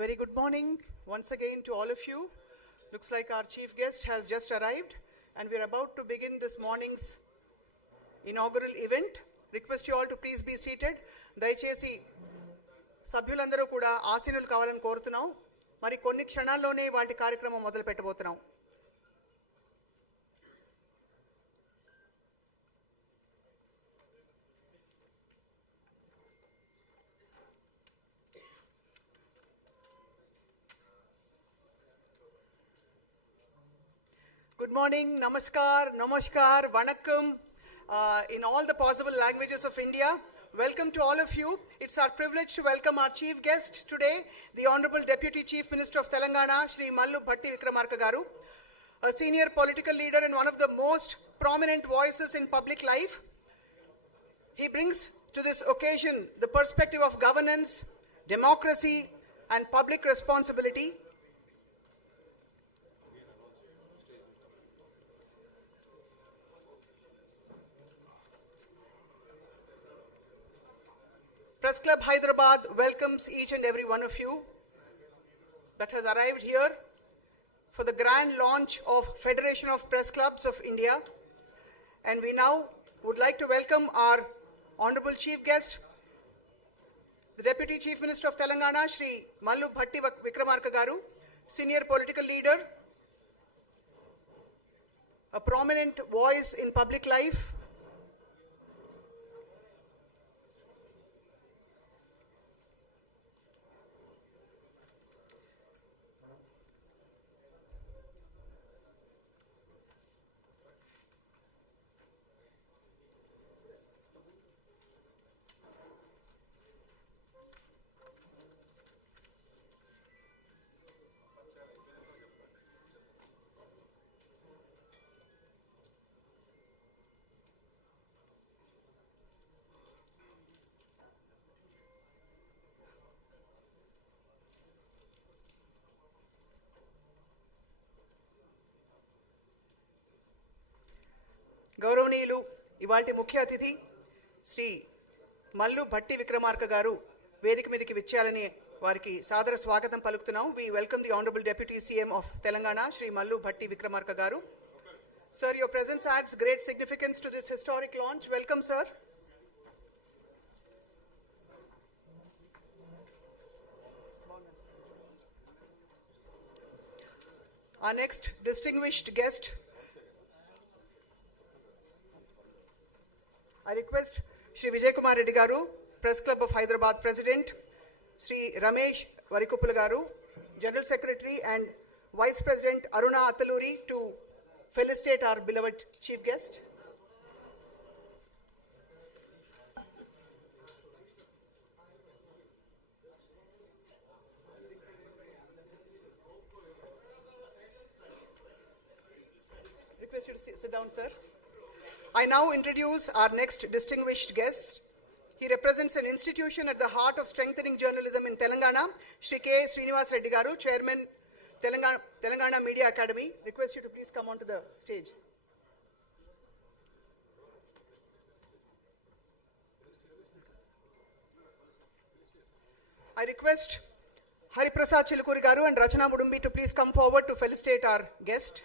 very good morning once again to all of you. Looks like our chief guest has just arrived and we're about to begin this morning's inaugural event. Request you all to please be seated. దయచేసి సభ్యులందరూ కూడా ఆసీనులు కావాలని కోరుతున్నాం. మరి కొన్ని క్షణాల్లోనే వాటి కార్యక్రమం మొదలు పెట్టబోతున్నాం. Good morning, namaskar, vanakkam, in all the possible languages of India. Welcome to all of you. It's our privilege to welcome our chief guest today, the Honorable Deputy Chief Minister of Telangana, Shri Mallu Bhatti Vikramarka Garu, a senior political leader and one of the most prominent voices in public life. He brings to this occasion the perspective of governance, democracy, and public responsibility. Press Club Hyderabad welcomes each and every one of you that has arrived here for the grand launch of Federation of Press Clubs of India. And we now would like to welcome our Honorable Chief Guest, the Deputy Chief Minister of Telangana, Shri Mallu Bhatti Vikramarka Garu, senior political leader, a prominent voice in public life. గౌరవనీయులు ఇవాల్టి ముఖ్య అతిథి శ్రీ మల్లు భట్టి విక్రమార్క గారు వేదిక మీదకి విచ్చేయాలని వారికి సాదర స్వాగతం పలుకుతున్నాం. We welcome the Honorable Deputy CM of Telangana, Shri Mallu Bhatti Vikramarka Garu. Sir, your presence adds great significance to this historic launch. Welcome, sir. Our next distinguished guest, I request Shri Vijay Kumar Reddy Garu, Press Club of Hyderabad President, Shri Ramesh Varikupula Garu, General Secretary and Vice President Aruna Attaluri to felicitate our beloved chief guest. Request you to sit down, sir. I now introduce our next distinguished guest. He represents an institution at the heart of strengthening journalism in Telangana, Shri K. Srinivas Reddy Garu, Chairman, Telangana Media Academy. Request you to please come onto the stage. I request Hari Prasad Chilukuri Garu and Rachana Mudumbi to please come forward to felicitate our guest.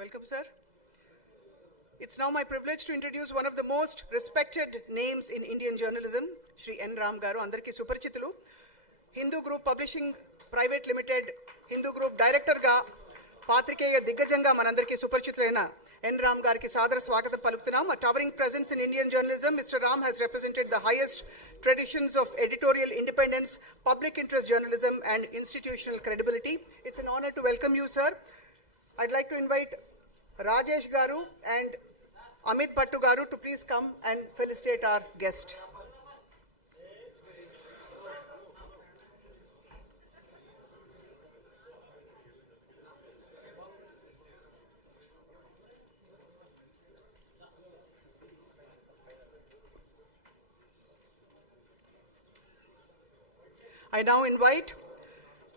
Welcome, sir. It's now my privilege to introduce one of the most respected names in Indian journalism, Shri N. Ram Garu, Andarki Suparchitulu, Hindu Group Publishing Private Limited, Hindu Group Director Ga, Patrikeya Diggajanga Manandarki Suparchitulaina, N. Ram Gariki Sadara Swagatam Paluktunam. A towering presence in Indian journalism, Mr. Ram has represented the highest traditions of editorial independence, public interest journalism and institutional credibility. It's an honor to welcome you, sir. I'd like to invite Rajesh Garu and Amit Bhattu Garu to please come and felicitate our guest. I now invite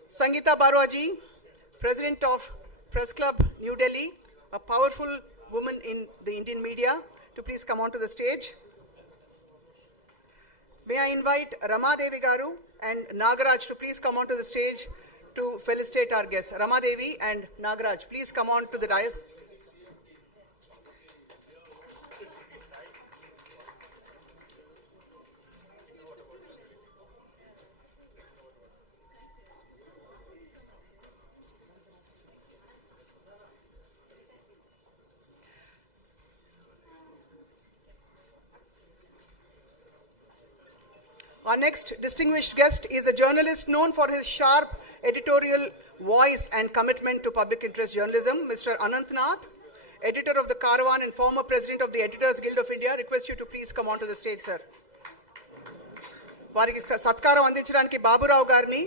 Sangeeta Barwaji, President of Press Club New Delhi, a powerful woman in the Indian media, to please come onto the stage. May I invite Rama Devi Garu and Nagaraj to please come onto the stage to felicitate our guests. Rama Devi and Nagaraj, please come on to the dais. Our next distinguished guest is a journalist known for his sharp editorial voice and commitment to public interest journalism, Mr. Anant Nath, editor of the Caravan and former president of the Editors Guild of India. Request you to please come onto the stage, sir. వారికి సత్కారం అందించడానికి బాబురావు గారిని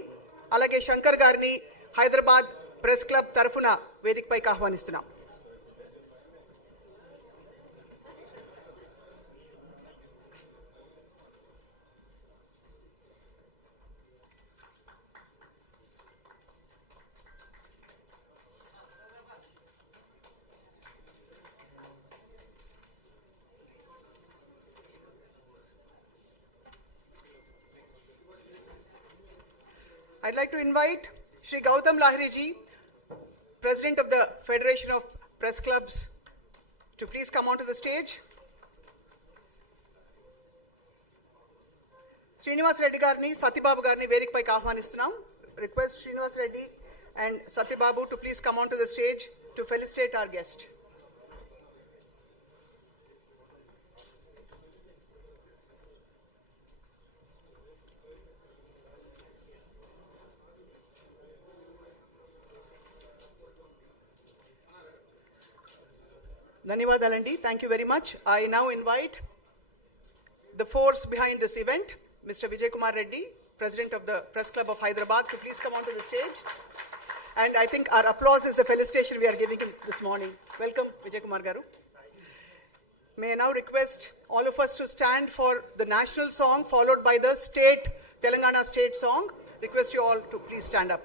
అలాగే శంకర్ గారిని Hyderabad press club తరఫున వేదికపైకి ఆహ్వానిస్తున్నాం. I'd like to invite Shri Gautam Lahiri ji, President of the Federation of Press Clubs, to please come onto the stage. Srinivas Reddy garni, Satyababu garni vedikapaiకి ఆహ్వానిస్తున్నాం. Request Srinivas Reddy and Satyababu to please come onto the stage to felicitate our guest. ధన్యవాదాలండి. Thank you very much. I now invite the force behind this event, Mr. Vijay Kumar Reddy, President of the Press Club of Hyderabad, to please come onto the stage. And I think our applause is the felicitation we are giving him this morning. Welcome, Vijay Kumar Garu. May I now request all of us to stand for the national song followed by the Telangana state song. Request you all to please stand up.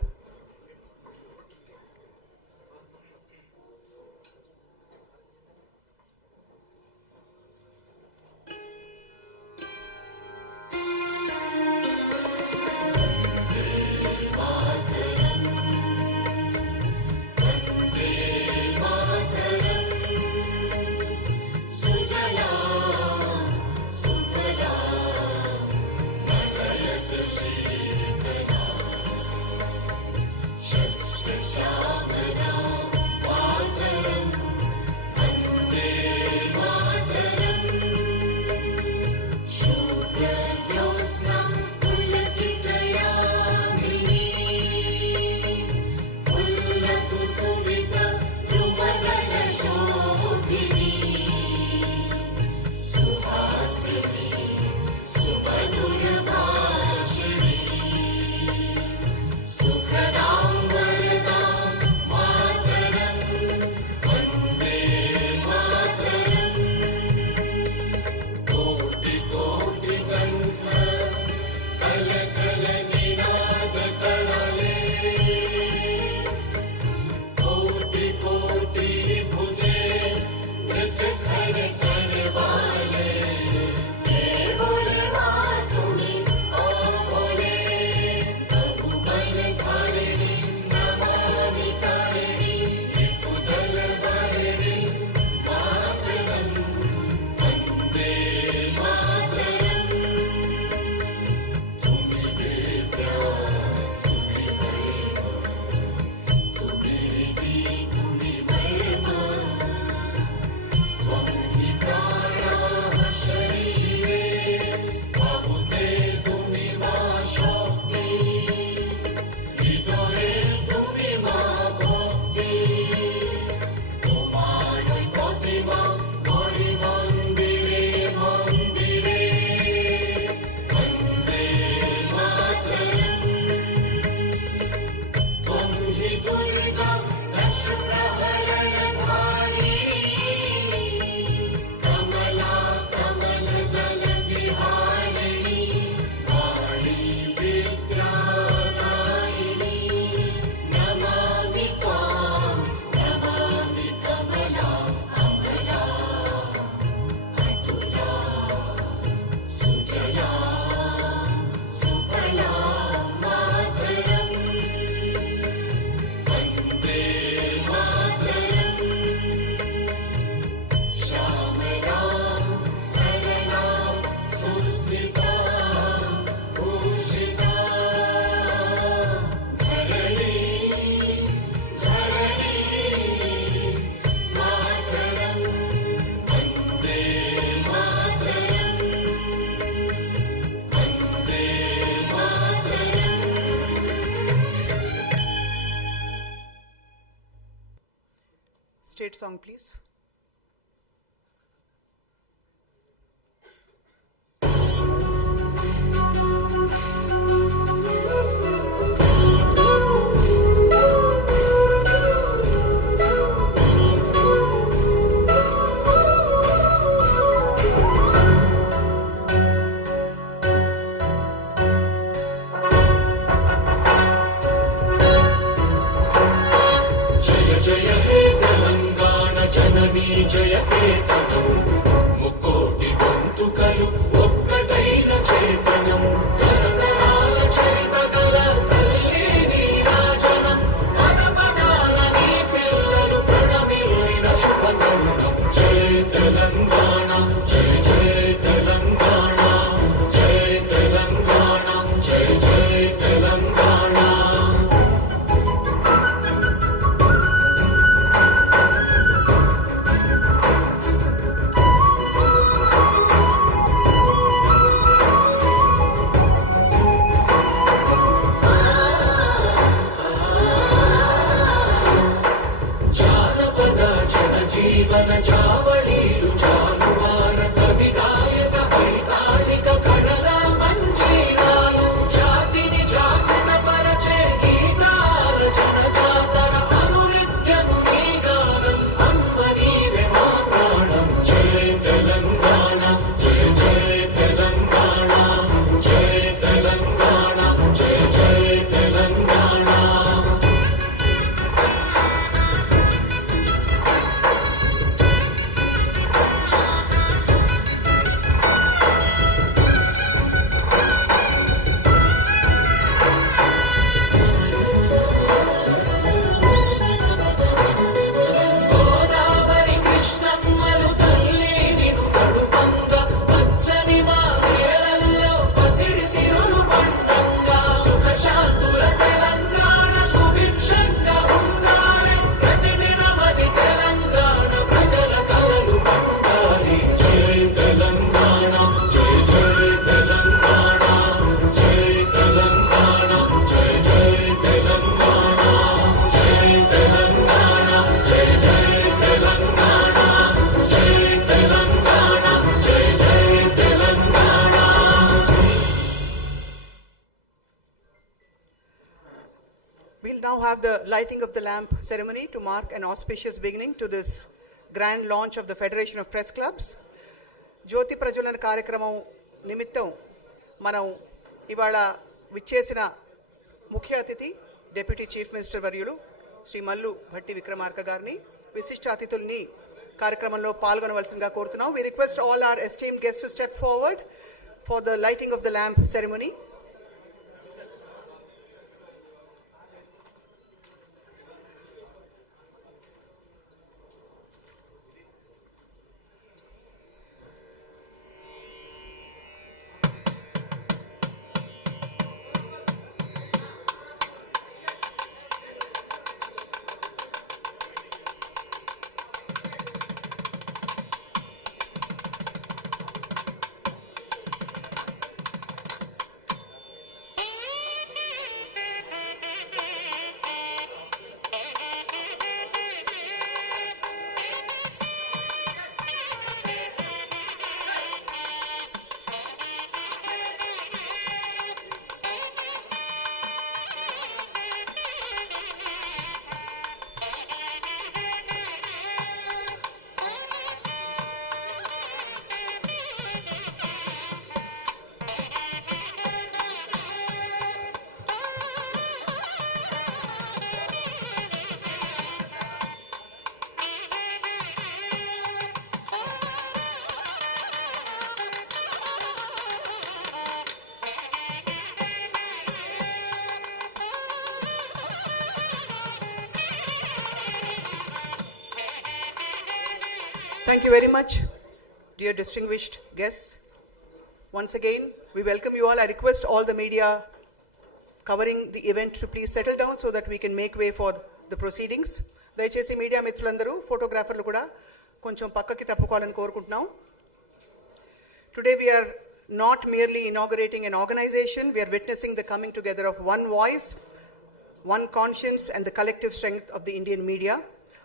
state song, please. జయ కేతనం ముక్కోటి గొంతుకలు ఒక్కటైన చేతనం తరతరాల చరిత గల తల్లి నీరాజనం పదపదాల నీ పిల్లలు ప్రణమిల్లిన శుభతరుణం జయ తెలంగాణ జయ జయ తెలంగాణ జయ తెలంగాణ జయ జయ తెలంగాణ. జీవన జావళీలు జానువార కవి గాయక వైతాళిక కళల మంజీరాలు జాతిని జాగృత పరచే గీతాల జనజాతర అనునిత్యము నీ గానం అమ్మ నీవే మా ప్రాణం జయ తెలంగాణ జయ జయ తెలంగాణ జయ తెలంగాణ జయ జయ Telangana. We'll now have the lighting of the lamp ceremony to mark an auspicious beginning to this grand launch of the Federation of Press Clubs. జ్యోతి ప్రజ్వలన కార్యక్రమం నిమిత్తం మనం ఇవాళ విచ్చేసిన ముఖ్య అతిథి డిప్యూటీ చీఫ్ మినిస్టర్ వర్యులు శ్రీ మల్లు భట్టి విక్రమార్క గారిని విశిష్ట అతిథుల్ని కార్యక్రమంలో పాల్గొనవలసిందిగా కోరుతున్నాం. We request all our esteemed guests to step forward for the lighting of the lamp ceremony. Thank you very much, dear distinguished guests. Once again, we welcome you all. I request all the media covering the event to please settle down so that we can make way for the proceedings. దయచేసి media మిత్రులందరూ ఫోటోగ్రాఫర్లు కూడా కొంచెం పక్కకి తప్పుకోవాలని కోరుకుంటున్నాం. Today we are not merely inaugurating an organization, we are witnessing the coming together of one voice, one conscience and the collective strength of the Indian media.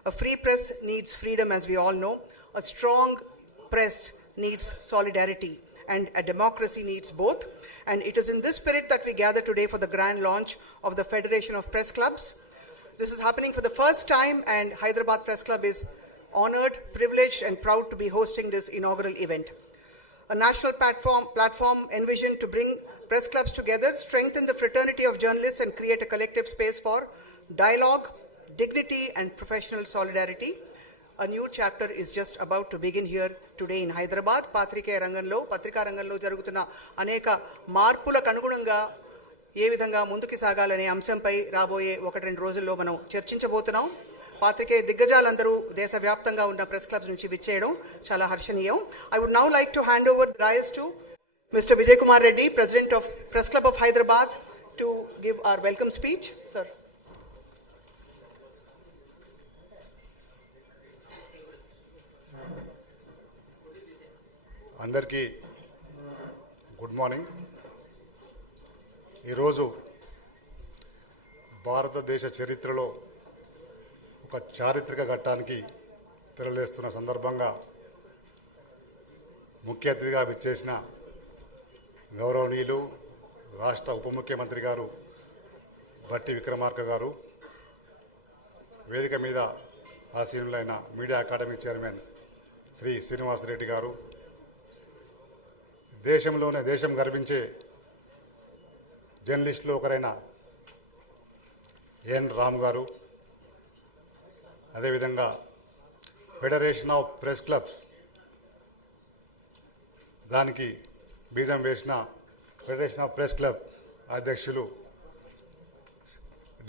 A free press needs freedom, as we all know. A strong press needs solidarity, and a democracy needs both. And it is in this spirit that we gather today for the grand launch of the Federation of Press Clubs. This is happening for the first time, and Hyderabad Press Club is honored, privileged, and proud to be hosting this inaugural event. A national platform envisioned to bring press clubs together, strengthen the fraternity of journalists, and create a collective space for dialogue, dignity, and professional solidarity. A new chapter is just about to begin here today in Hyderabad. పత్రికా రంగంలో జరుగుతున్న అనేక మార్పులకు అనుగుణంగా ఏ విధంగా ముందుకు సాగాలనే అంశంపై రాబోయే 1-2 రోజుల్లో మనం చర్చించబోతున్నాం. పాత్రికేయ దిగ్గజాలందరూ దేశవ్యాప్తంగా ఉన్న ప్రెస్ క్లబ్స్ నుంచి విచ్చేయడం చాలా హర్షణీయం. I would now like to hand over the rise to Mr. Vijay Kumar Reddy, President of Press Club of Hyderabad, to give our welcome speech. Sir. అందరికీ గుడ్ మార్నింగ్. ఈరోజు భారతదేశ చరిత్రలో ఒక చారిత్రక ఘట్టానికి తెరలేస్తున్న సందర్భంగా ముఖ్య అతిథిగా విచ్చేసిన గౌరవనీయులు రాష్ట్ర ఉప ముఖ్యమంత్రి గారు భట్టి విక్రమార్క గారు, వేదిక మీద ఆసీనులైన media academy chairman Shri Srinivasa Reddy గారు, దేశంలోనే దేశం గర్వించే జర్నలిస్టులో ఒకరైన ఎన్ రామ్ గారు, అదేవిధంగా ఫెడరేషన్ ఆఫ్ ప్రెస్ క్లబ్స్ దానికి బీజం వేసిన ఫెడరేషన్ ఆఫ్ ప్రెస్ క్లబ్ అధ్యక్షులు,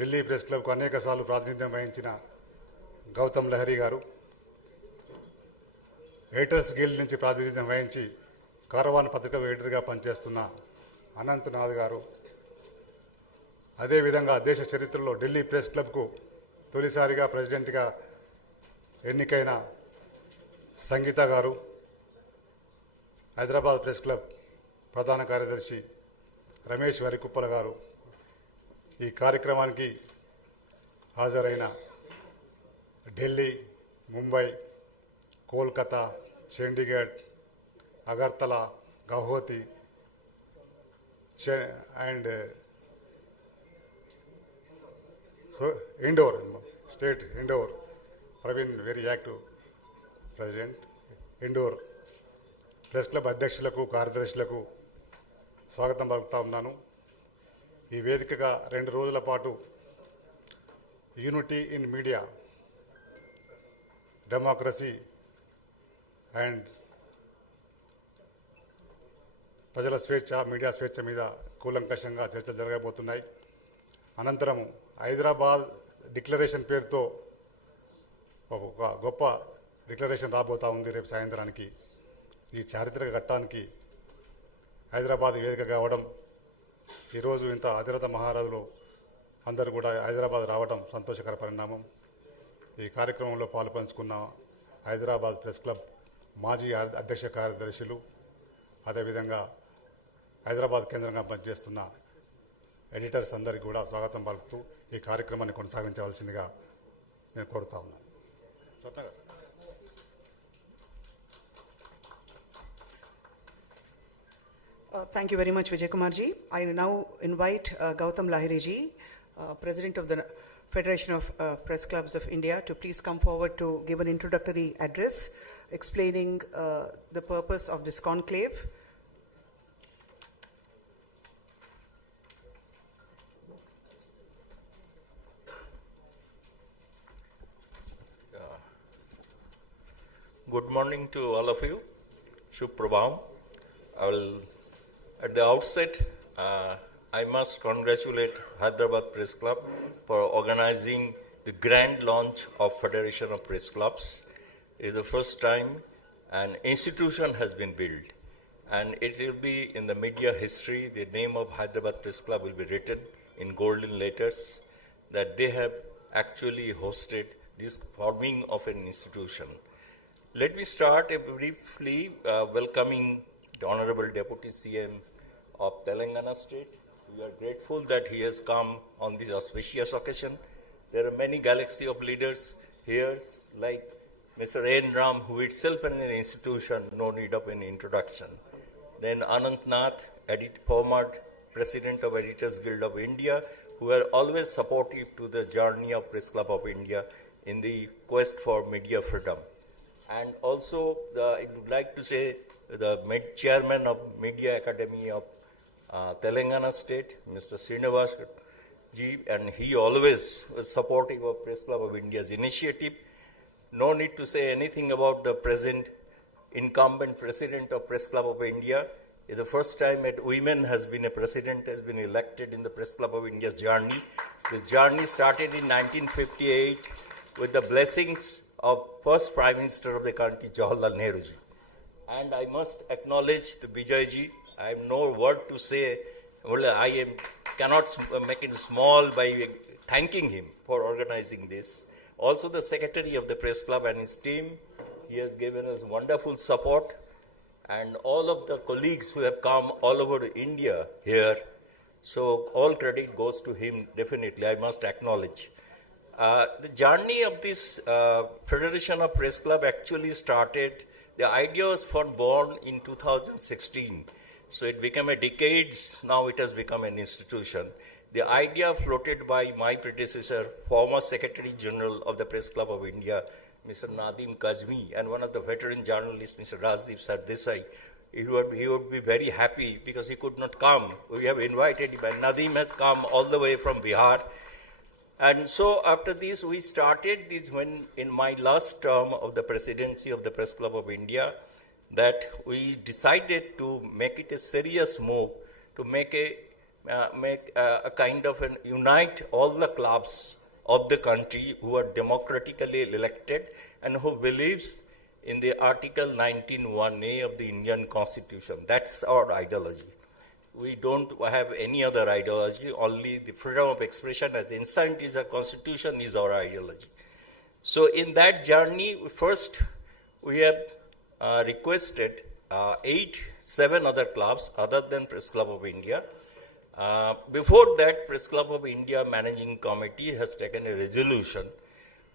ఢిల్లీ ప్రెస్ క్లబ్కు అనేకసార్లు ప్రాతినిధ్యం వహించిన గౌతమ్ లహరి గారు, ఎడిటర్స్ గిల్డ్ నుంచి ప్రాతినిధ్యం వహించి కారవాన్ పత్రిక ఎడిటర్గా పనిచేస్తున్న అనంతనాథ్ గారు, అదేవిధంగా దేశ చరిత్రలో ఢిల్లీ ప్రెస్ క్లబ్కు తొలిసారిగా ప్రెసిడెంట్గా ఎన్నికైన సంగీత గారు, హైదరాబాద్ ప్రెస్ క్లబ్ ప్రధాన కార్యదర్శి రమేష్ వరికుప్పల గారు, ఈ కార్యక్రమానికి హాజరైన Delhi, Mumbai, Kolkata, Chandigarh, Agartala, Guwahati and Indore, state Indore, Praveen very active president, Indore press club అధ్యక్షులకు, కార్యదర్శులకు స్వాగతం పలుకుతా ఉన్నాను. ఈ వేదికగా 2 రోజుల పాటు unity in media, democracy and ప్రజల స్వేచ్ఛ, మీడియా స్వేచ్ఛ మీద కూలంకషంగా చర్చలు జరగబోతున్నాయి. అనంతరం హైదరాబాద్ డిక్లరేషన్ పేరుతో ఒక గొప్ప డిక్లరేషన్ రాబోతూ ఉంది రేపు సాయంత్రానికి. ఈ చారిత్రక ఘట్టానికి హైదరాబాద్ వేదిక కావడం, ఈరోజు ఇంత అధిరత మహారాజులు అందరూ కూడా హైదరాబాద్ రావడం సంతోషకర పరిణామం. ఈ కార్యక్రమంలో పాలుపంచుకున్న హైదరాబాద్ ప్రెస్ క్లబ్ మాజీ అధ్యక్ష కార్యదర్శులు, అదేవిధంగా హైదరాబాద్ కేంద్రంగా పనిచేస్తున్న ఎడిటర్స్ అందరికీ కూడా స్వాగతం పలుకుతూ ఈ కార్యక్రమాన్ని కొనసాగించవలసిందిగా నేను కోరుతా ఉన్నాను. Thank you very much, Vijay Kumar ji. I now invite Gautam Lahiri ji, President of the Federation of Press Clubs of India, to please come forward to give an introductory address explaining the purpose of this conclave. Good morning to all of you. Shubh Prabham. I will, at the outset, I must congratulate Hyderabad Press Club for organizing the grand launch of Federation of Press Clubs. It is the first time an institution has been built, and it will be in the media history. The name of Hyderabad Press Club will be written in golden letters that they have actually hosted this forming of an institution. Let me start briefly welcoming the Honorable Deputy CM of Telangana State. We are grateful that he has come on this auspicious occasion. There are many galaxy of leaders here, like Mr. N. Ram, who itself is an institution, no need of any introduction. Then Anant Nath, former President of Editors Guild of India, who are always supportive to the journey of Press Club of India in the quest for media freedom. And also, I would like to say the chairman of Media Academy of Telangana State, Mr. Srinivas Ji, and he always was supportive of Press Club of India's initiative. No need to say anything about the present incumbent president of Press Club of India. It's the first time that women has been a president, has been elected in the Press Club of India's journey. This journey started in 1958 with the blessings of first Prime Minister of the country, Jawaharlal Nehru ji. And I must acknowledge to Bijay ji. I have no word to say. Well, cannot make it small by thanking him for organizing this. Also the Secretary of the Press Club and his team, he has given us wonderful support. And all of the colleagues who have come all over India here. So all credit goes to him, definitely, I must acknowledge. The journey of this Federation of Press Club actually started, the idea was born in 2016. So it became a decades, now it has become an institution. The idea floated by my predecessor, former Secretary General of the Press Club of India, Mr. Nadim Kazmi, and one of the veteran journalists, Mr. Rajdeep Sardesai. He would be very happy because he could not come. We have invited him, and Nadim has come all the way from Bihar. And so after this, we started this when in my last term of the presidency of the Press Club of India, that we decided to make it a serious move to make a kind of an unite all the clubs of the country who are democratically elected and who believes in the Article 19(1)(a) of the Indian Constitution. That's our ideology. We don't have any other ideology, only the freedom of expression as inside is a constitution is our ideology. So in that journey, first we have requested 7 other clubs other than Press Club of India. Before that, Press Club of India Managing Committee has taken a resolution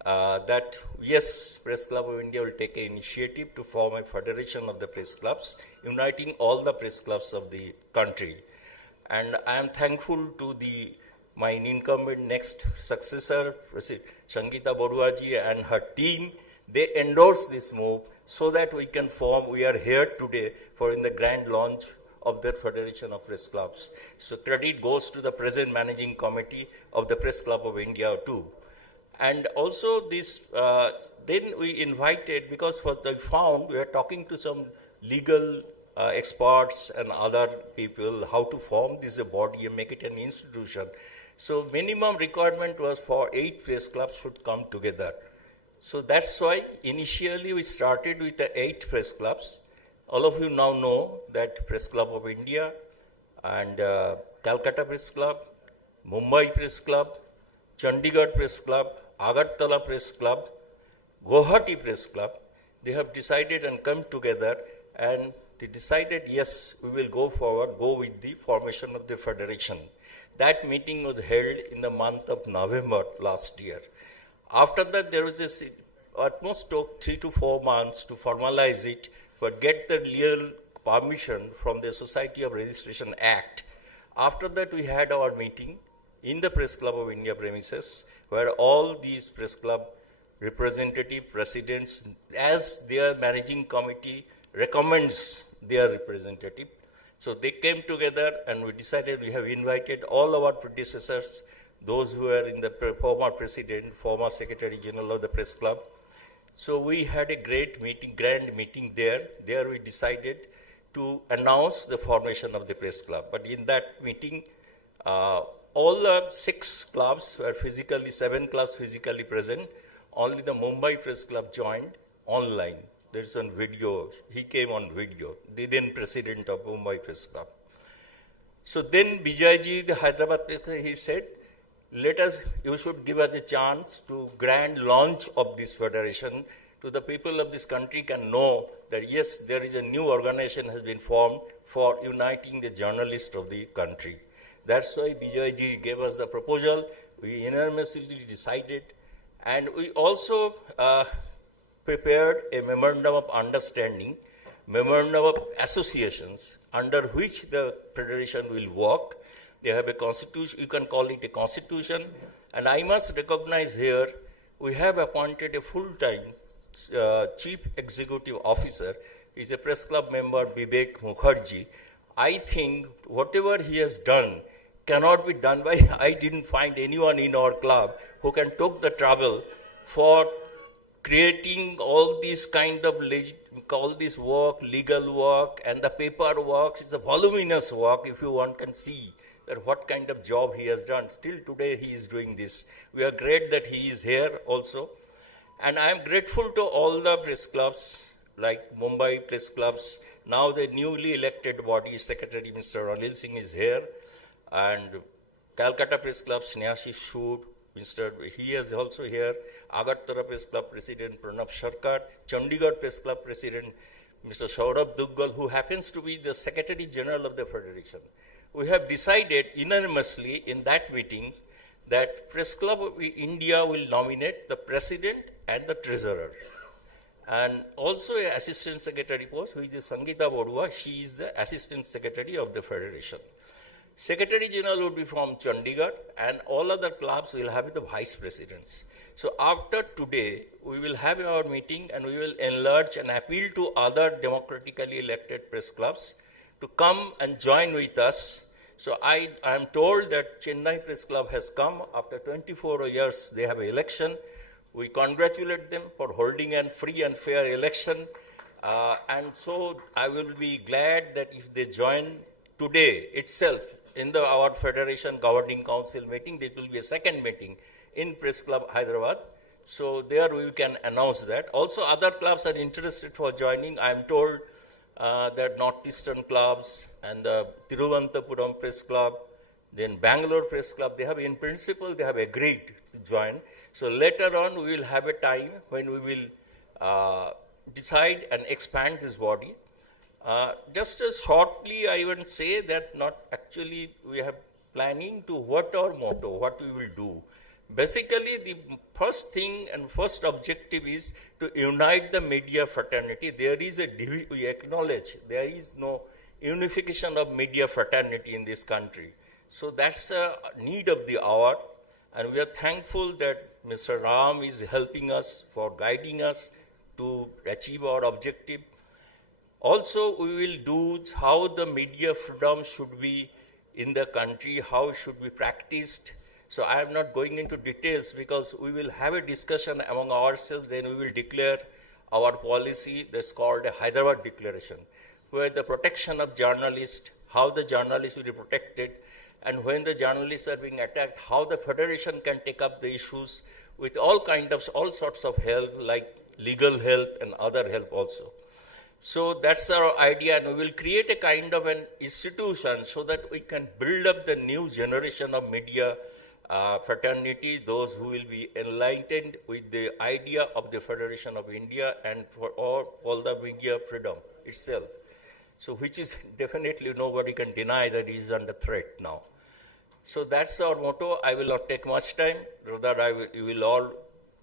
that yes, Press Club of India will take an initiative to form a federation of the press clubs, uniting all the press clubs of the country. And I am thankful to my incumbent next successor, Sangeeta Boruaji and her team. They endorsed this move so that we can form, we are here today for in the grand launch of the Federation of Press Clubs. So credit goes to the present managing committee of the Press Club of India too. And also this, then we invited, because what I found, we are talking to some legal experts and other people, how to form this body and make it an institution. So minimum requirement was for 8 press clubs should come together. So that's why initially we started with the 8 press clubs. All of you now know that Press Club of India and Calcutta Press Club, Mumbai Press Club, Chandigarh Press Club, Agartala Press Club, Guwahati Press Club, they have decided and come together and they decided, yes, we will go forward, go with the formation of the federation. That meeting was held in the month of November last year. After that, there was this, almost took 3 to 4 months to formalize it, but get the legal permission from the Society of Registration Act. After that, we had our meeting in the Press Club of India premises, where all these press club representative presidents, as their managing committee recommends their representative. So they came together and we decided we have invited all our predecessors, those who are in the former president, former secretary general of the press club. So we had a great meeting, grand meeting there. There we decided to announce the formation of the press club. But in that meeting, all the 6 clubs were physically, 7 clubs physically present. Only the Mumbai Press Club joined online. There's on video. He came on video, the then president of Mumbai Press Club. So then Bijayji, the Hyderabad, he said, you should give us a chance to grand launch of this federation to the people of this country can know that yes, there is a new organization has been formed for uniting the journalists of the country. That's why Bijayji gave us the proposal. We unanimously decided And we also prepared a memorandum of understanding, memorandum of associations under which the federation will work. They have a constitution, you can call it a constitution. And I must recognize here, we have appointed a full-time chief executive officer. He's a press club member, Vivek Mukherjee. I think whatever he has done cannot be done by, I didn't find anyone in our club who can take the trouble for creating all these kind of all this work, legal work, and the paperwork. It's a voluminous work if you one can see that what kind of job he has done. Still today he is doing this. We are great that he is here also. And I am grateful to all the press clubs, like Mumbai press clubs. Now the newly elected body secretary, Mr. Anil Singh, is here. And Calcutta Press Club, Snehashi Sood, he is also here. Agartala Press Club President Pranab Sarkar, Chandigarh Press Club President Mr. Saurabh Duggal, who happens to be the Secretary General of the Federation. We have decided unanimously in that meeting that Press Club of India will nominate the President and the Treasurer. And also an Assistant Secretary post, who is the Sangeeta Borua. She is the Assistant Secretary of the Federation. Secretary General would be from Chandigarh, and all other clubs will have the Vice Presidents. So after today, we will have our meeting and we will enlarge and appeal to other democratically elected press clubs to come and join with us. So I am told that Chennai Press Club has come after 24 years. They have an election. We congratulate them for holding a free and fair election. And so I will be glad that if they join today itself in our Federation Governing Council meeting, there will be a second meeting in Press Club Hyderabad. So there we can announce that. Also other clubs are interested for joining. I am told that Northeastern clubs and the Thiruvananthapuram Press Club, then Bangalore Press Club, they have in principle, they have agreed to join. So later on we will have a time when we will decide and expand this body. Just shortly, I will say that not actually we have planning to what our motto, what we will do. Basically, the first thing and first objective is to unite the media fraternity. There is we acknowledge there is no unification of media fraternity in this country. So that's a need of the hour, and we are thankful that Mr. Ram is helping us for guiding us to achieve our objective. Also, we will do how the media freedom should be in the country, how it should be practiced. So I am not going into details because we will have a discussion among ourselves, then we will declare our policy that's called a Hyderabad Declaration, where the protection of journalists, how the journalists will be protected, and when the journalists are being attacked, how the Federation can take up the issues with all sorts of help, like legal help and other help also. So that's our idea, and we will create a kind of an institution so that we can build up the new generation of media fraternity, those who will be enlightened with the idea of the Federation of India and for all the media freedom itself. So which is definitely nobody can deny that it is under threat now. So that's our motto. I will not take much time, rather you will all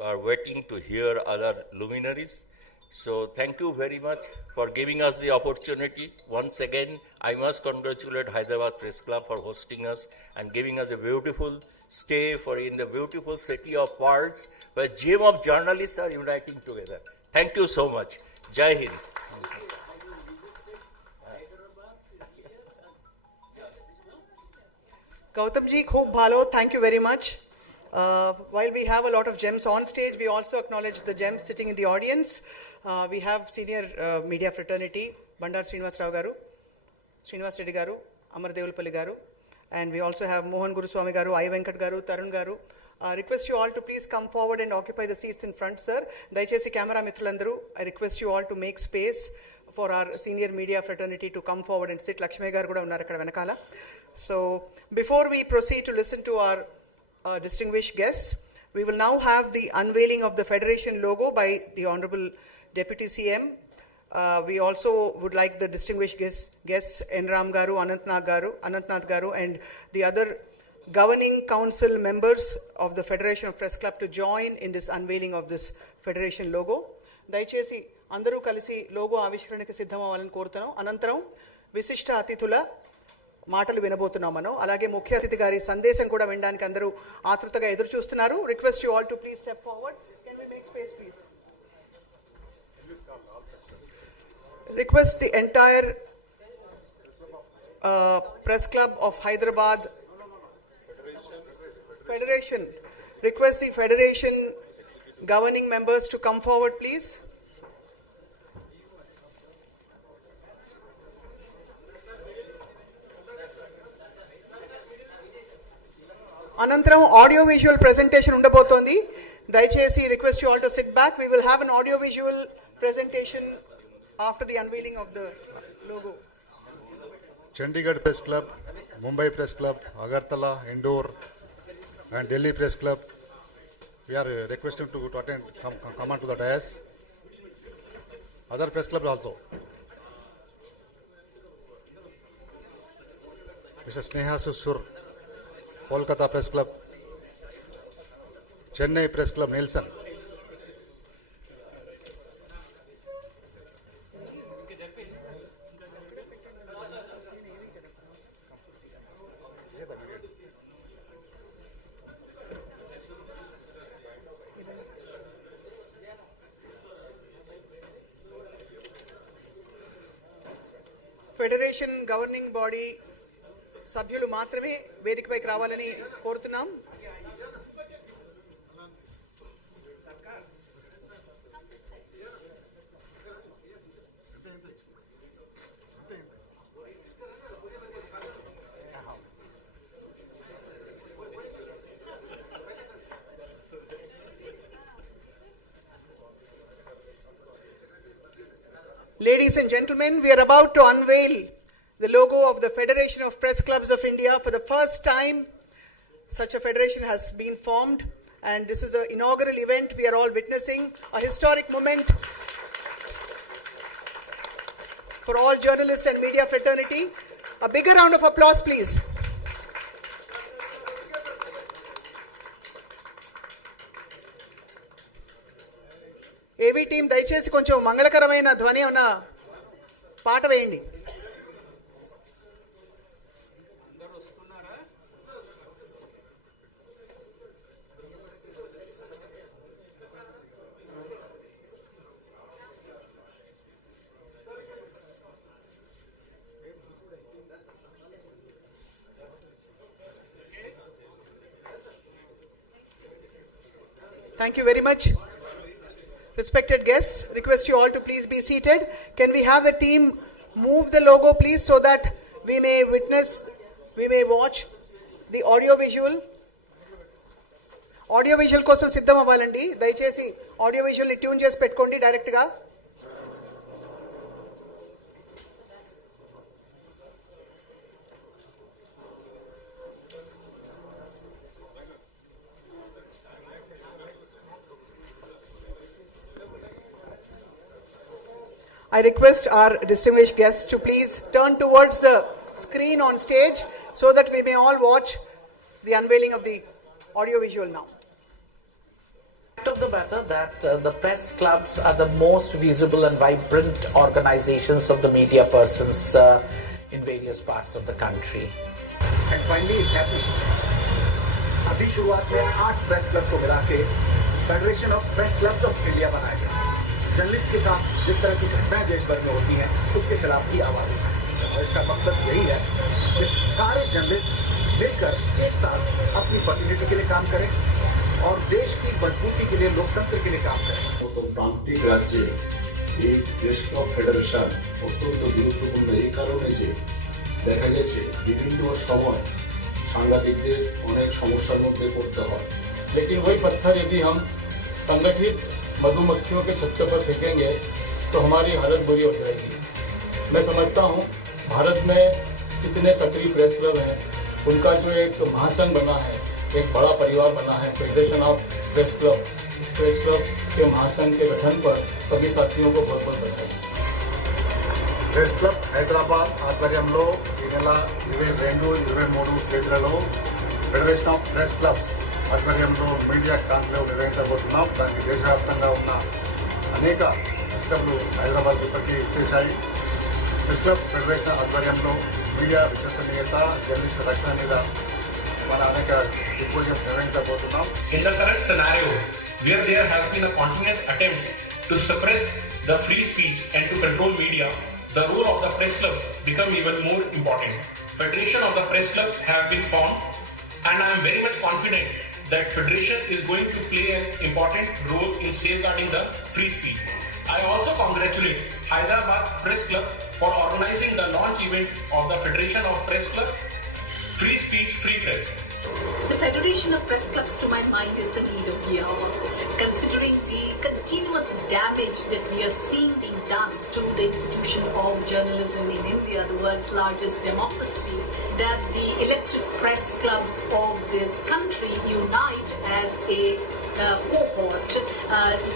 are waiting to hear other luminaries. So thank you very much for giving us the opportunity. Once again, I must congratulate Hyderabad Press Club for hosting us and giving us a beautiful stay in the beautiful city of Pearls, where gem of journalists are uniting together. Thank you so much. Jai Hind. Gautamji, khoob bhalo. Thank you very much. While we have a lot of gems on stage, we also acknowledge the gems sitting in the audience. We have senior media fraternity, Bandar Srinivas Rao Garu, Srinivas Reddy Garu, Amar Devulpalli Garu, and we also have Mohan Guruswamy Garu, I. Venkat Garu, Tarun Garu. Request you all to please come forward and occupy the seats in front, sir. Daichesi camera mitrulandaru, I request you all to make space for our senior media fraternity to come forward and sit. Lakshmi Garu kuda unnaru akkada venakala. So before we proceed to listen to our distinguished guests, we will now have the unveiling of the Federation logo by the Honorable Deputy CM. We also would like the distinguished guests N. Ram Garu, Anantnath Garu, and the other governing council members of the Federation of Press Club to join in this unveiling of this federation logo. దయచేసి అందరూ కలిసి logo ఆవిష్కరణకి సిద్ధం అవ్వాలని కోరుతున్నాం. అనంతరం విశిష్ట అతిథుల మాటలు వినబోతున్నాం మనం. అలాగే ముఖ్య అతిథి గారి సందేశం కూడా వినడానికి అందరూ ఆతృతగా ఎదురు చూస్తున్నారు. Request you all to please step forward. Can we make space please? Request the entire Press Club of Hyderabad Federation. Request the Federation governing members to come forward, please. Anantaram audio visual presentation undabotundi. Dayachesi request you all to sit back. We will have an audio visual presentation after the unveiling of the logo. Chandigarh Press Club, Mumbai Press Club, Agartala, Indore, and Delhi Press Club. We are requesting to attend, come on to the dais. Other press clubs also. Mr. Sneha Susur, Kolkata Press Club, Chennai Press Club, Nelson. Federation governing body సభ్యులు మాత్రమే వేదికపైకి రావాలని కోరుతున్నాం. Ladies and gentlemen, we are about to unveil the logo of the Federation of Press Clubs of India. For the first time, such a federation has been formed, and this is an inaugural event. We are all witnessing a historic moment for all journalists and media fraternity. A bigger round of applause, please. ఏవీ team దయచేసి కొంచెం మంగళకరమైన ధ్వని ఉన్న పాట వేయండి. Thank you very much. Respected guests, request you all to please be seated. Can we have the team move the logo, please, so that we may watch the audio visual. Audio visual కోసం సిద్ధం అవ్వాలండి. దయచేసి audio visual ని tune చేసి పెట్టుకోండి direct గా. I request our distinguished guests to please turn towards the screen on stage so that we may all watch the unveiling of the audio visual now. Fact of the matter that the press clubs are the most visible and vibrant organizations of the media persons in various parts of the country. And finally it's happening. अभी शुरुआत में 8 press club को मिला के federation of press clubs of India बनाया गया. Journalist के साथ जिस तरह की घटनाएं देश भर में होती हैं उसके खिलाफ भी आवाज उठाएं. और इसका मकसद यही है कि सारे जर्नलिस्ट मिलकर एक साथ अपनी फर्टिलिटी के लिए काम करें और देश की मजबूती के लिए, लोकतंत्र के लिए काम करें. तो प्रांतिक राज्ये এই প্রেস ক্লাব ফেডারেশন অত্যন্ত গুরুত্বপূর্ণ এই কারণে যে দেখা গেছে বিভিন্ন সময় সাংবাদিকদের অনেক সমস্যার মধ্যে পড়তে হয়. लेकिन वही पत्थर यदि हम संगठित मधुमक्खियों के छत्ते पर फेंकेंगे तो हमारी हालत बुरी हो जाएगी. मैं समझता हूँ भारत में जितने सक्रिय प्रेस क्लब हैं उनका जो एक महासंघ बना है, एक बड़ा परिवार बना है, फेडरेशन ऑफ प्रेस क्लब के महासंघ के गठन पर सभी साथियों को बहुत बहुत बधाई. ప్రెస్ క్లబ్ హైదరాబాద్ ఆధ్వర్యంలో ఈ నెల 22-23 తేదీలలో ఫెడరేషన్ ఆఫ్ ప్రెస్ క్లబ్ ఆధ్వర్యంలో మీడియా కాన్క్లేవ్ నిర్వహించబోతున్నాం. దానికి దేశవ్యాప్తంగా ఉన్న అనేక ప్రెస్ క్లబ్లు హైదరాబాద్ ఇప్పటికీ ఇచ్చేశాయి. ప్రెస్ క్లబ్ ఫెడరేషన్ ఆధ్వర్యంలో మీడియా విశ్వసనీయత, జర్నలిస్టుల రక్షణ మీద మన అనేక symposium నిర్వహించబోతున్నాం. In the current scenario, where there has been a continuous attempts to suppress the free speech and to control media, the role of the press clubs become even more important. Federation of the press clubs have been formed, and I am very much confident that Federation is going to play an important role in safeguarding the free speech. I also congratulate Hyderabad Press Club for organizing the launch event of the Federation of Press Clubs, Free Speech, Free Press. The Federation of Press Clubs, to my mind, is the need of the hour. Considering the continuous damage that we are seeing being done to the institution of journalism in India, the world's largest democracy, that the elected press clubs of this country unite as a cohort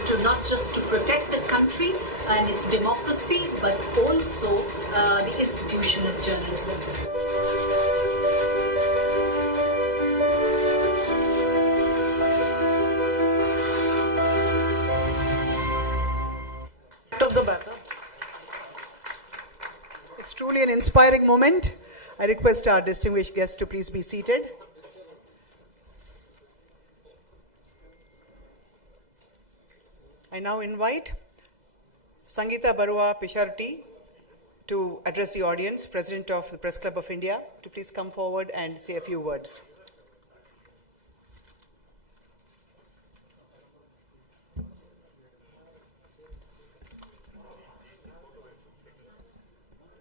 to not just to protect the country and its democracy, but also the institution of journalism. It's truly an inspiring moment. I request our distinguished guests to please be seated. I now invite Sangeeta Barua Pisharti to address the audience, President of the Press Club of India, to please come forward and say a few words.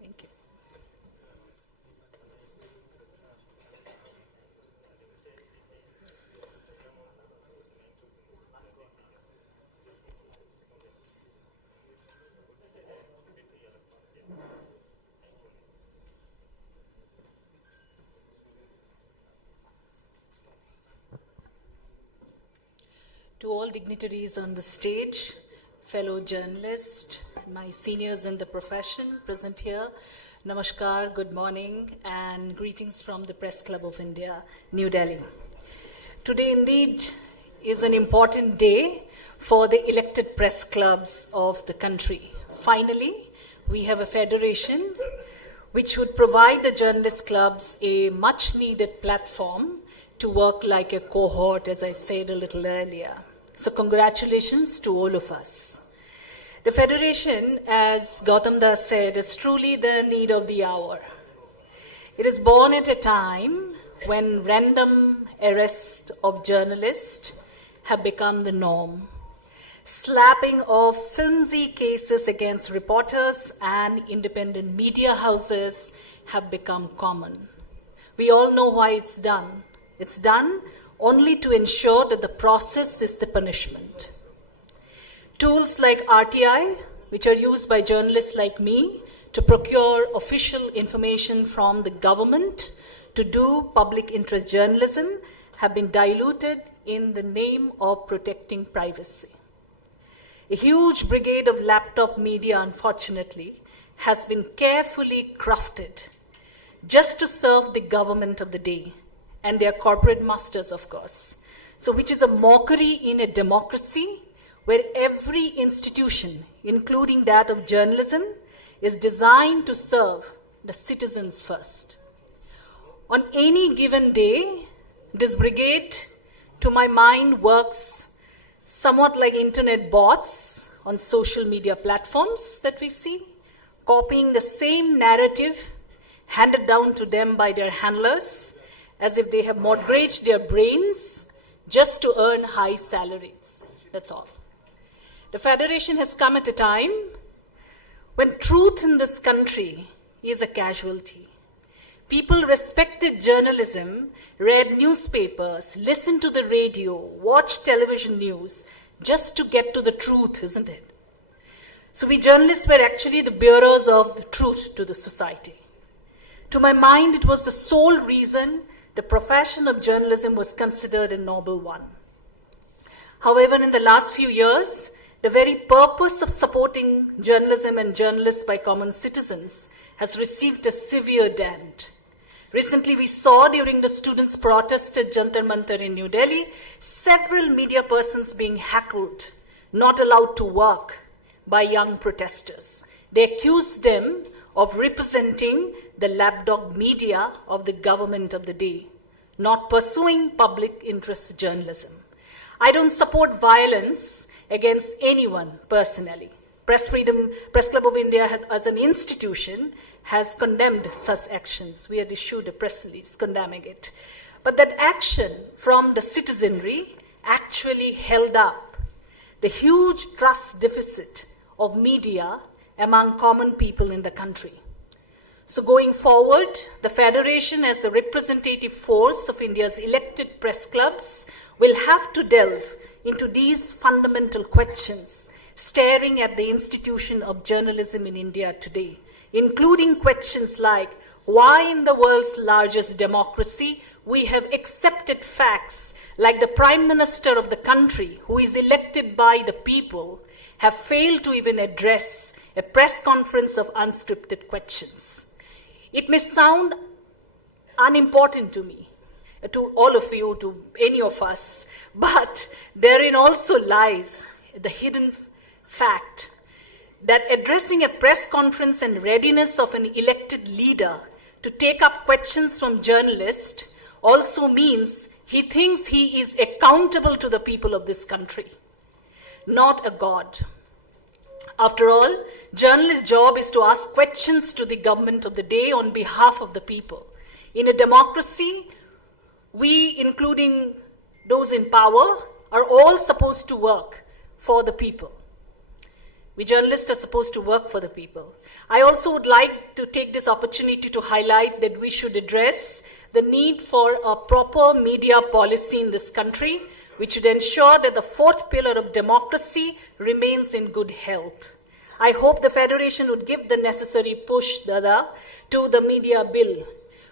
Thank you. To all dignitaries on the stage, fellow journalists, my seniors in the profession present here, namaskar, good morning, and greetings from the Press Club of India, New Delhi. Today indeed is an important day for the elected press clubs of the country. Finally, we have a federation which would provide the journalist clubs a much needed platform to work like a cohort, as I said a little earlier. So congratulations to all of us. The Federation, as Gautam Das said, is truly the need of the hour. It is born at a time when random arrests of journalists have become the norm. Slapping of flimsy cases against reporters and independent media houses have become common. We all know why it's done. It's done only to ensure that the process is the punishment. Tools like RTI, which are used by journalists like me to procure official information from the government to do public interest journalism, have been diluted in the name of protecting privacy. A huge brigade of laptop media, unfortunately, has been carefully crafted just to serve the government of the day and their corporate masters, of course. So which is a mockery in a democracy where every institution, including that of journalism, is designed to serve the citizens first. On any given day, this brigade, to my mind, works somewhat like internet bots on social media platforms that we see, copying the same narrative handed down to them by their handlers, as if they have mortgaged their brains just to earn high salaries. That's all. The Federation has come at a time when truth in this country is a casualty. People respected journalism, read newspapers, listened to the radio, watched television news just to get to the truth, isn't it? So we journalists were actually the bearers of the truth to the society. To my mind, it was the sole reason the profession of journalism was considered a noble one. However, in the last few years, the very purpose of supporting journalism and journalists by common citizens has received a severe dent. Recently, we saw during the students' protest at Jantar Mantar in New Delhi, several media persons being heckled, not allowed to work by young protesters. They accused them of representing the lapdog media of the government of the day, not pursuing public interest journalism. I don't support violence against anyone personally. Press Club of India as an institution has condemned such actions. We had issued a press release condemning it. But that action from the citizenry actually held up the huge trust deficit of media among common people in the country. So going forward, the Federation as the representative force of India's elected press clubs will have to delve into these fundamental questions, staring at the institution of journalism in India today, including questions like why in the world's largest democracy we have accepted facts like the Prime Minister of the country, who is elected by the people, have failed to even address a press conference of unscripted questions. It may sound unimportant to me, to all of you, to any of us, but therein also lies the hidden fact that addressing a press conference and readiness of an elected leader to take up questions from journalists also means he thinks he is accountable to the people of this country, not a god. After all, journalist's job is to ask questions to the government of the day on behalf of the people. In a democracy, we, including those in power, are all supposed to work for the people. We journalists are supposed to work for the people. I also would like to take this opportunity to highlight that we should address the need for a proper media policy in this country, which should ensure that the fourth pillar of democracy remains in good health. I hope the Federation would give the necessary push, Dada, to the media bill,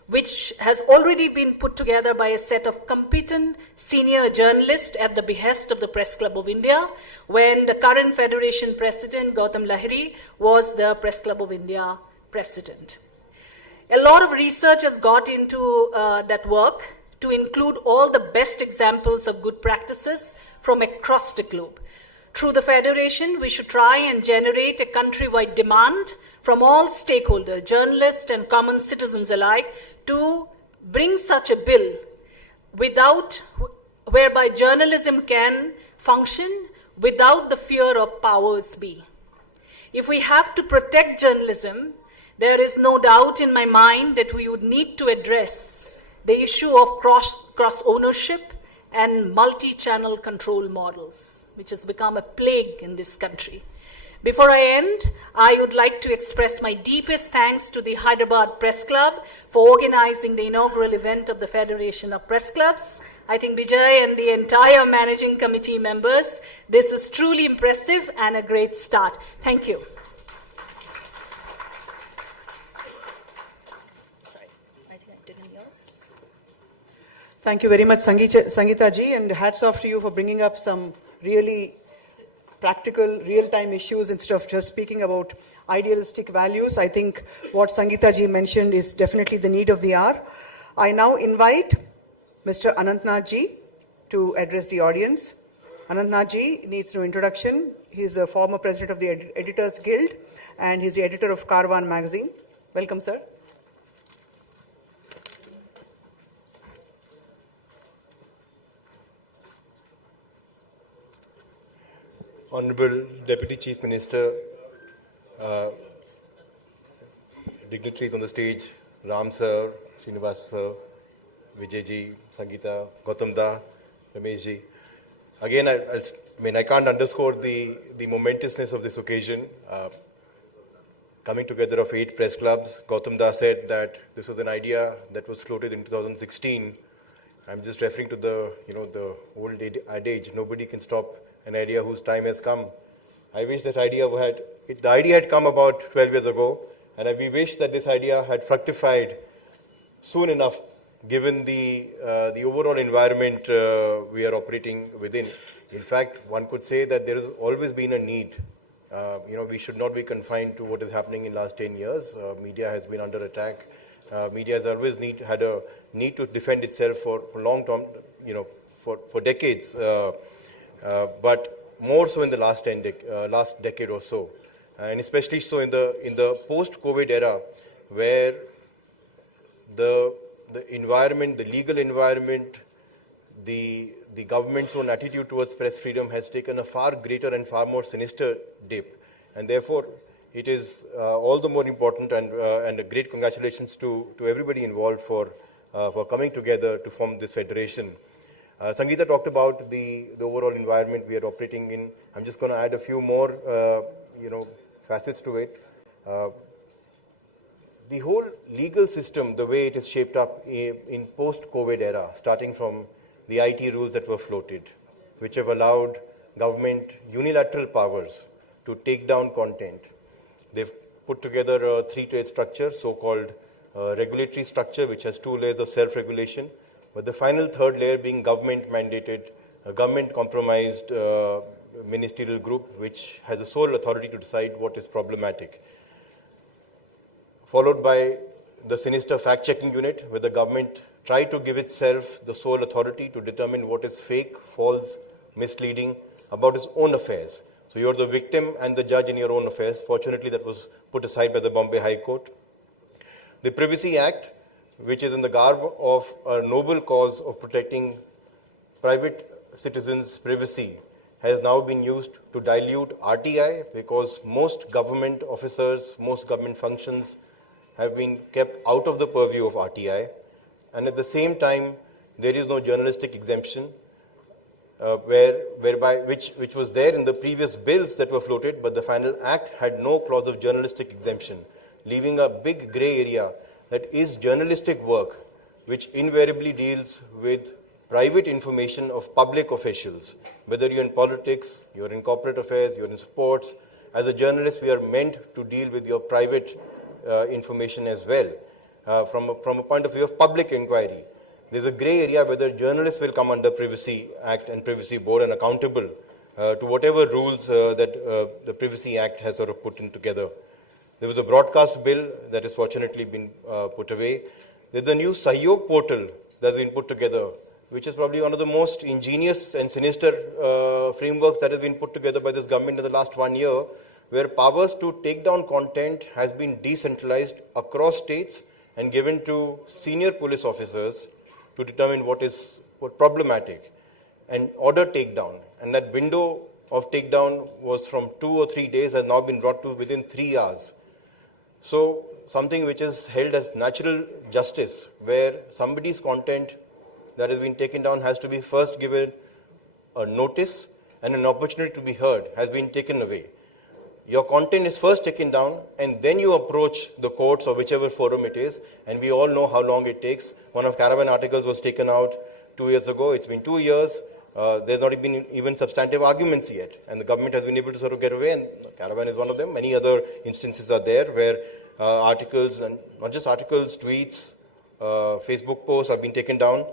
which has already been put together by a set of competent senior journalists at the behest of the Press Club of India, when the current Federation President, Gautam Lahiri, was the Press Club of India President. A lot of research has got into that work to include all the best examples of good practices from across the globe. Through the Federation, we should try and generate a countrywide demand from all stakeholders, journalists and common citizens alike, to bring such a bill whereby journalism can function without the fear of powers be. If we have to protect journalism, there is no doubt in my mind that we would need to address the issue of cross ownership and multi-channel control models, which has become a plague in this country. Before I end, I would like to express my deepest thanks to the Hyderabad Press Club for organizing the inaugural event of the Federation of Press Clubs. I think Vijay and the entire managing committee members, this is truly impressive and a great start. Thank you. Sorry, I think I didn't yours. Thank you very much, Sangeeta ji, and hats off to you for bringing up some really practical, real-time issues instead of just speaking about idealistic values. I think what Sangeeta ji mentioned is definitely the need of the hour. I now invite Mr. Anantnath ji to address the audience. Anantnath ji needs no introduction. He's a former president of the Editors Guild and he's the editor of Caravan magazine. Welcome, sir. Honorable Deputy Chief Minister, dignitaries on the stage, Ram sir, Srinivas sir, Vijay ji, Sangeeta, Gautam da, Ramesh ji. Again, I can't underscore the momentousness of this occasion. Coming together of 8 press clubs, Gautam da said that this was an idea that was floated in 2016. I'm just referring to the old adage, nobody can stop an idea whose time has come. I wish that the idea had come about 12 years ago, and we wish that this idea had fructified soon enough, given the overall environment we are operating within. In fact, one could say that there has always been a need. We should not be confined to what is happening in the last 10 years. Media has been under attack Media has always had a need to defend itself for long term, for decades, but more so in the last decade or so, and especially so in the post-COVID era, where the environment, the legal environment, the government's own attitude towards press freedom has taken a far greater and far more sinister dip, and therefore it is all the more important, and a great congratulations to everybody involved for coming together to form this federation. Sangeeta talked about the overall environment we are operating in. I'm just going to add a few more facets to it. The whole legal system, the way it is shaped up in post-COVID era, starting from the IT rules that were floated, which have allowed government unilateral powers to take down content. They've put together a three-tiered structure, so-called regulatory structure, which has two layers of self-regulation, but the final third layer being government-mandated, government-compromised ministerial group, which has the sole authority to decide what is problematic. Followed by the sinister fact-checking unit, where the government tried to give itself the sole authority to determine what is fake, false, misleading about its own affairs. So you're the victim and the judge in your own affairs. Fortunately, that was put aside by the Bombay High Court. The Privacy Act, which is in the garb of a noble cause of protecting private citizens' privacy, has now been used to dilute RTI, because most government officers, most government functions have been kept out of the purview of RTI. And at the same time, there is no journalistic exemption, which was there in the previous bills that were floated, but the final act had no clause of journalistic exemption, leaving a big grey area that is journalistic work, which invariably deals with private information of public officials. Whether you're in politics, you're in corporate affairs, you're in sports, as a journalist, we are meant to deal with your private information as well, from a point of view of public inquiry. There's a grey area whether journalists will come under Privacy Act and Privacy Board and accountable to whatever rules that the Privacy Act has sort of put in together. There was a broadcast bill that has fortunately been put away. There's the new Sahyog portal that's been put together, which is probably one of the most ingenious and sinister frameworks that has been put together by this government in the last 1 year, where powers to take down content has been decentralized across states and given to senior police officers to determine what problematic and order takedown. And that window of takedown was from 2 or 3 days, has now been brought to within 3 hours. So something which is held as natural justice, where somebody's content that has been taken down has to be first given a notice and an opportunity to be heard, has been taken away. Your content is first taken down, and then you approach the courts or whichever forum it is, and we all know how long it takes. One of Caravan articles was taken out 2 years ago. It's been 2 years. There's not been even substantive arguments yet, and the government has been able to sort of get away, and Caravan is one of them. Many other instances are there where articles, and not just articles, tweets, Facebook posts have been taken down.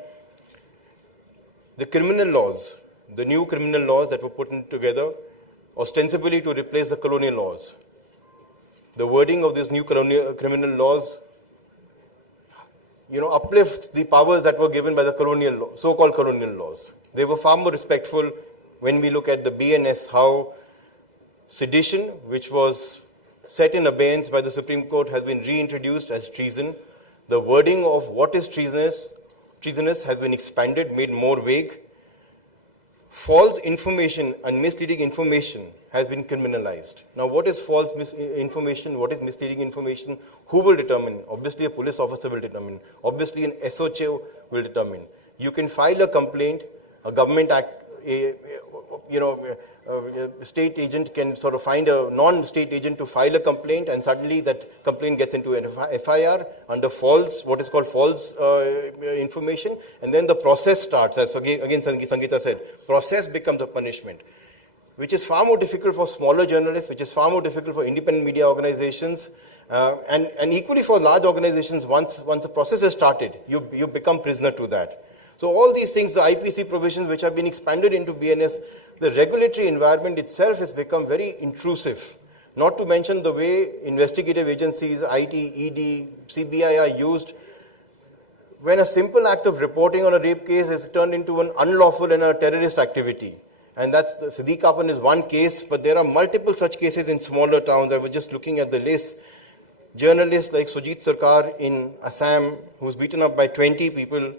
The criminal laws, the new criminal laws that were put in together, ostensibly to replace the colonial laws. The wording of these new criminal laws, uplift the powers that were given by the so-called colonial laws. They were far more respectful when we look at the BNS, how sedition, which was set in abeyance by the Supreme Court, has been reintroduced as treason. The wording of what is treasonous has been expanded, made more vague. False information and misleading information has been criminalized. Now, what is false information? What is misleading information? Who will determine? Obviously, a police officer will determine. Obviously, an SOCHO will determine. You can file a complaint, a government act, state agent can sort of find a non-state agent to file a complaint, and suddenly that complaint gets into an FIR under what is called false information, and then the process starts. As again Sangeeta said, process becomes a punishment, which is far more difficult for smaller journalists, which is far more difficult for independent media organizations, and equally for large organizations. Once the process is started, you become prisoner to that. So all these things, the IPC provisions which have been expanded into BNS, the regulatory environment itself has become very intrusive. Not to mention the way investigative agencies, IT, ED, CBI are used when a simple act of reporting on a rape case is turned into an unlawful and a terrorist activity. And that's the Siddiq Kapan is one case, but there are multiple such cases in smaller towns. I was just looking at the list. Journalists like Sujit Sarkar in Assam, who was beaten up by 20 people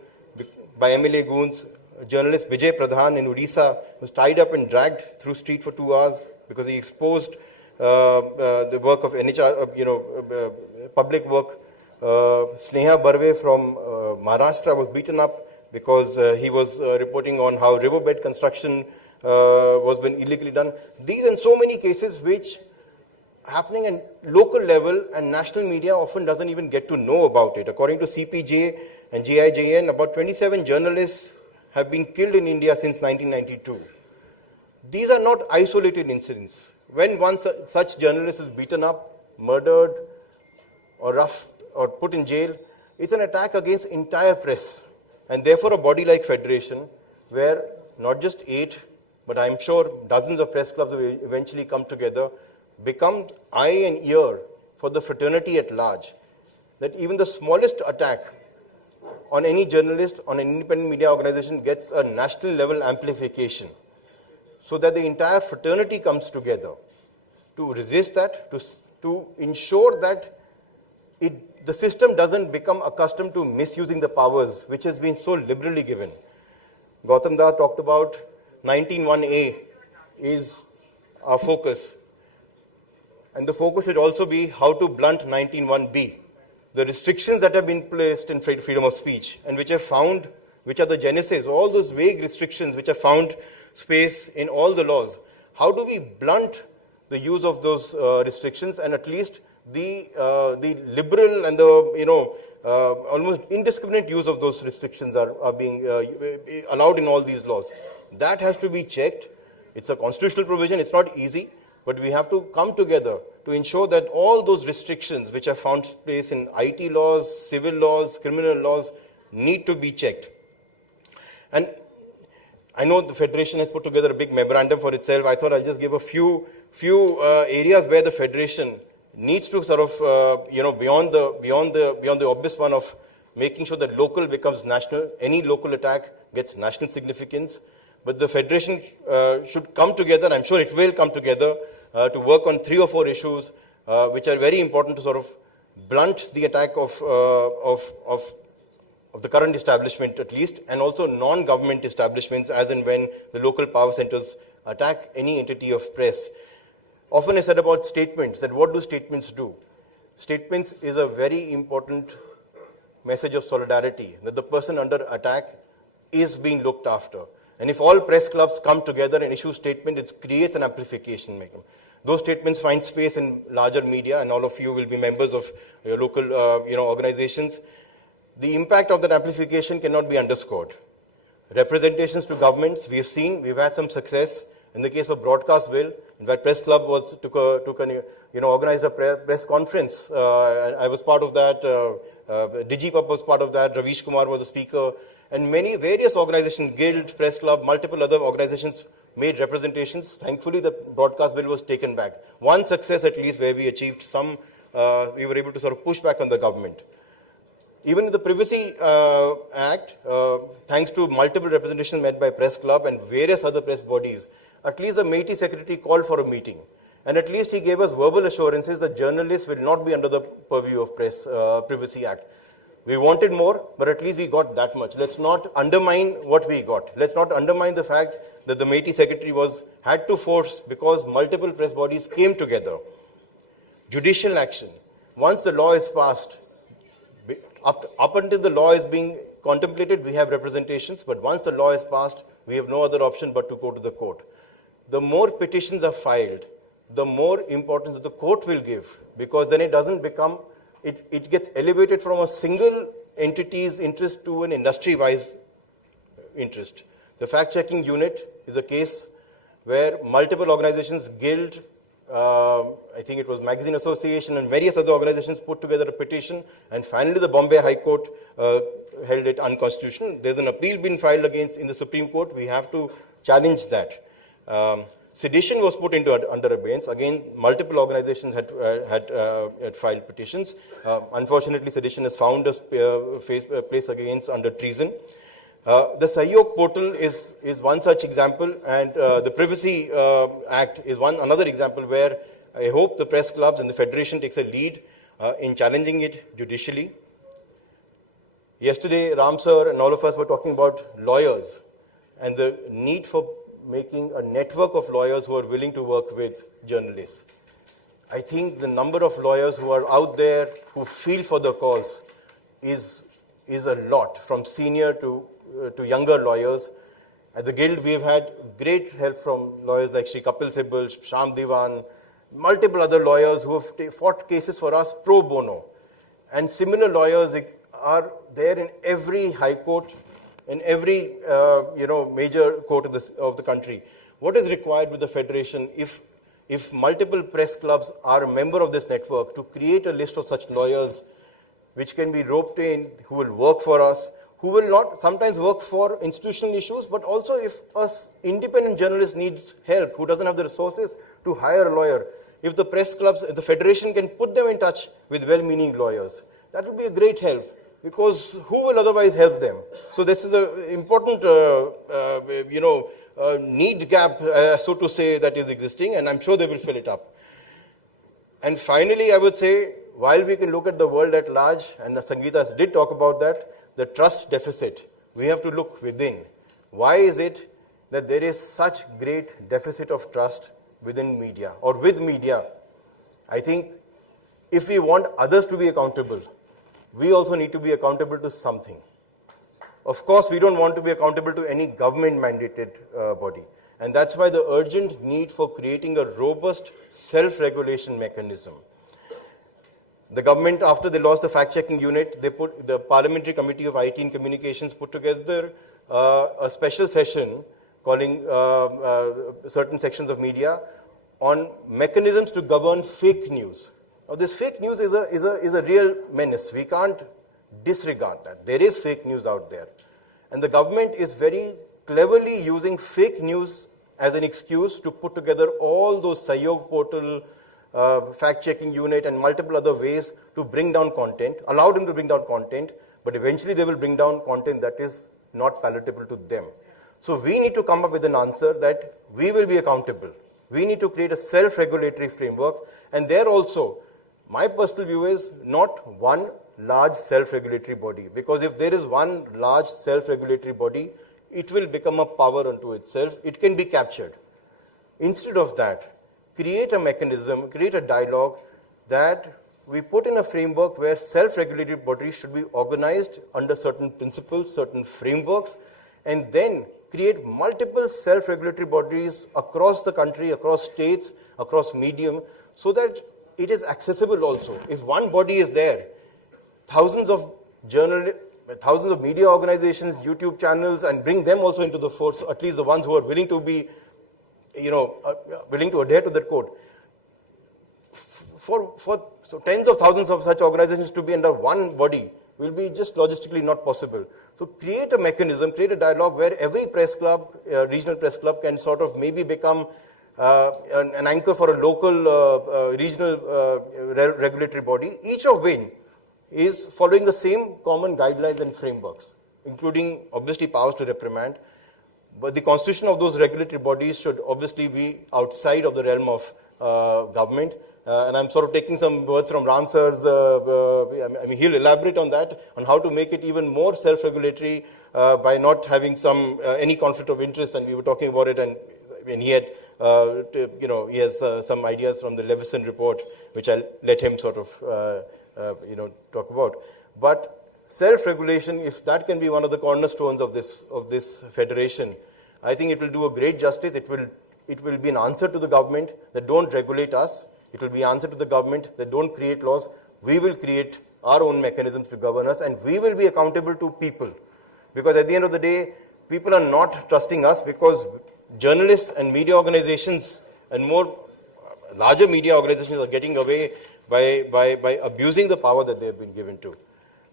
by MLA goons. Journalist Vijay Pradhan in Odisha was tied up and dragged through street for 2 hours because he exposed the work of NHR, public work. Sneha Barve from Maharashtra was beaten up because he was reporting on how riverbed construction was been illegally done. These and so many cases which happening at local level and national media often doesn't even get to know about it. According to CPJ and GIJN, about 27 journalists have been killed in India since 1992. These are not isolated incidents. When one such journalist is beaten up, murdered, or roughed, or put in jail, it's an attack against entire press. And therefore a body like Federation, where not just 8, but I'm sure dozens of press clubs will eventually come together, become eye and ear for the fraternity at large. That even the smallest attack on any journalist, on an independent media organization gets a national level amplification. So that the entire fraternity comes together to resist that, to ensure that the system doesn't become accustomed to misusing the powers which has been so liberally given. Gautam Da talked about 19(1)A is our focus. And the focus should also be how to blunt 19(1)B. The restrictions that have been placed in freedom of speech and which are the genesis, all those vague restrictions which have found space in all the laws. How do we blunt the use of those restrictions, and at least the liberal and the almost indiscriminate use of those restrictions are being allowed in all these laws. That has to be checked. It's a constitutional provision. It's not easy, but we have to come together to ensure that all those restrictions which have found place in IT laws, civil laws, criminal laws need to be checked. And I know the Federation has put together a big memorandum for itself. I thought I'll just give a few areas where the Federation needs to sort of, beyond the obvious one of making sure that local becomes national. Any local attack gets national significance. But the Federation should come together, I'm sure it will come together, to work on 3 or 4 issues which are very important to sort of blunt the attack of the current establishment at least, and also non-government establishments as and when the local power centers attack any entity of press. Often I said about statements, that what do statements do? Statements is a very important message of solidarity, that the person under attack is being looked after. And if all press clubs come together and issue statement, it creates an amplification mechanism. Those statements find space in larger media, and all of you will be members of your local organizations. The impact of that amplification cannot be underscored. Representations to governments, we have seen, we've had some success. In the case of broadcast bill, in fact, Press Club organized a press conference. I was part of that. Digipap was part of that. Ravish Kumar was the speaker. And various organizations, Guild, Press Club, multiple other organizations made representations. Thankfully, the broadcast bill was taken back. One success at least where we achieved some, we were able to sort of push back on the government. Even in the Privacy Act, thanks to multiple representations made by Press Club and various other press bodies, at least the MeitY Secretary called for a meeting. And at least he gave us verbal assurances that journalists will not be under the purview of Privacy Act. We wanted more, but at least we got that much. Let's not undermine what we got. Let's not undermine the fact that the MeitY Secretary had to force because multiple press bodies came together. Judicial action. Once the law is passed, up until the law is being contemplated, we have representations, but once the law is passed, we have no other option but to go to the court. The more petitions are filed, the more importance the court will give, because then it doesn't become, it gets elevated from a single entity's interest to an industry-wise interest. The fact-checking unit is a case where multiple organizations, Guild, I think it was Magazine Association and various other organizations put together a petition, and finally the Bombay High Court held it unconstitutional. There's an appeal been filed against in the Supreme Court. We have to challenge that. Sedition was put under abeyance. Again, multiple organizations had filed petitions. Unfortunately, sedition is found as place against under treason. The Sahyog portal is one such example, and the Privacy Act is another example where I hope the press clubs and the federation takes a lead in challenging it judicially. Yesterday, Ram sir and all of us were talking about lawyers and the need for making a network of lawyers who are willing to work with journalists. I think the number of lawyers who are out there who feel for the cause is a lot, from senior to younger lawyers. At the Guild, we've had great help from lawyers like Shri Kapil Sibal, Sham Diwan, multiple other lawyers who have fought cases for us pro bono. And similar lawyers are there in every high court, in every major court of the country. What is required with the federation if multiple press clubs are a member of this network to create a list of such lawyers which can be roped in, who will work for us, who will not sometimes work for institutional issues, but also if an independent journalist needs help, who doesn't have the resources to hire a lawyer, if the press clubs, the federation can put them in touch with well-meaning lawyers, that would be a great help. Because who will otherwise help them? So this is an important, need gap, so to say, that is existing, and I'm sure they will fill it up. And finally, I would say, while we can look at the world at large, and Sangeeta did talk about that, the trust deficit, we have to look within. Why is it that there is such great deficit of trust within media, or with media? I think if we want others to be accountable, we also need to be accountable to something. Of course, we don't want to be accountable to any government-mandated body. And that's why the urgent need for creating a robust self-regulation mechanism. The government, after they lost the fact-checking unit, they put the Parliamentary Committee of IT and Communications put together a special session calling certain sections of media on mechanisms to govern fake news. Now, this fake news is a real menace. We can't disregard that. There is fake news out there. And the government is very cleverly using fake news as an excuse to put together all those Sahyog portal, fact-checking unit, and multiple other ways to bring down content, allow them to bring down content, but eventually they will bring down content that is not palatable to them. So we need to come up with an answer that we will be accountable. We need to create a self-regulatory framework, and there also, my personal view is not one large self-regulatory body, because if there is one large self-regulatory body, it will become a power unto itself. It can be captured. Instead of that, create a mechanism, create a dialogue that we put in a framework where self-regulatory bodies should be organized under certain principles, certain frameworks, and then create multiple self-regulatory bodies across the country, across states, across medium, so that it is accessible also. If one body is there, thousands of media organizations, YouTube channels, and bring them also into the force, at least the ones who are willing to be, willing to adhere to that code. So tens of thousands of such organizations to be under one body will be just logistically not possible. So create a mechanism, create a dialogue where every press club, regional press club, can sort of maybe become an anchor for a local, regional regulatory body, each of which is following the same common guidelines and frameworks, including obviously powers to reprimand. But the constitution of those regulatory bodies should obviously be outside of the realm of government. And I'm sort of taking some words from Ram sir's, he'll elaborate on that, on how to make it even more self-regulatory by not having any conflict of interest. And we were talking about it, and when he had, he has some ideas from the Levison report, which I'll let him sort of, talk about. But self-regulation, if that can be one of the cornerstones of this federation, I think it will do a great justice. It will be an answer to the government that don't regulate us. It will be an answer to the government that don't create laws. We will create our own mechanisms to govern us, and we will be accountable to people. Because at the end of the day, people are not trusting us, because journalists and media organizations and more larger media organizations are getting away by abusing the power that they have been given to.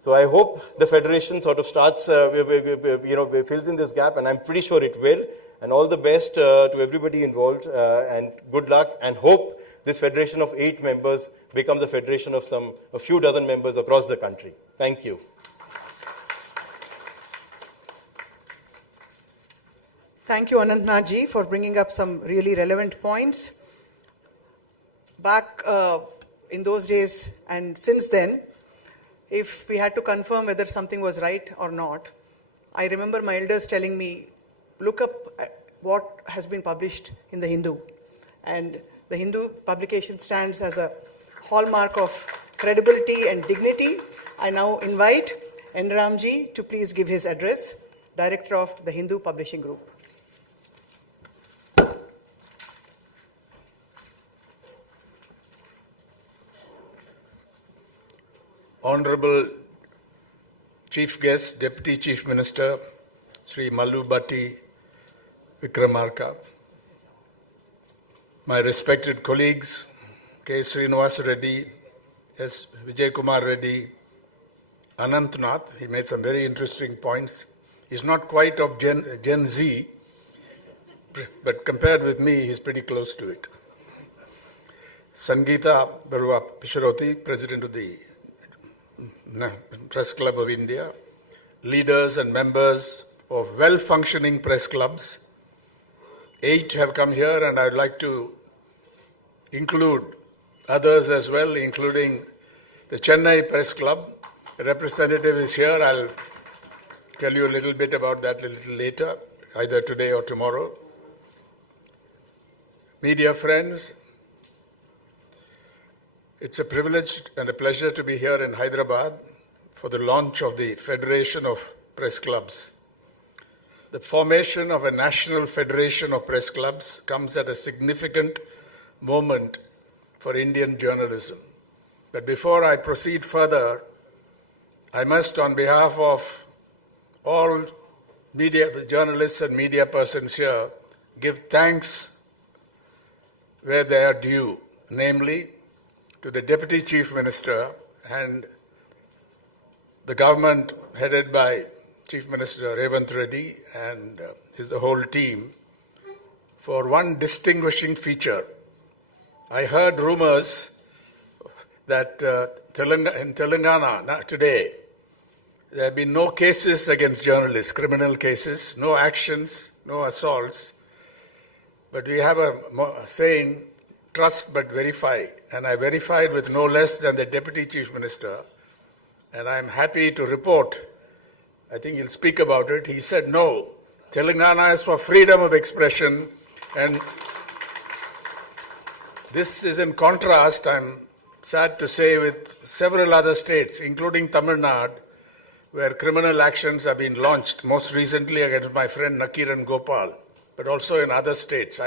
So I hope the federation sort of starts, fills in this gap, and I'm pretty sure it will. And all the best to everybody involved, and good luck, and hope this federation of 8 members becomes a federation of a few dozen members across the country. Thank you. Thank you, Anantnath ji, for bringing up some really relevant points. Back in those days and since then, if we had to confirm whether something was right or not, I remember my elders telling me, look up what has been published in the Hindu. And the Hindu publication stands as a hallmark of credibility and dignity. I now invite N. Ramji to please give his address, Director of the Hindu Publishing Group. Honorable Chief Guest, Deputy Chief Minister, Sri Mallu Bhatti Vikramarka, my respected colleagues, K. Srinivasa Reddy, S. Vijay Kumar Reddy, Anantnath, he made some very interesting points. He's not quite of Gen Z, but compared with me, he's pretty close to it. Sangeeta Barua Pisharoti, President of the Press Club of India, leaders and members of well-functioning press clubs. 8 have come here, and I'd like to include others as well, including the Chennai Press Club. A representative is here. I'll tell you a little bit about that a little later, either today or tomorrow. Media friends, it's a privilege and a pleasure to be here in Hyderabad for the launch of the Federation of Press Clubs. The formation of a national federation of press clubs comes at a significant moment for Indian journalism. But before I proceed further, I must, on behalf of all media journalists and media persons here, give thanks where they are due, namely to the Deputy Chief Minister and the government headed by Chief Minister Revanth Reddy and the whole team for one distinguishing feature. I heard rumors that in Telangana today, there have been no cases against journalists, criminal cases, no actions, no assaults. But we have a saying, trust but verify. And I verified with no less than the Deputy Chief Minister. And I'm happy to report, I think he'll speak about it. He said, no, Telangana is for freedom of expression. And this is in contrast, I'm sad to say, with several other states, including Tamil Nadu, where criminal actions have been launched, most recently against my friend Nakiran Gopal, but also in other states.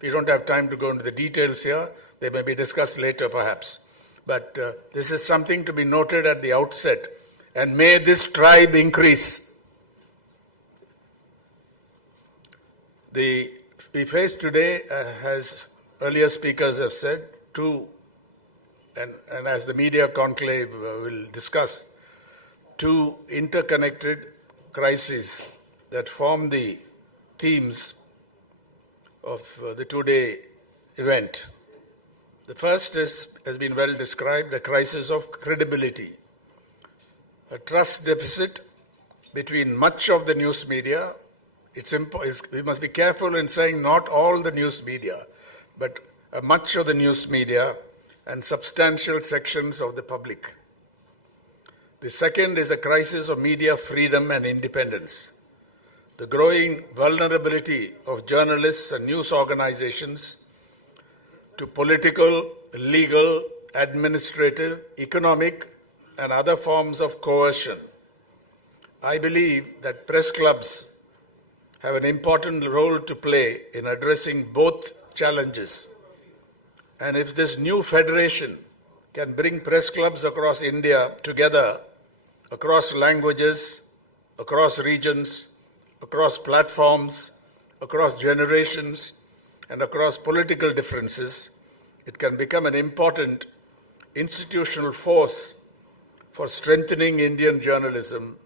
We don't have time to go into the details here. They may be discussed later, perhaps. But this is something to be noted at the outset. And may this tribe increase. We face today, as earlier speakers have said, and as the media conclave will discuss, 2 interconnected crises that form the themes of the two-day event. The first has been well described, the crisis of credibility. A trust deficit between much of the news media. We must be careful in saying not all the news media, but much of the news media and substantial sections of the public. The second is a crisis of media freedom and independence. The growing vulnerability of journalists and news organizations to political, legal, administrative, economic, and other forms of coercion. I believe that press clubs have an important role to play in addressing both challenges. And if this new federation can bring press clubs across India together, across languages, across regions, across platforms, across generations, and across political differences, it can become an important institutional force for strengthening Indian journalism,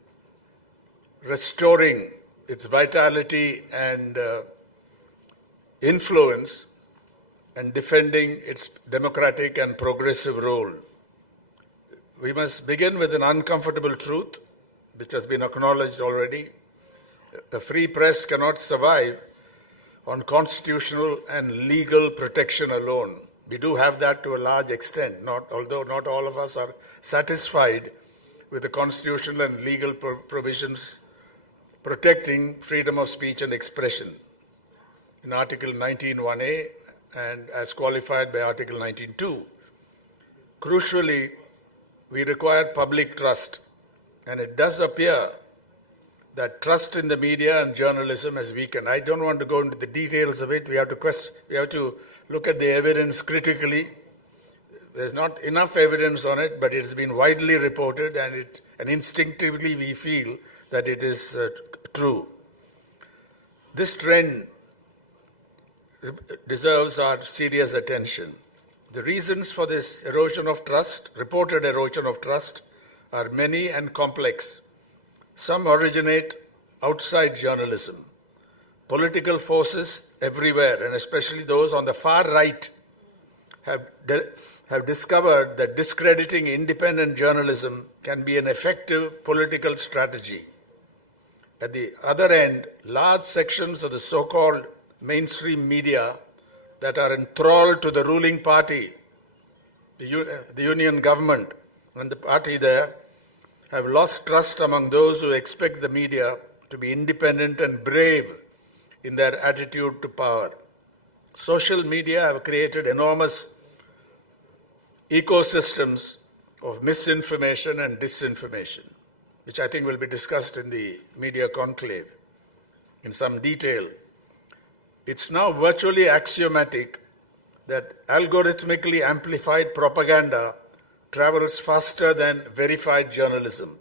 restoring its vitality and influence and defending its democratic and progressive role. We must begin with an uncomfortable truth, which has been acknowledged already. A free press cannot survive on constitutional and legal protection alone. We do have that to a large extent, although not all of us are satisfied with the constitutional and legal provisions protecting freedom of speech and expression in Article 19(1)(a) and as qualified by Article 19(2). Crucially, we require public trust, and it does appear that trust in the media and journalism has weakened. I don't want to go into the details of it. We have to look at the evidence critically. There's not enough evidence on it, but it has been widely reported, and instinctively we feel that it is true. This trend deserves our serious attention. The reasons for this erosion of trust, reported erosion of trust, are many and complex. Some originate outside journalism. Political forces everywhere, and especially those on the far right, have discovered that discrediting independent journalism can be an effective political strategy. At the other end, large sections of the so-called mainstream media that are enthralled to the ruling party, the union government, and the party there, have lost trust among those who expect the media to be independent and brave in their attitude to power. Social media have created enormous ecosystems of misinformation and disinformation, which I think will be discussed in the media conclave in some detail. It's now virtually axiomatic that algorithmically amplified propaganda travels faster than verified journalism.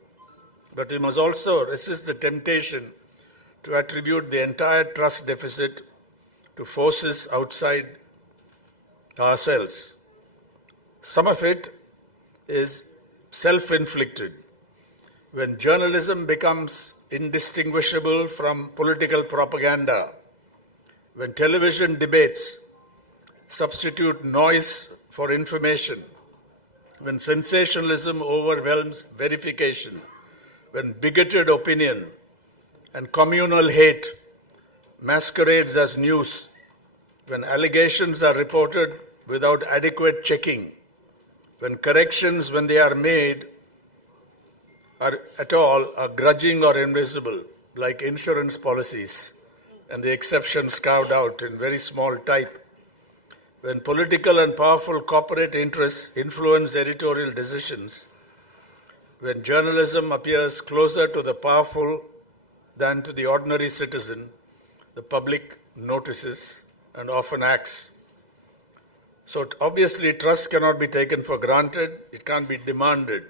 But we must also resist the temptation to attribute the entire trust deficit to forces outside ourselves. Some of it is self-inflicted. When journalism becomes indistinguishable from political propaganda, when television debates substitute noise for information, when sensationalism overwhelms verification, when bigoted opinion and communal hate masquerades as news, when allegations are reported without adequate checking, when corrections, when they are made, are grudging or invisible, like insurance policies, and the exceptions carved out in very small type, when political and powerful corporate interests influence editorial decisions, when journalism appears closer to the powerful than to the ordinary citizen, the public notices and often acts. So obviously trust cannot be taken for granted, it can't be demanded.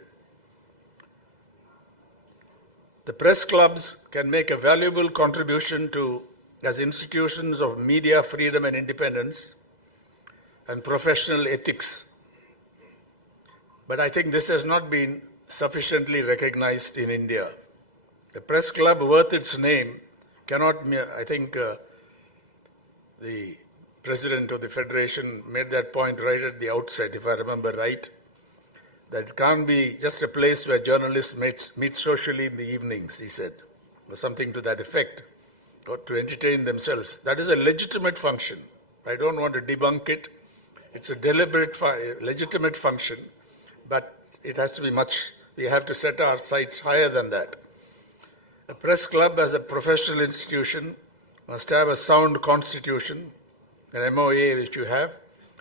The press clubs can make a valuable contribution as institutions of media freedom and independence and professional ethics. But I think this has not been sufficiently recognized in India. A press club worth its name cannot, I think the president of the federation made that point right at the outset, if I remember right, that it can't be just a place where journalists meet socially in the evenings, he said, or something to that effect, or to entertain themselves. That is a legitimate function. I don't want to debunk it. It's a deliberate, legitimate function, but it has to be we have to set our sights higher than that. A press club as a professional institution must have a sound constitution, an MOA which you have,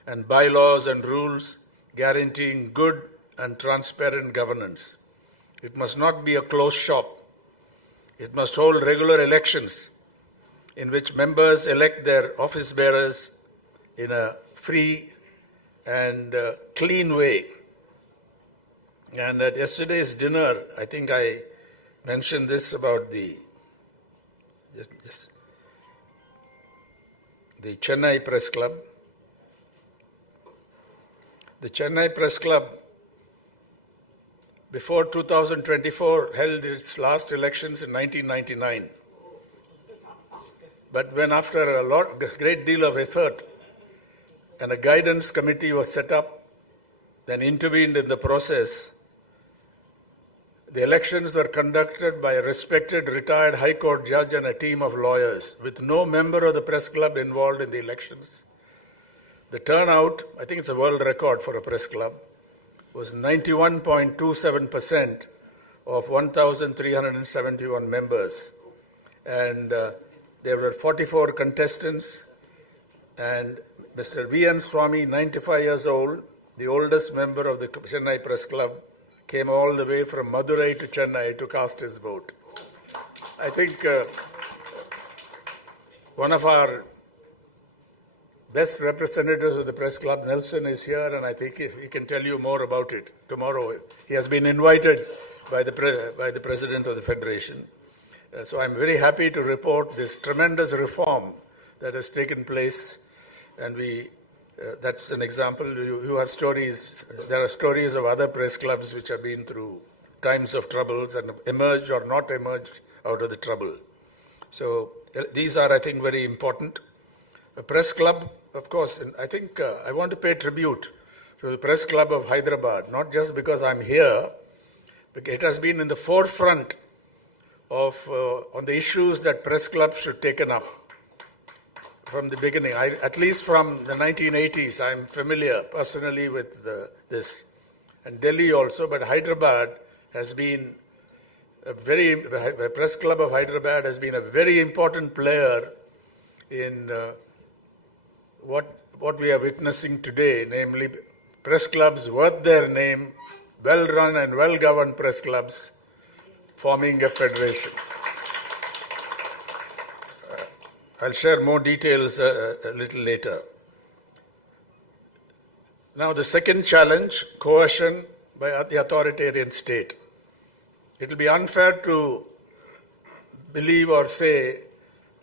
and bylaws and rules guaranteeing good and transparent governance. It must not be a closed shop. It must hold regular elections in which members elect their office bearers in a free and clean way. And at yesterday's dinner, I think I mentioned this about the Chennai Press Club. The Chennai Press Club, before 2024, held its last elections in 1999. But when after a great deal of effort and a guidance committee was set up, then intervened in the process, the elections were conducted by a respected retired High Court judge and a team of lawyers, with no member of the press club involved in the elections. The turnout, I think it's a world record for a press club, was 91.27% of 1,371 members. And there were 44 contestants, and Mr. V.N. Swamy, 95 years old, the oldest member of the Chennai Press Club, came all the way from Madurai to Chennai to cast his vote. I think one of our best representatives of the Press Club, Nelson, is here, and I think he can tell you more about it tomorrow. He has been invited by the President of the Federation. So I'm very happy to report this tremendous reform that has taken place, and that's an example. You have stories. There are stories of other press clubs which have been through times of troubles and emerged or not emerged out of the trouble. So these are, I think, very important. A press club, of course, and I think I want to pay tribute to the Press Club of Hyderabad, not just because I'm here, but it has been in the forefront of on the issues that press clubs should taken up from the beginning. At least from the 1980s, I'm familiar personally with this. And Delhi also, but Hyderabad has been the Press Club of Hyderabad has been a very important player in what we are witnessing today, namely press clubs worth their name, well-run and well-governed press clubs forming a federation. I'll share more details a little later. Now, the second challenge, coercion by the authoritarian state. It will be unfair to believe or say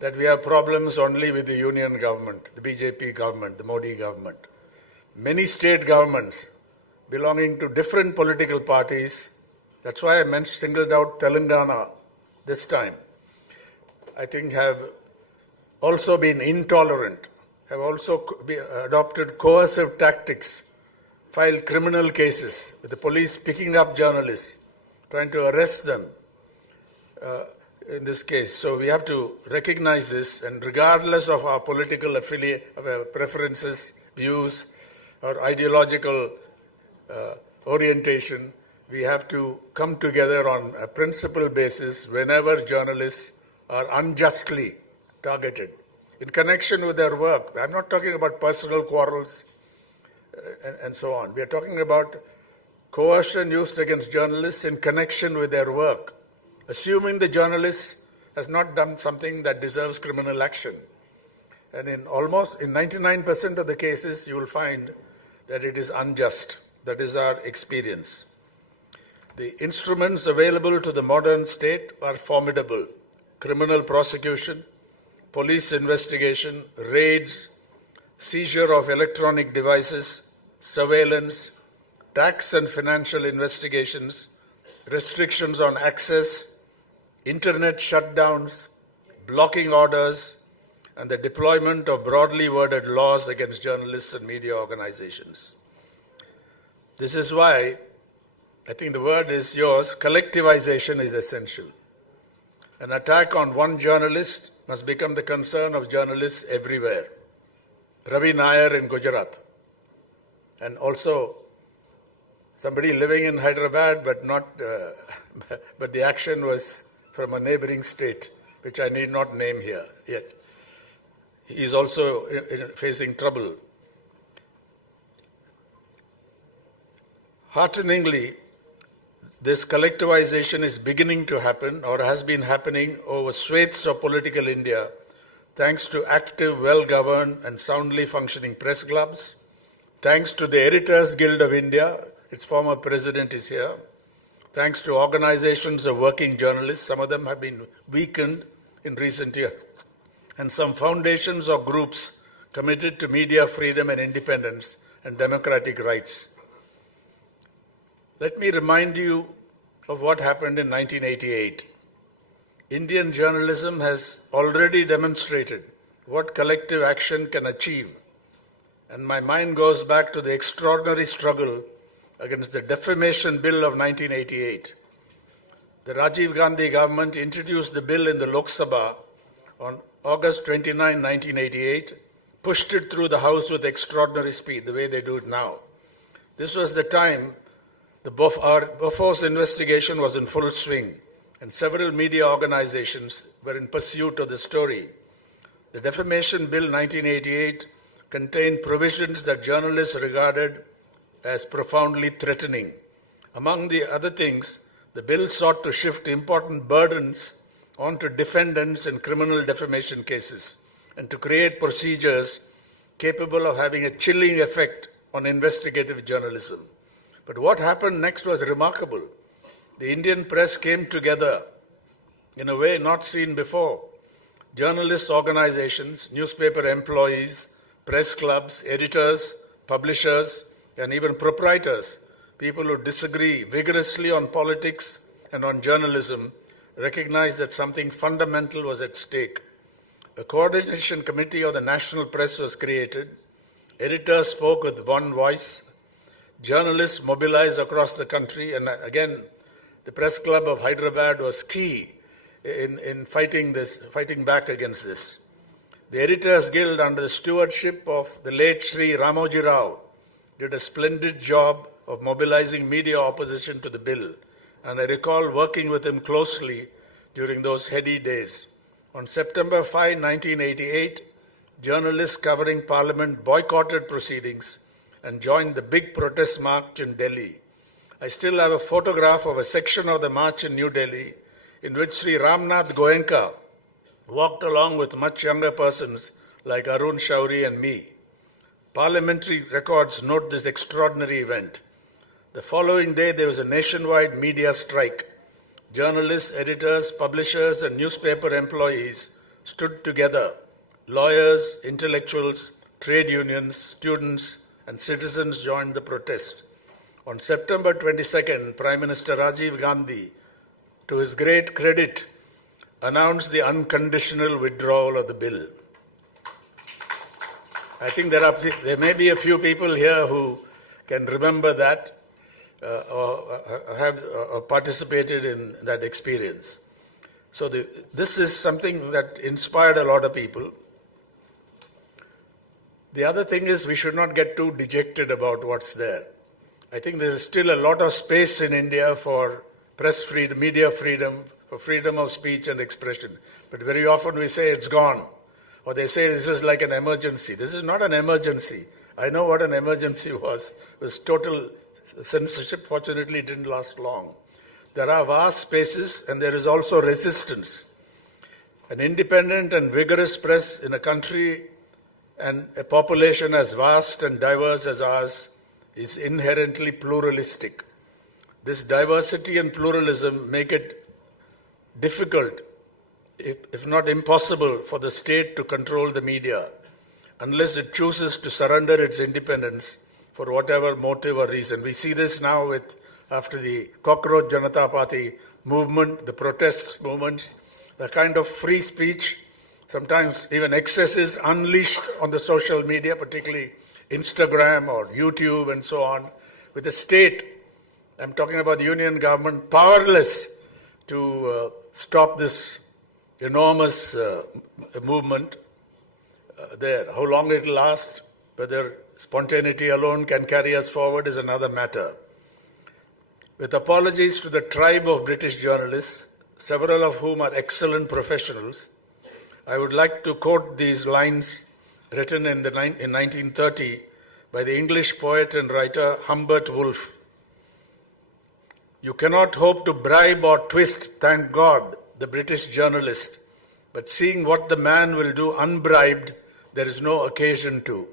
that we have problems only with the union government, the BJP government, the Modi government. Many state governments belonging to different political parties, that's why I singled out Telangana this time, I think have also been intolerant, have also adopted coercive tactics, filed criminal cases with the police picking up journalists, trying to arrest them in this case. So we have to recognize this, and regardless of our political preferences, views, or ideological orientation, we have to come together on a principle basis whenever journalists are unjustly targeted in connection with their work. I'm not talking about personal quarrels and so on. We are talking about coercion used against journalists in connection with their work, assuming the journalist has not done something that deserves criminal action. And in 99% of the cases, you will find that it is unjust. That is our experience. The instruments available to the modern state are formidable. Criminal prosecution, police investigation, raids, seizure of electronic devices, surveillance, tax and financial investigations, restrictions on access, internet shutdowns, blocking orders, and the deployment of broadly worded laws against journalists and media organizations. This is why, I think the word is yours, collectivization is essential. An attack on one journalist must become the concern of journalists everywhere. Ravi Nair in Gujarat, and also somebody living in Hyderabad, but the action was from a neighboring state, which I need not name here yet. He is also facing trouble. Hearteningly, this collectivization is beginning to happen, or has been happening over swathes of political India, thanks to active, well-governed and soundly functioning press clubs, thanks to the Editors Guild of India, its former president is here, thanks to organizations of working journalists, some of them have been weakened in recent years, and some foundations or groups committed to media freedom and independence and democratic rights. Let me remind you of what happened in 1988. Indian journalism has already demonstrated what collective action can achieve. And my mind goes back to the extraordinary struggle against the Defamation Bill of 1988. The Rajiv Gandhi government introduced the bill in the Lok Sabha on August 29, 1988, pushed it through the House with extraordinary speed, the way they do it now. This was the time our Bofors investigation was in full swing, and several media organizations were in pursuit of the story. The Defamation Bill 1988 contained provisions that journalists regarded as profoundly threatening. Among the other things, the bill sought to shift important burdens onto defendants in criminal defamation cases and to create procedures capable of having a chilling effect on investigative journalism. But what happened next was remarkable. The Indian press came together in a way not seen before. Journalist organizations, newspaper employees, press clubs, editors, publishers, and even proprietors, people who disagree vigorously on politics and on journalism, recognized that something fundamental was at stake. A coordination committee of the national press was created. Editors spoke with one voice. Journalists mobilized across the country, and again, the Press Club of Hyderabad was key in fighting back against this. The Editors Guild, under the stewardship of the late Sri Ramoji Rao, did a splendid job of mobilizing media opposition to the bill, and I recall working with him closely during those heady days. On September 5, 1988, journalists covering Parliament boycotted proceedings and joined the big protest march in Delhi. I still have a photograph of a section of the march in New Delhi in which Sri Ramnath Goenka walked along with much younger persons like Arun Shauri and me. Parliamentary records note this extraordinary event. The following day, there was a nationwide media strike. Journalists, editors, publishers, and newspaper employees stood together. Lawyers, intellectuals, trade unions, students, and citizens joined the protest. On September 22nd, Prime Minister Rajiv Gandhi, to his great credit, announced the unconditional withdrawal of the bill. I think there may be a few people here who can remember that or have participated in that experience. So this is something that inspired a lot of people. The other thing is we should not get too dejected about what's there. I think there is still a lot of space in India for press freedom, media freedom, for freedom of speech and expression. But very often we say it's gone. Or they say this is like an emergency. This is not an emergency. I know what an emergency was. It was total censorship. Fortunately, it didn't last long. There are vast spaces and there is also resistance. An independent and vigorous press in a country and a population as vast and diverse as ours is inherently pluralistic. This diversity and pluralism make it difficult, if not impossible, for the state to control the media unless it chooses to surrender its independence for whatever motive or reason. We see this now after the Cockroach Janata Party movement, the protest movements, the kind of free speech, sometimes even excesses unleashed on the social media, particularly Instagram or YouTube and so on, with the state, I'm talking about the union government, powerless to stop this enormous movement there. How long it will last, whether spontaneity alone can carry us forward is another matter. With apologies to the tribe of British journalists, several of whom are excellent professionals, I would like to quote these lines written in 1930 by the English poet and writer Humbert Woolf. You cannot hope to bribe or twist, thank God, the British journalist, but seeing what the man will do unbribed, there is no occasion to.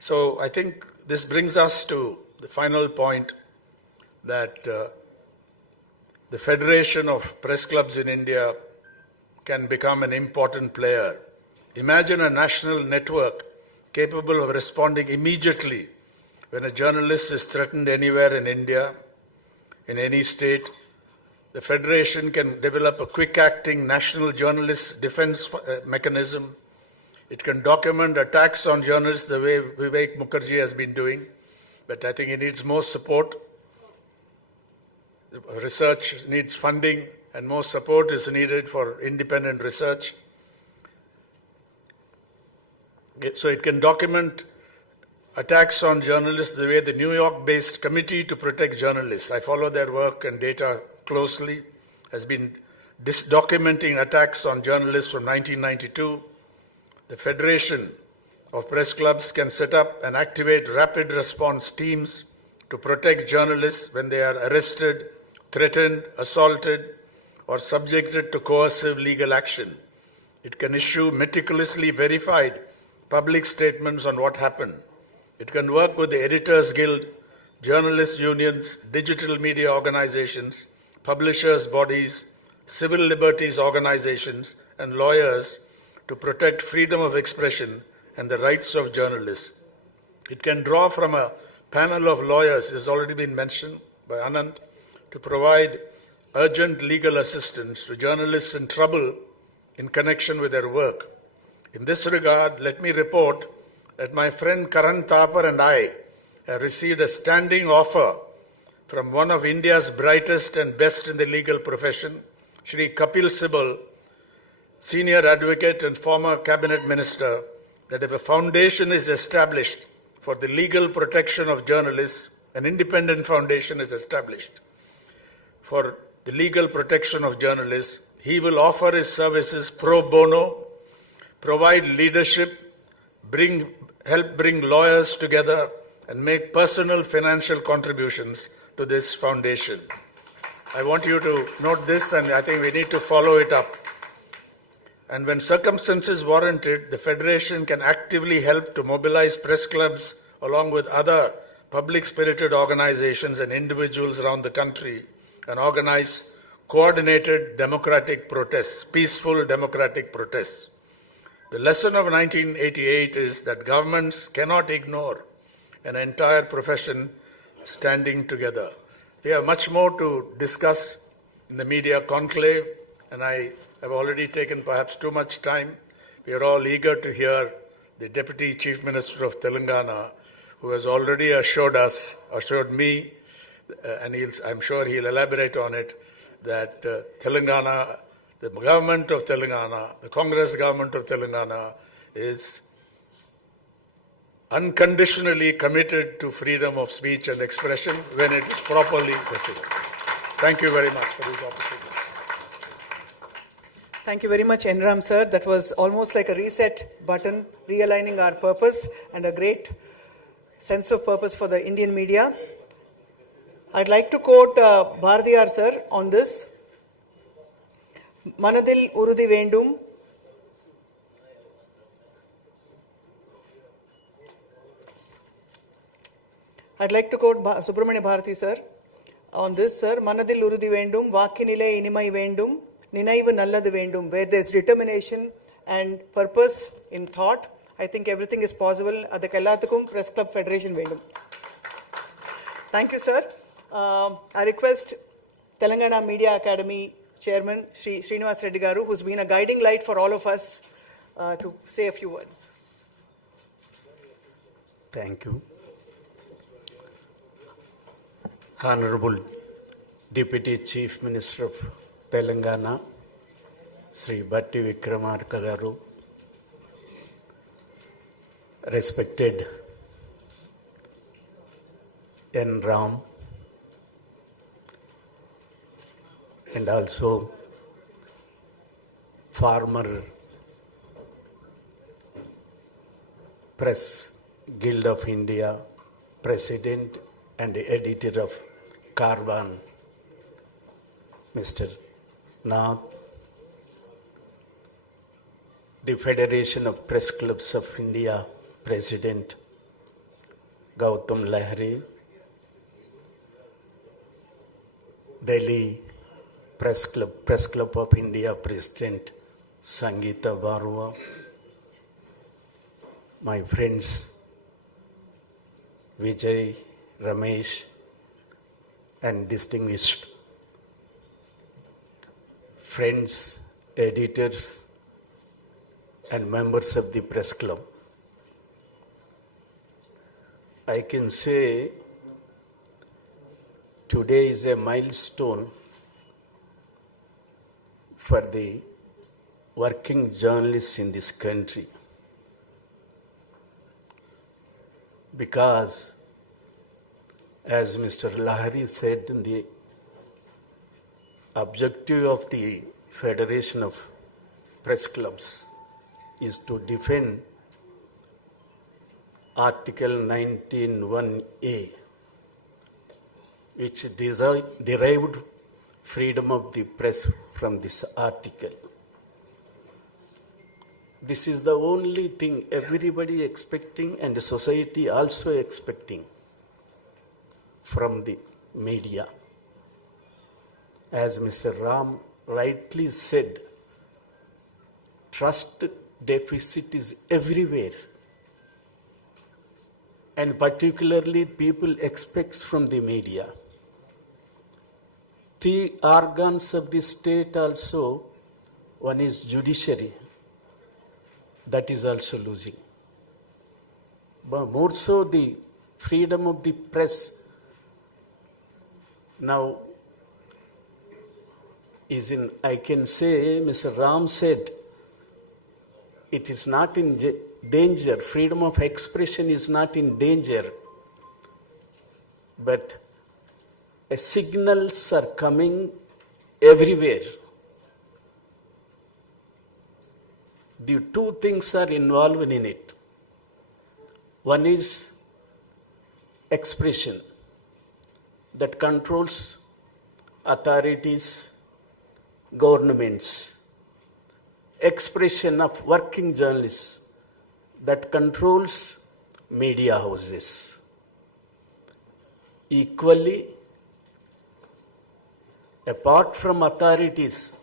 So I think this brings us to the final point that the Federation of Press Clubs in India can become an important player. Imagine a national network capable of responding immediately when a journalist is threatened anywhere in India, in any state. the Federation can develop a quick-acting national journalist defense mechanism. It can document attacks on journalists the way Vivek Mukherjee has been doing, but I think it needs more support. Research needs funding, and more support is needed for independent research. So it can document attacks on journalists the way the New York-based Committee to Protect Journalists, I follow their work and data closely, has been documenting attacks on journalists from 1992. The Federation of Press Clubs can set up and activate rapid response teams to protect journalists when they are arrested, threatened, assaulted, or subjected to coercive legal action. It can issue meticulously verified public statements on what happened. It can work with the Editors Guild, journalists' unions, digital media organizations, publishers' bodies, civil liberties organizations, and lawyers to protect freedom of expression and the rights of journalists. It can draw from a panel of lawyers, has already been mentioned by Anand, to provide urgent legal assistance to journalists in trouble in connection with their work. In this regard, let me report that my friend Karan Thapar and I have received a standing offer from one of India's brightest and best in the legal profession, Shri Kapil Sibal, senior advocate and former cabinet minister, that if a foundation is established for the legal protection of journalists, an independent foundation is established for the legal protection of journalists, he will offer his services pro bono, provide leadership, help bring lawyers together, and make personal financial contributions to this foundation. I want you to note this, and I think we need to follow it up. And when circumstances warranted, the Federation can actively help to mobilize press clubs along with other public-spirited organizations and individuals around the country and organize coordinated democratic protests, peaceful democratic protests. The lesson of 1988 is that governments cannot ignore an entire profession standing together. We have much more to discuss in the media conclave, and I have already taken perhaps too much time. We are all eager to hear the Deputy Chief Minister of Telangana, who has already assured me, and I'm sure he'll elaborate on it, that Telangana, the government of Telangana, the Congress government of Telangana is unconditionally committed to freedom of speech and expression when it is properly pursued. Thank you very much for this opportunity. Thank you very much, Enram sir. That was almost like a reset button, realigning our purpose and a great sense of purpose for the Indian media. I'd like to quote Bharadiyar sir on this. Manadil urudi vendum. I'd like to quote Subramanya Bharati sir on this, sir. Manadil urudi vendum, vakinile inimai vendum, ninaivu nalladu vendum. Where there's determination and purpose in thought, I think everything is possible. Adakalathukkum Press Club Federation vendum. Thank you, sir. I request Telangana Media Academy Chairman Shri Srinivas Reddy Garu, who's been a guiding light for all of us, to say a few words. Thank you. Honorable Deputy Chief Minister of Telangana, Sri Batti Vikramarka Garu, respected N. Ram, and also former Press Guild of India, President and Editor of Carbon, Mr. Nath, the Federation of Press Clubs of India, President Gautam Lahiri, Delhi Press Club of India President Sangeeta Barua, my friends Vijay, Ramesh, and distinguished friends, editors, and members of the Press Club. I can say today is a milestone for the working journalists in this country, because as Mr. Lahari said, in the objective of the Federation of Press Clubs is to defend Article 19(1)(a), which derived freedom of the press from this article. This is the only thing everybody expecting and the society also expecting from the media. As Mr. Ram rightly said, trust deficit is everywhere. And particularly people expect from the media. The organs of the state also, one is judiciary, that is also losing. But more so the freedom of the press now is in, I can say, Mr. Ram said, it is not in danger, freedom of expression is not in danger, but signals are coming everywhere. The two things are involved in it. One is expression that controls authorities, governments. Expression of working journalists that controls media houses. Equally, apart from authorities,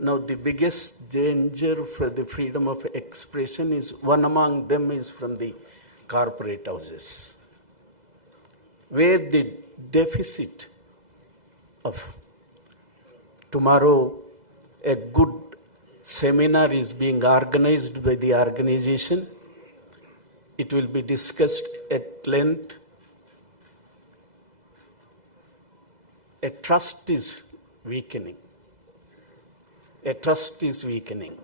now the biggest danger for the freedom of expression is, one among them is from the corporate houses, where the deficit of tomorrow a good seminar is being organized by the organization. It will be discussed at length. A trust is weakening. A trust is weakening.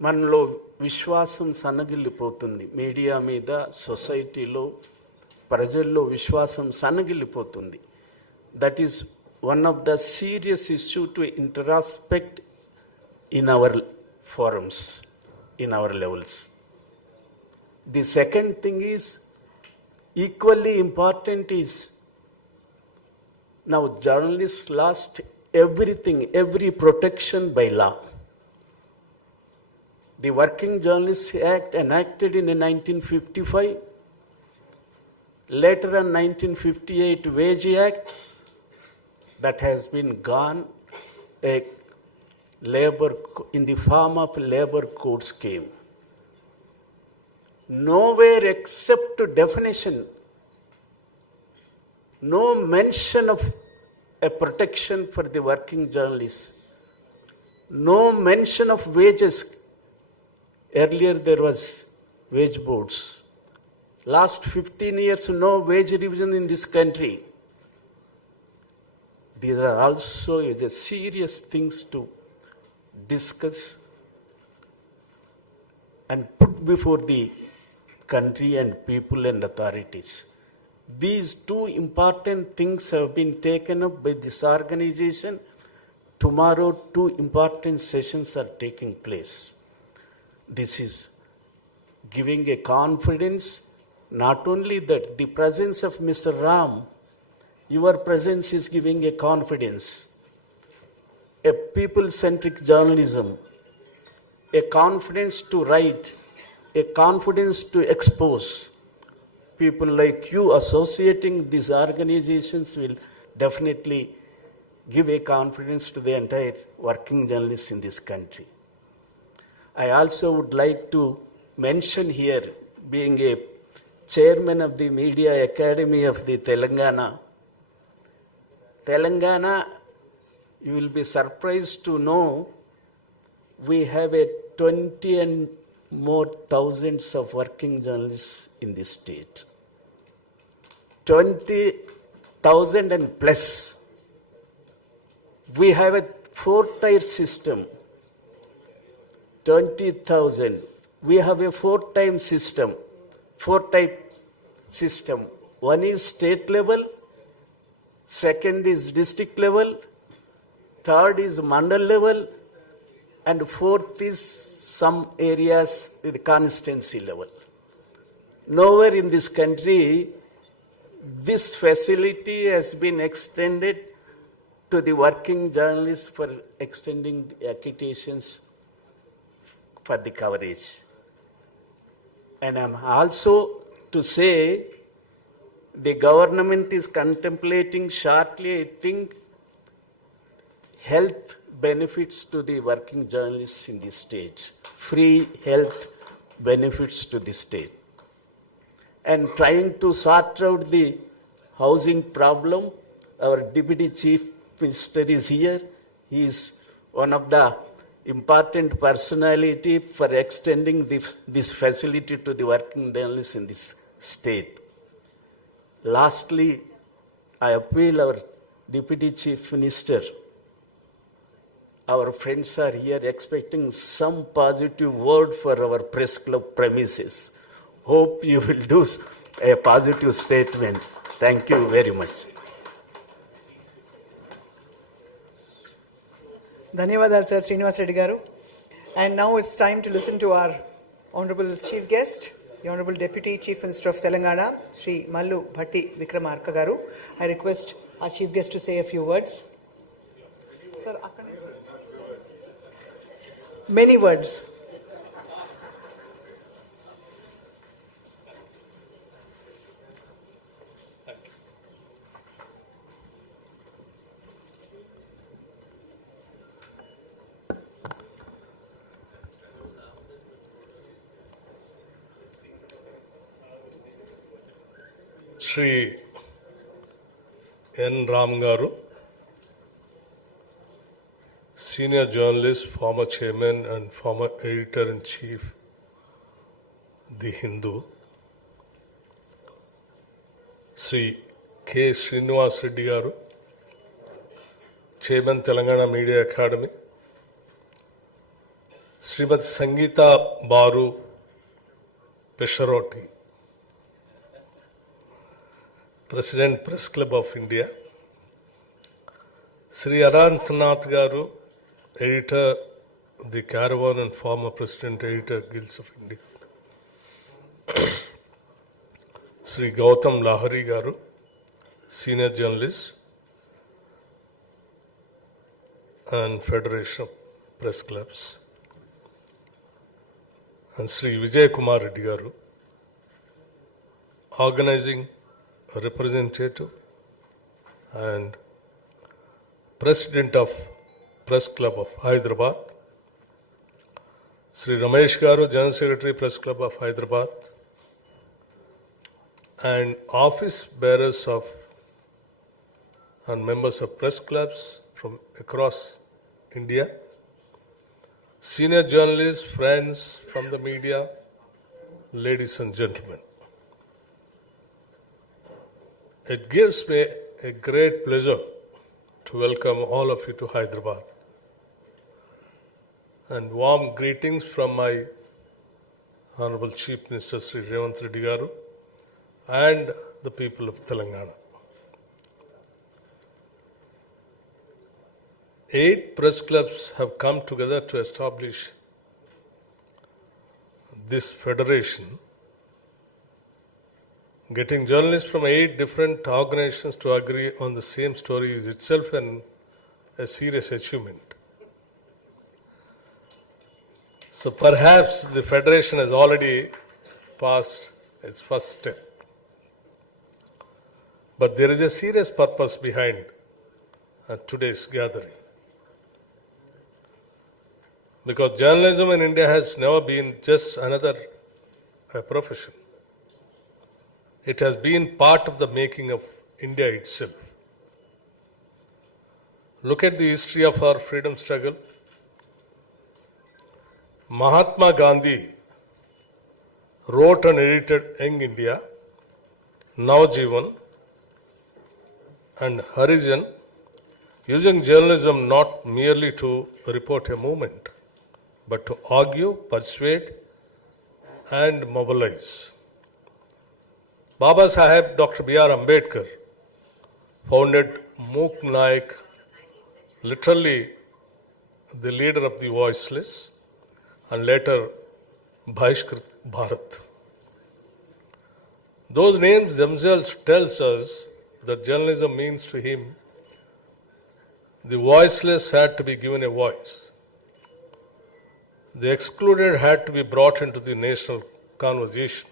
మనలో విశ్వాసం సన్నగిల్లిపోతుంది. Media మీద, సొసైటీలో, ప్రజల్లో విశ్వాసం సన్నగిల్లిపోతుంది. That is one of the serious issue to introspect in our forums, in our levels. The second thing is, equally important is, now journalists lost everything, every protection by law. The Working Journalists Act enacted in 1955, later in 1958 Wage Act, that has been gone, a labor in the form of labor code scheme. Nowhere except definition, no mention of a protection for the working journalists, no mention of wages. Earlier there was wage boards. Last 15 years, no wage revision in this country. These are also the serious things to discuss and put before the country and people and authorities. These two important things have been taken up by this organization. Tomorrow, two important sessions are taking place. This is giving a confidence, not only that the presence of Mr. Ram, your presence is giving a confidence, a people-centric journalism, a confidence to write, a confidence to expose. People like you associating these organizations will definitely give a confidence to the entire working journalists in this country. I also would like to mention here, being a chairman of the Media Academy of the Telangana you will be surprised to know we have a 20 and more thousands of working journalists in this state. 20,000 and plus. We have a 4-tier system. 20,000. We have a 4-type system. 4-type system. One is state level, second is district level, third is mandal level, and fourth is some areas at the constituency level. Nowhere in this country this facility has been extended to the working journalists for extending the accreditations for the coverage. And I'm also to say the government is contemplating shortly, I think, health benefits to the working journalists in the state, free health benefits to the state, and trying to sort out the housing problem. Our Deputy Chief Minister is here. He is one of the important personality for extending this facility to the working journalists in this state. Lastly, I appeal our Deputy Chief Minister. Our friends are here expecting some positive word for our press club premises. Hope you will do a positive statement. Thank you very much. ధన్యవాదాలు sir Srinivas Reddy గారు. And now it's time to listen to our honorable chief guest, the honorable Deputy Chief Minister of Telangana, Shri Mallu Bhatti Vikramarka garu. I request our chief guest to say a few words. Sir, many words. Shri N. Ram Garu, Senior Journalist, former Chairman and former Editor-in-Chief, The Hindu. Shri K. Srinivas Reddy Garu, Chairman, Telangana Media Academy. Srimati Sangeeta Baru Pesharoti, President, Press Club of India. Sri Arantnath Garu, Editor, The Caravan and former President, Editor, Guilds of India. Sri Gautam Lahari Garu, Senior Journalist and Federation of Press Clubs. And Sri Vijay Kumar Reddy Garu, Organizing Representative and President of Press Club of Hyderabad. Sri Ramesh Garu, General Secretary, Press Club of Hyderabad, and office bearers of and members of press clubs from across India, senior journalists, friends from the media, ladies and gentlemen. It gives me a great pleasure to welcome all of you to Hyderabad, and warm greetings from my Honorable Chief Minister Sri Revanth Reddy Garu and the people of Telangana. 8 press clubs have come together to establish this federation. Getting journalists from 8 different organizations to agree on the same story is itself a serious achievement. So perhaps the federation has already passed its first step. But there is a serious purpose behind today's gathering. Because journalism in India has never been just another profession. It has been part of the making of India itself. look at the history of our freedom struggle. Mahatma Gandhi wrote and edited Young India, Navjivan, and Harijan, using journalism not merely to report a movement, but to argue, persuade, and mobilize. Baba Saheb Dr. B.R. Ambedkar founded Mook Naik, literally the leader of the voiceless, and later Bhaiskrit Bharat. Those names themselves tells us that journalism means to him the voiceless had to be given a voice. The excluded had to be brought into the national conversation.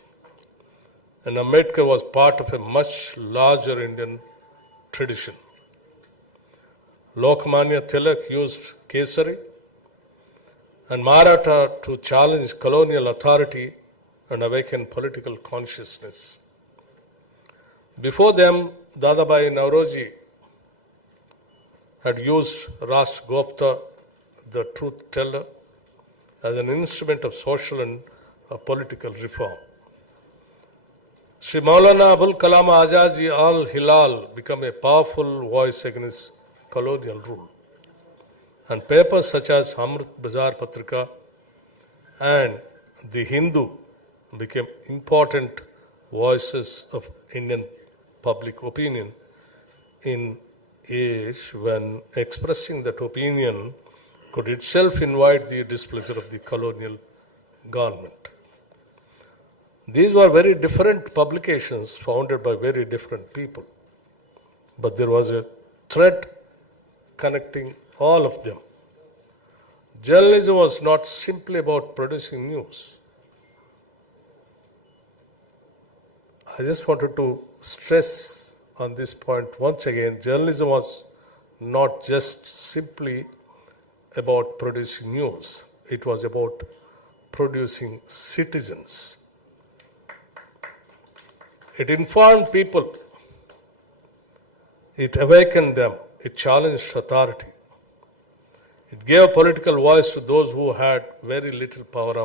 And Ambedkar was part of a much larger Indian tradition. Lokmanya Tilak used Kesari and Maratha to challenge colonial authority and awaken political consciousness. Before them, Dadabhai Nauroji had used Ras Gupta, the truth teller, as an instrument of social and political reform. Sri Maulana Abul Kalam Azad Ji Al Hilal became a powerful voice against colonial rule. And papers such as Amrit Bazar Patrika and The Hindu became important voices of Indian public opinion in age when expressing that opinion could itself invite the displeasure of the colonial government. These were very different publications founded by very different people, but there was a thread connecting all of them. Journalism was not simply about producing news. I just wanted to stress on this point once again. Journalism was not just simply about producing news. It was about producing citizens. It informed people. It awakened them. It challenged authority. It gave political voice to those who had very little power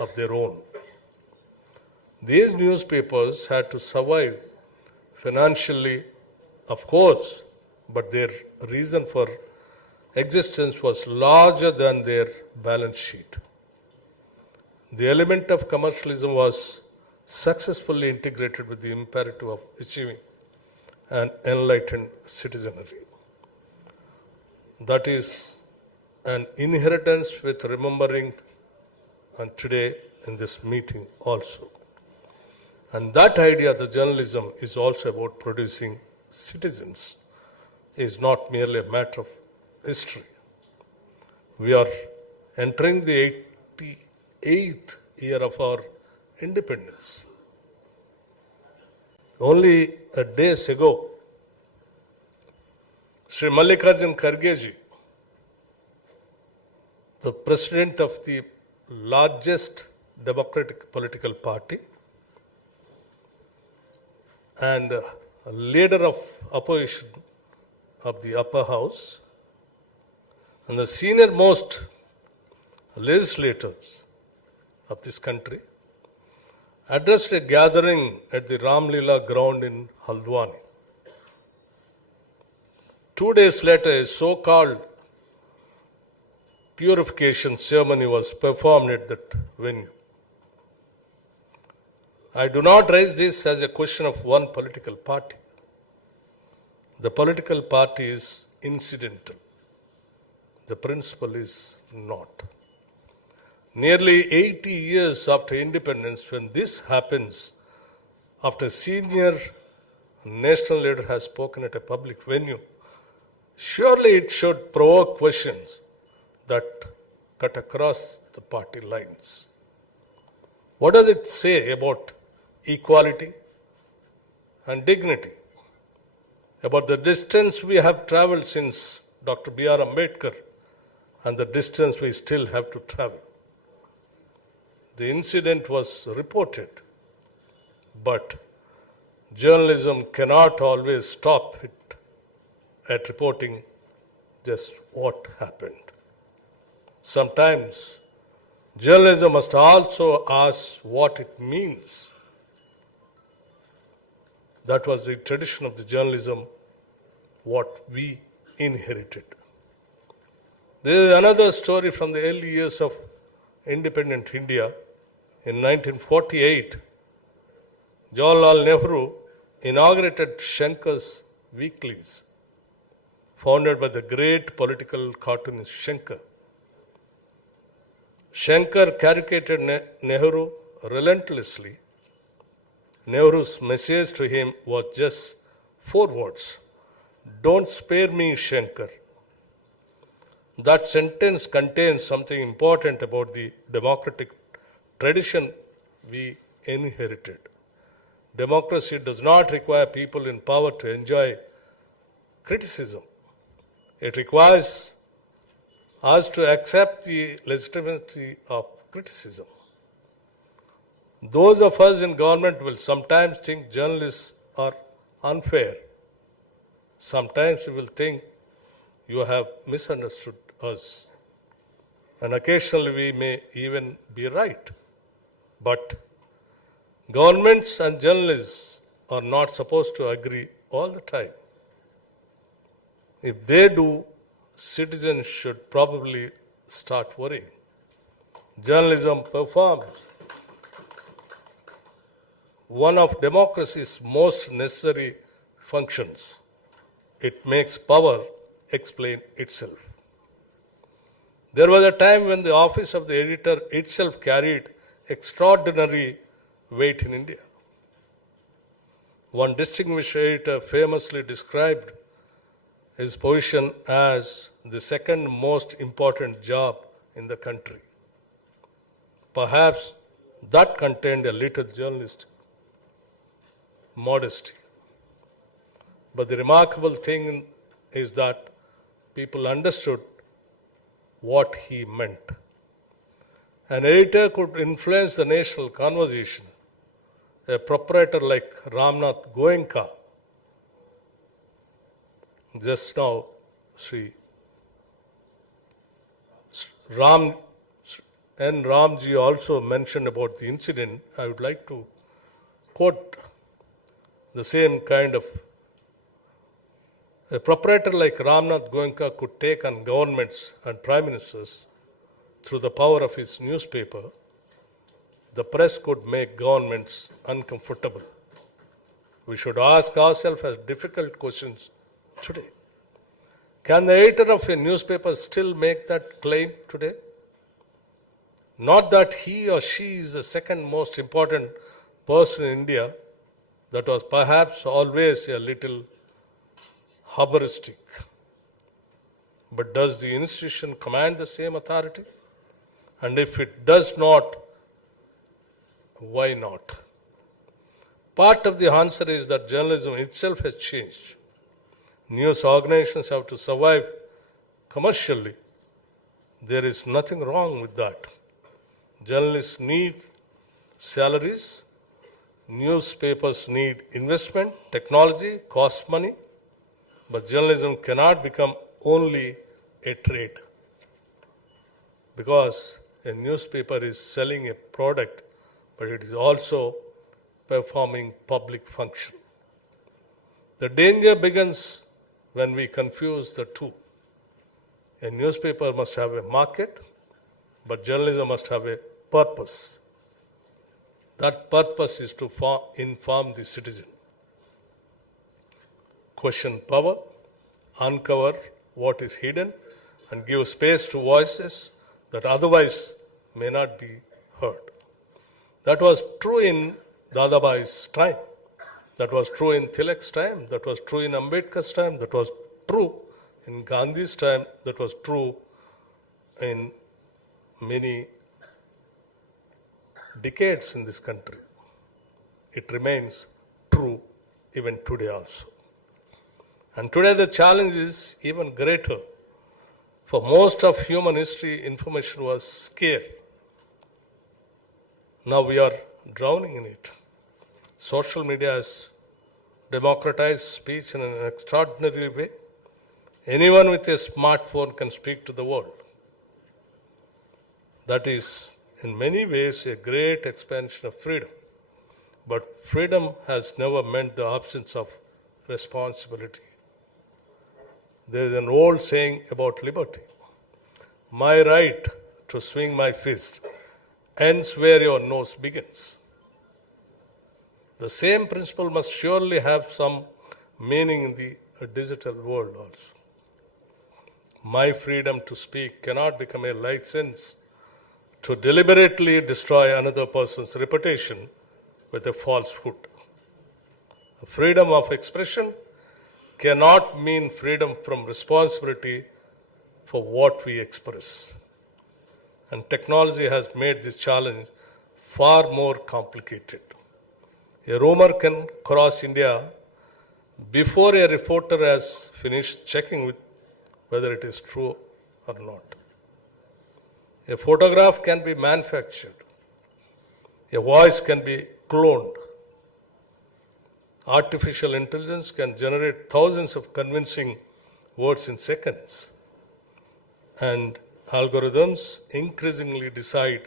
of their own. These newspapers had to survive financially, of course, but their reason for existence was larger than their balance sheet. The element of commercialism was successfully integrated with the imperative of achieving an enlightened citizenry. That is an inheritance with remembering and today in this meeting also. And that idea, the journalism, is also about producing citizens, is not merely a matter of history. We are entering the 88th year of our independence. Only days ago, Sri Mallikarjun Kharge ji, the president of the largest democratic political party and leader of opposition of the upper house and the senior most legislators of this country, addressed a gathering at the Ramlila ground in Haldwani. 2 days later, a so-called purification ceremony was performed at that venue. I do not raise this as a question of one political party. The political party is incidental. The principle is not. Nearly 80 years after independence, when this happens, after a senior national leader has spoken at a public venue, surely it should provoke questions that cut across the party lines. What does it say about equality and dignity? About the distance we have traveled since Dr. B.R. Ambedkar and the distance we still have to travel. The incident was reported, but journalism cannot always stop it at reporting just what happened. Sometimes journalism must also ask what it means. That was the tradition of the journalism, what we inherited. There is another story from the early years of independent India. In 1948, Jawaharlal Nehru inaugurated Shankar's weeklies, founded by the great political cartoonist Shankar. Shankar caricatured Nehru relentlessly. Nehru's message to him was just 4 words: "Don't spare me, Shankar." That sentence contains something important about the democratic tradition we inherited. Democracy does not require people in power to enjoy criticism. It requires us to accept the legitimacy of criticism. Those of us in government will sometimes think journalists are unfair. Sometimes we will think you have misunderstood us. And occasionally we may even be right. But governments and journalists are not supposed to agree all the time. If they do, citizens should probably start worrying. Journalism performs one of democracy's most necessary functions. It makes power explain itself. There was a time when the office of the editor itself carried extraordinary weight in India. One distinguished editor famously described his position as the second most important job in the country. Perhaps that contained a little journalistic modesty. But the remarkable thing is that people understood what he meant. An editor could influence the national conversation. A proprietor like Ramnath Goenka, just now Sri Ramji also mentioned about the incident. I would like to quote the same kind of. A proprietor like Ramnath Goenka could take on governments and prime ministers through the power of his newspaper. The press could make governments uncomfortable. We should ask ourselves as difficult questions today. Can the editor of a newspaper still make that claim today? Not that he or she is the second most important person in India. That was perhaps always a little hubristic. But does the institution command the same authority? And if it does not, why not? Part of the answer is that journalism itself has changed. News organizations have to survive commercially. There is nothing wrong with that. Journalists need salaries. Newspapers need investment, technology, costs money. But journalism cannot become only a trade. Because a newspaper is selling a product, but it is also performing public function. The danger begins when we confuse the two. A newspaper must have a market, but journalism must have a purpose. That purpose is to inform the citizen, question power, uncover what is hidden, and give space to voices that otherwise may not be heard. That was true in Dadabhai's time. That was true in Tilak's time. That was true in Ambedkar's time. That was true in Gandhi's time. That was true in many decades in this country. It remains true even today also. And today the challenge is even greater. For most of human history, information was scarce. Now we are drowning in it. Social media has democratized speech in an extraordinary way. Anyone with a smartphone can speak to the world. That is, in many ways, a great expansion of freedom. But freedom has never meant the absence of responsibility. There is an old saying about liberty: my right to swing my fist ends where your nose begins. The same principle must surely have some meaning in the digital world also. My freedom to speak cannot become a license to deliberately destroy another person's reputation with a falsehood. Freedom of expression cannot mean freedom from responsibility for what we express. And technology has made this challenge far more complicated. A rumor can cross India before a reporter has finished checking with whether it is true or not. A photograph can be manufactured. A voice can be cloned. Artificial intelligence can generate thousands of convincing words in seconds. And algorithms increasingly decide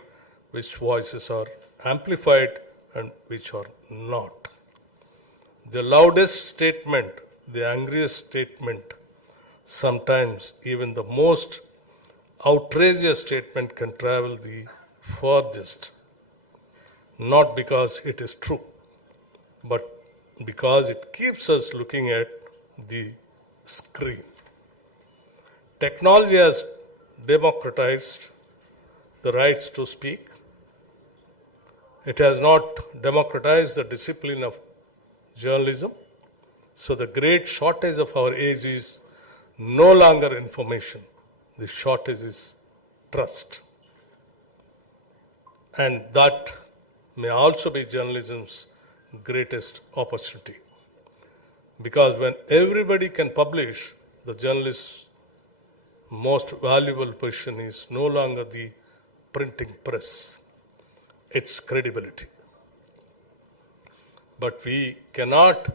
which voices are amplified and which are not. The loudest statement, the angriest statement, sometimes even the most outrageous statement can travel the farthest, not because it is true, but because it keeps us looking at the screen. Technology has democratized the rights to speak. It has not democratized the discipline of journalism. So the great shortage of our age is no longer information. The shortage is trust. And that may also be journalism's greatest opportunity. Because when everybody can publish, the journalist's most valuable position is no longer the printing press, its credibility. But we cannot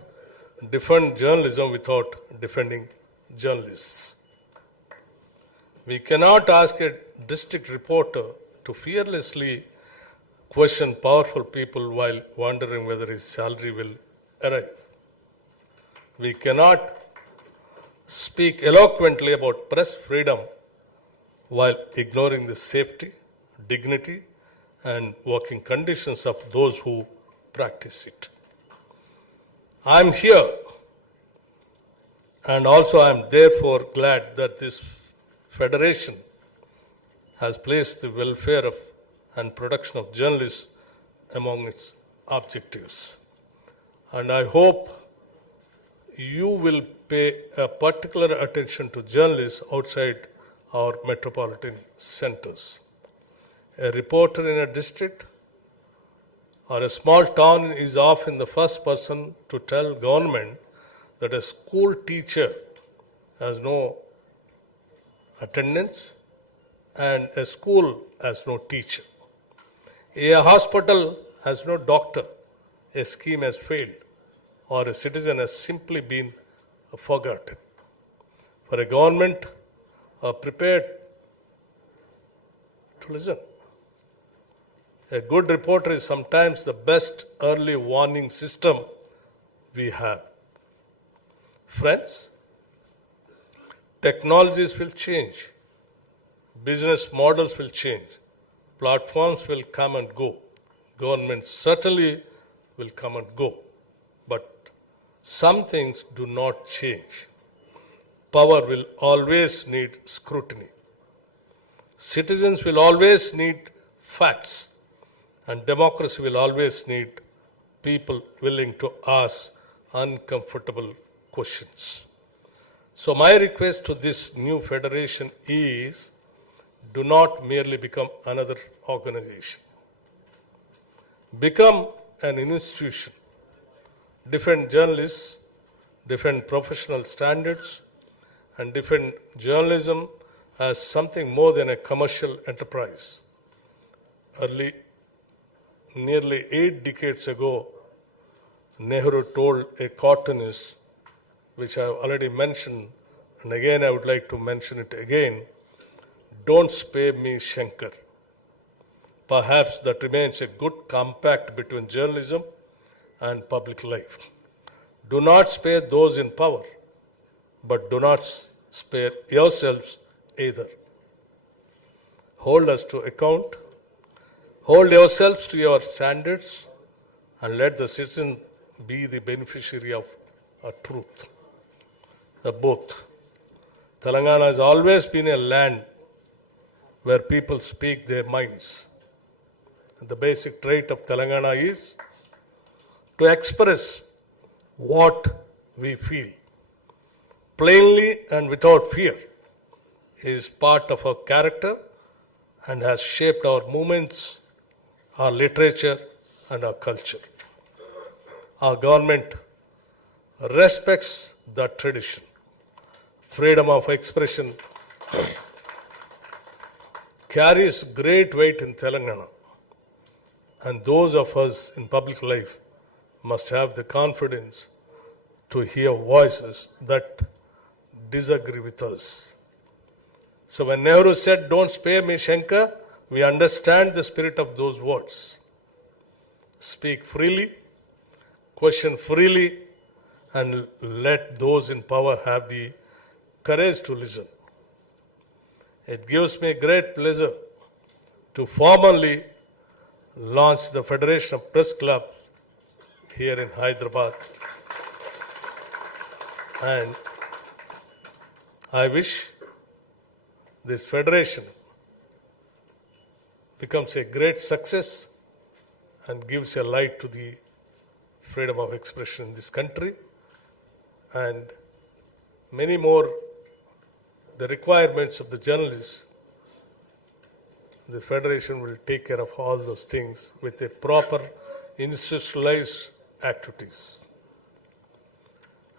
defend journalism without defending journalists. We cannot ask a district reporter to fearlessly question powerful people while wondering whether his salary will arrive. We cannot speak eloquently about press freedom while ignoring the safety, dignity, and working conditions of those who practice it. I am here, and also I am therefore glad that this federation has placed the welfare of and protection of journalists among its objectives. And I hope you will pay a particular attention to journalists outside our metropolitan centers. A reporter in a district or a small town is often the first person to tell government that a school teacher has no attendance and a school has no teacher. A hospital has no doctor, a scheme has failed, or a citizen has simply been forgotten. For a government prepared to listen. A good reporter is sometimes the best early warning system we have. Friends, technologies will change. Business models will change. Platforms will come and go. Governments certainly will come and go. But some things do not change. Power will always need scrutiny. Citizens will always need facts. And democracy will always need people willing to ask uncomfortable questions. So my request to this new federation is, do not merely become another organization. Become an institution. Defend journalists, defend professional standards, and defend journalism as something more than a commercial enterprise. Nearly 8 decades ago, Nehru told a cartoonist, which I have already mentioned, and again I would like to mention it again, don't spare me Shankar. Perhaps that remains a good compact between journalism and public life. Do not spare those in power, but do not spare yourselves either. Hold us to account, hold yourselves to your standards, and let the citizen be the beneficiary of a truth. The both. Telangana has always been a land where people speak their minds. The basic trait of Telangana is to express what we feel plainly and without fear. It is part of our character and has shaped our movements, our literature, and our culture. Our government respects that tradition. Freedom of expression carries great weight in Telangana, and those of us in public life must have the confidence to hear voices that disagree with us. So when Nehru said, "Don't spare me, Shankar," we understand the spirit of those words. Speak freely, question freely, and let those in power have the courage to listen. It gives me great pleasure to formally launch the Federation of Press Club here in Hyderabad. And I wish this federation becomes a great success and gives a light to the freedom of expression in this country, and many more the requirements of the journalists. The federation will take care of all those things with a proper institutionalized activities.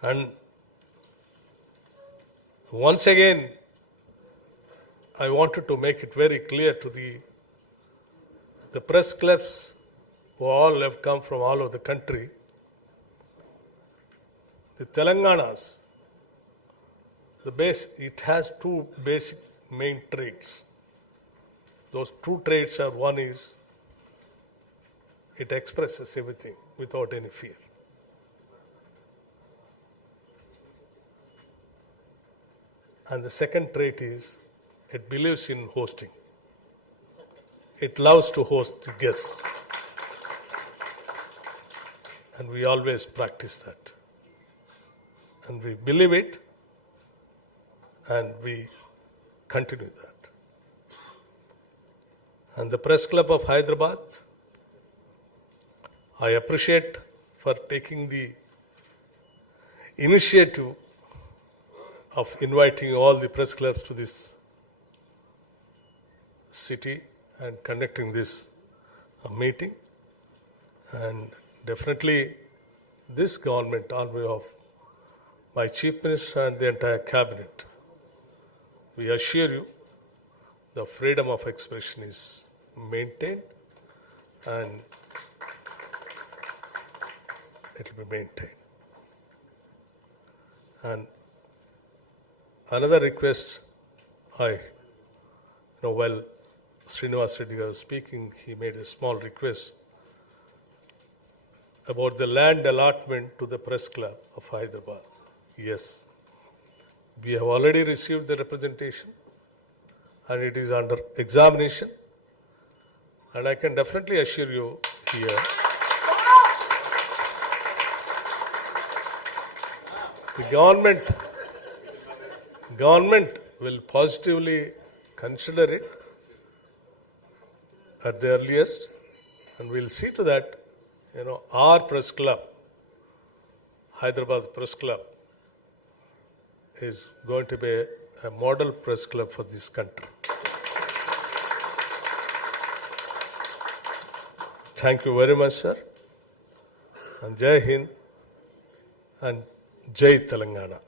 And once again, I wanted to make it very clear to the press clubs who all have come from all over the country. The Telangana's, it has two basic main traits. Those two traits are, one is it expresses everything without any fear. And the second trait is it believes in hosting. It loves to host the guests. And we always practice that. And we believe it, and we continue that. And the Press Club of Hyderabad, I appreciate for taking the initiative of inviting all the press clubs to this city and conducting this meeting. And definitely this government, on behalf of my Chief Minister and the entire cabinet, we assure you the freedom of expression is maintained, and it will be maintained. And another request, while Srinivas Reddy was speaking, he made a small request about the land allotment to the Press Club of Hyderabad. Yes, we have already received the representation and it is under examination, and I can definitely assure you here the government will positively consider it at the earliest, and we'll see to that, our press club, Hyderabad Press Club, is going to be a model press club for this country. Thank you very much, sir. And Jai Hind and Jai Telangana.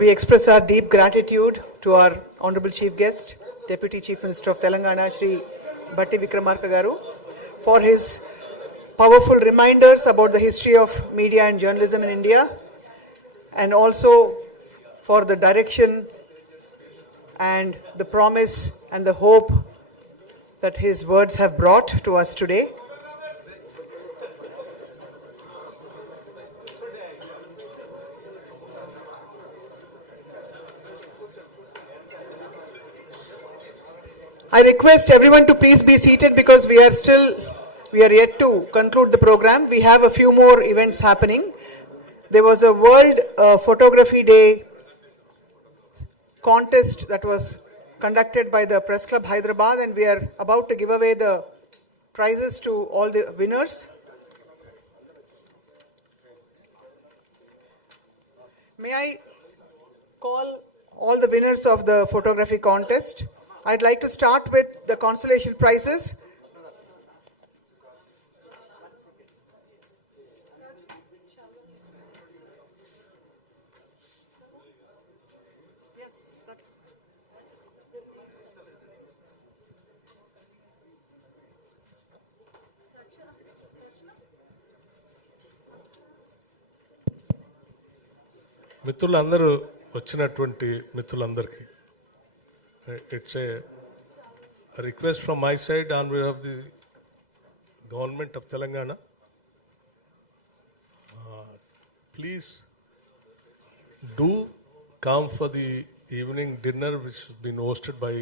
We express our deep gratitude to our Honorable Chief Guest, Deputy Chief Minister of Telangana, Shri Bhatti Vikramarka Garu, for his powerful reminders about the history of media and journalism in India, and also for the direction and the promise and the hope that his words have brought to us today. I request everyone to please be seated because we are yet to conclude the program. We have a few more events happening. There was a World Photography Day contest that was conducted by the Press Club Hyderabad, and we are about to give away the prizes to all the winners. May I call all the winners of the photography contest? I'd like to start with the consolation prizes. మిత్రులందరూ వచ్చినటువంటి మిత్రులందరికీ it's a request from my side on behalf of the government of Telangana, please do come for the evening dinner which has been hosted by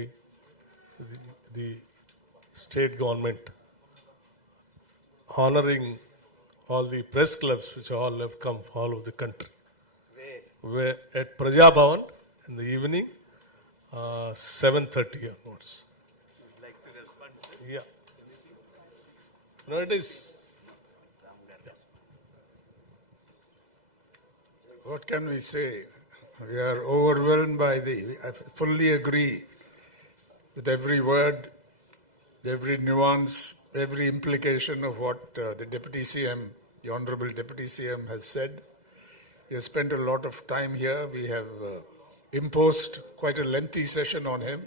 the state government, honoring all the press clubs which all have come all over the country. Where at Praja Bhavan in the evening, 7:30 onwards. Would like to respond, sir? Yeah. No, it is. What can we say? We are overwhelmed by I fully agree with every word, every nuance, every implication of what the Deputy CM, the Honorable Deputy CM has said. He has spent a lot of time here. We have imposed quite a lengthy session on him,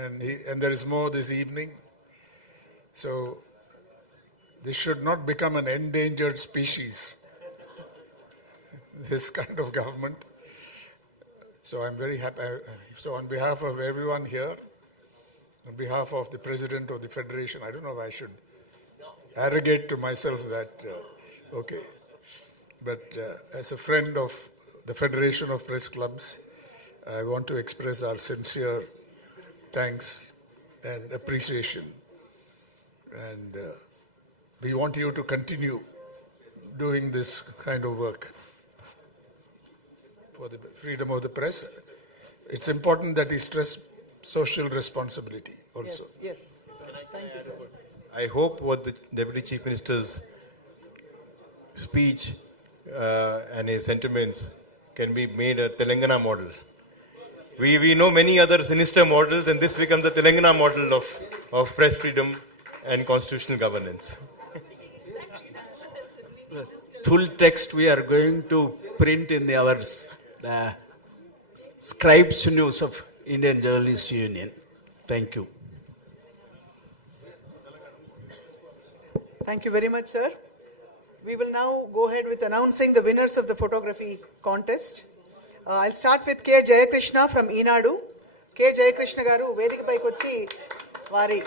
and there is more this evening. So this should not become an endangered species, this kind of government. So I'm very happy. So on behalf of everyone here, on behalf of the President of the Federation, I don't know if I should arrogate to myself that, okay. But as a friend of the Federation of Press Clubs, I want to express our sincere thanks and appreciation. And we want you to continue doing this kind of work for the freedom of the press. It's important that we stress social responsibility also. Yes. Thank you, sir. I hope what the Deputy Chief Minister's speech and his sentiments can be made a Telangana model. We know many other sinister models, and this becomes the Telangana model of press freedom and constitutional governance. Full text we are going to print in our Scribes News of Indian Journalists Union. Thank you. Thank you very much, sir. We will now go ahead with announcing the winners of the photography contest. I'll start with K. Jayakrishna from Eenadu. K. Jayakrishna garu వేదిక పైకి వచ్చి వారి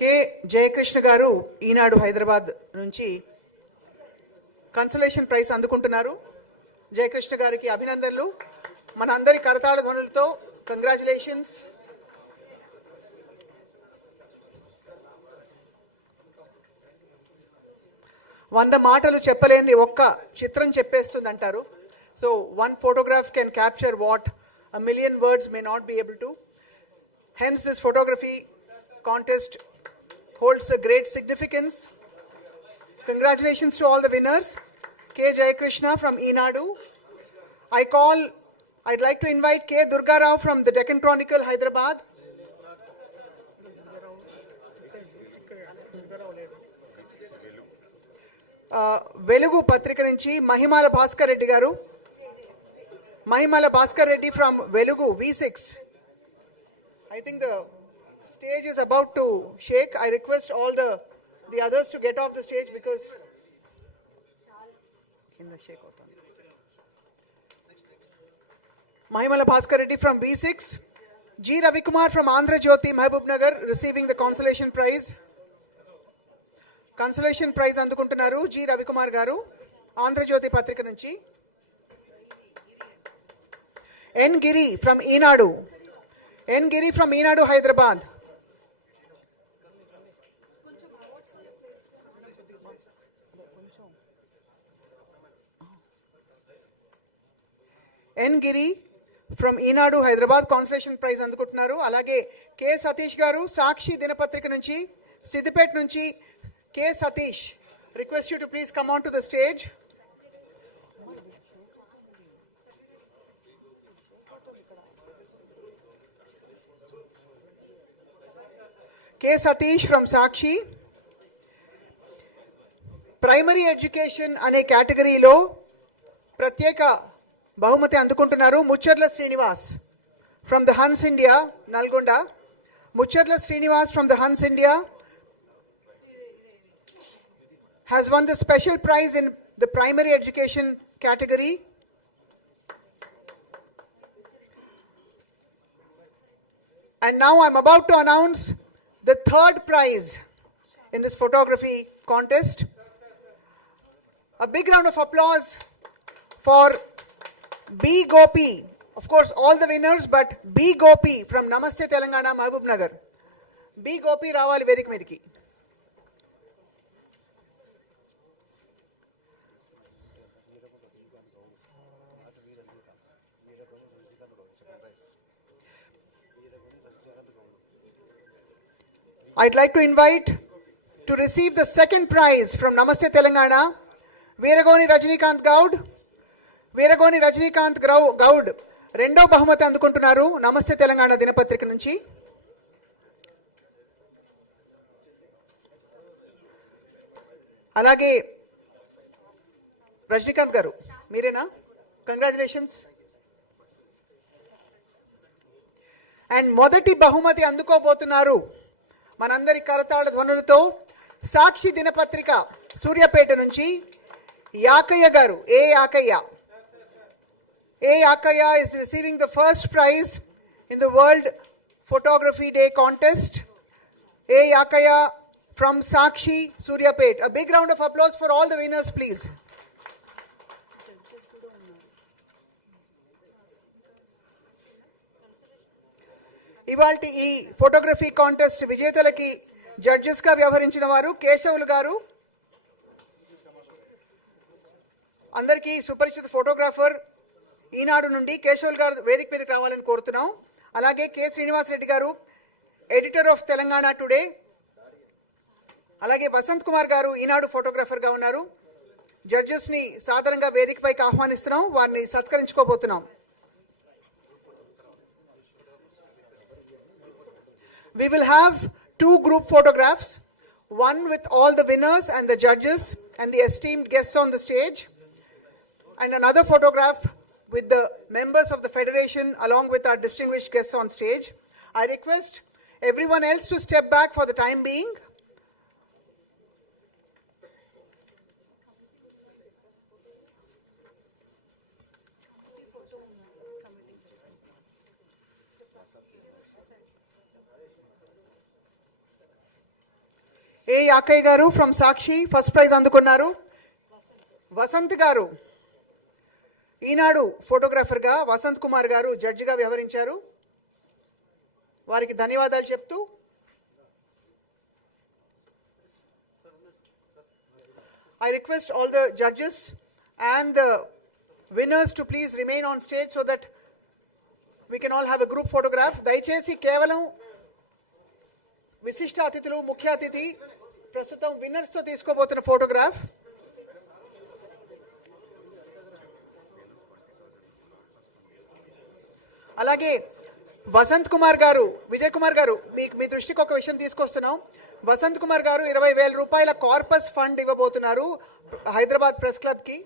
K Jayakrishna గారు ఈనాడు హైదరాబాద్ నుంచి consolation praise అందుకుంటున్నారు. Jayakrishna గారికి అభినందనలు. మనందరి కరతాళ ధ్వనులతో congratulations. వంద మాటలు చెప్పలేని ఒక్క చిత్రం చెప్పేస్తుంది అంటారు. So one photograph can capture what a million words may not be able to. Hence this photography contest holds a great significance. Congratulations to all the winners. K. Jayakrishna from Eenadu I'd like to invite K. Durga Rao from the Deccan Chronicle, Hyderabad. Velugu Patrika nunchi Mahimala Bhaskar Reddy garu. Mahimala Bhaskar Reddy from Velugu V6. I think the stage is about to shake. I request all the others to get off the stage because in the shake. Mahimala Bhaskar Reddy from B6. G. Ravikumar from Andhra Jyoti, Mahbub Nagar, receiving the consolation prize. Consolation prize అందుకుంటున్నారు G. Ravikumar గారు Andhra Jyoti పత్రిక నుంచి. N. Giri from Eenadu. N. Giri from Eenadu, Hyderabad. N. Giri from Eenadu, Hyderabad, consolation prize అందుకుంటున్నారు. అలాగే K. Satish గారు సాక్షి దినపత్రిక నుంచి సిద్దిపేట నుంచి K. Satish, request you to please come on to the stage. K. Satish from Sakshi. Primary education అనే కేటగిరీలో ప్రత్యేక బహుమతి అందుకుంటున్నారు Mucherla Srinivas from the Hans India, Nalgonda. Mucharla Srinivas from the Hans India has won the special prize in the primary education category. And now I'm about to announce the third prize in this photography contest. A big round of applause for B. Gopi. Of course, all the winners, but B. Gopi from Namaste Telangana, Mahbub Nagar. B. Gopi Ravali Vedik Mediki. I'd like to invite to receive the second prize from Namaste Telangana, Veeragoni Rajnikant Gaud. Veeragoni Rajnikant Gaud, రెండో బహుమతి అందుకుంటున్నారు నమస్తే తెలంగాణ దినపత్రిక నుంచి. అలాగే రజనీకాంత్ గారు మీరేనా? Congratulations. And మొదటి బహుమతి అందుకోబోతున్నారు మనందరి కరతాళ ధ్వనులతో సాక్షి దినపత్రిక సూర్యాపేట నుంచి యాకయ్య గారు. ఏ Yakaiah. A. Yakaya is receiving the first prize in the World Photography Day contest. A. Yakaya from Sakshi, Suryapet. A big round of applause for all the winners, please. ఇవాల్టి ఈ ఫోటోగ్రఫీ కాంటెస్ట్ విజేతలకి జడ్జెస్గా వ్యవహరించిన వారు కేశవులు గారు. అందరికీ సుపరిచిత ఫోటోగ్రాఫర్ ఈనాడు నుండి కేశవుల్ గారు వేదిక మీదకి రావాలని కోరుతున్నాం. అలాగే కె. శ్రీనివాస్ రెడ్డి గారు ఎడిటర్ ఆఫ్ తెలంగాణ టుడే. అలాగే వసంత్ కుమార్ గారు ఈనాడు ఫోటోగ్రాఫర్గా ఉన్నారు. జడ్జెస్ని సాధారణంగా వేదికపైకి ఆహ్వానిస్తున్నాం, వారిని సత్కరించుకోబోతున్నాం. We will have 2 group photographs, one with all the winners and the judges and the esteemed guests on the stage, and another photograph with the members of the federation along with our distinguished guests on stage. I request everyone else to step back for the time being. A. Yakai garu from Sakshi, first prize అందుకున్నారు. వసంత్ గారు ఈనాడు ఫోటోగ్రాఫర్గా, వసంత్ కుమార్ గారు జడ్జిగా వ్యవహరించారు. వారికి ధన్యవాదాలు చెప్తూ I request all the judges and the winners to please remain on stage so that we can all have a group photograph. దయచేసి కేవలం విశిష్ట అతిథులు, ముఖ్య అతిథి ప్రస్తుతం విన్నర్స్తో తీసుకోబోతున్న ఫోటోగ్రాఫ్. అలాగే వసంత్ కుమార్ గారు, విజయ్ కుమార్ గారు, మీ దృష్టికి ఒక విషయం తీసుకొస్తున్నాం. వసంత్ కుమార్ గారు 20,000 రూపాయల కార్పస్ ఫండ్ ఇవ్వబోతున్నారు హైదరాబాద్ ప్రెస్ క్లబ్కి.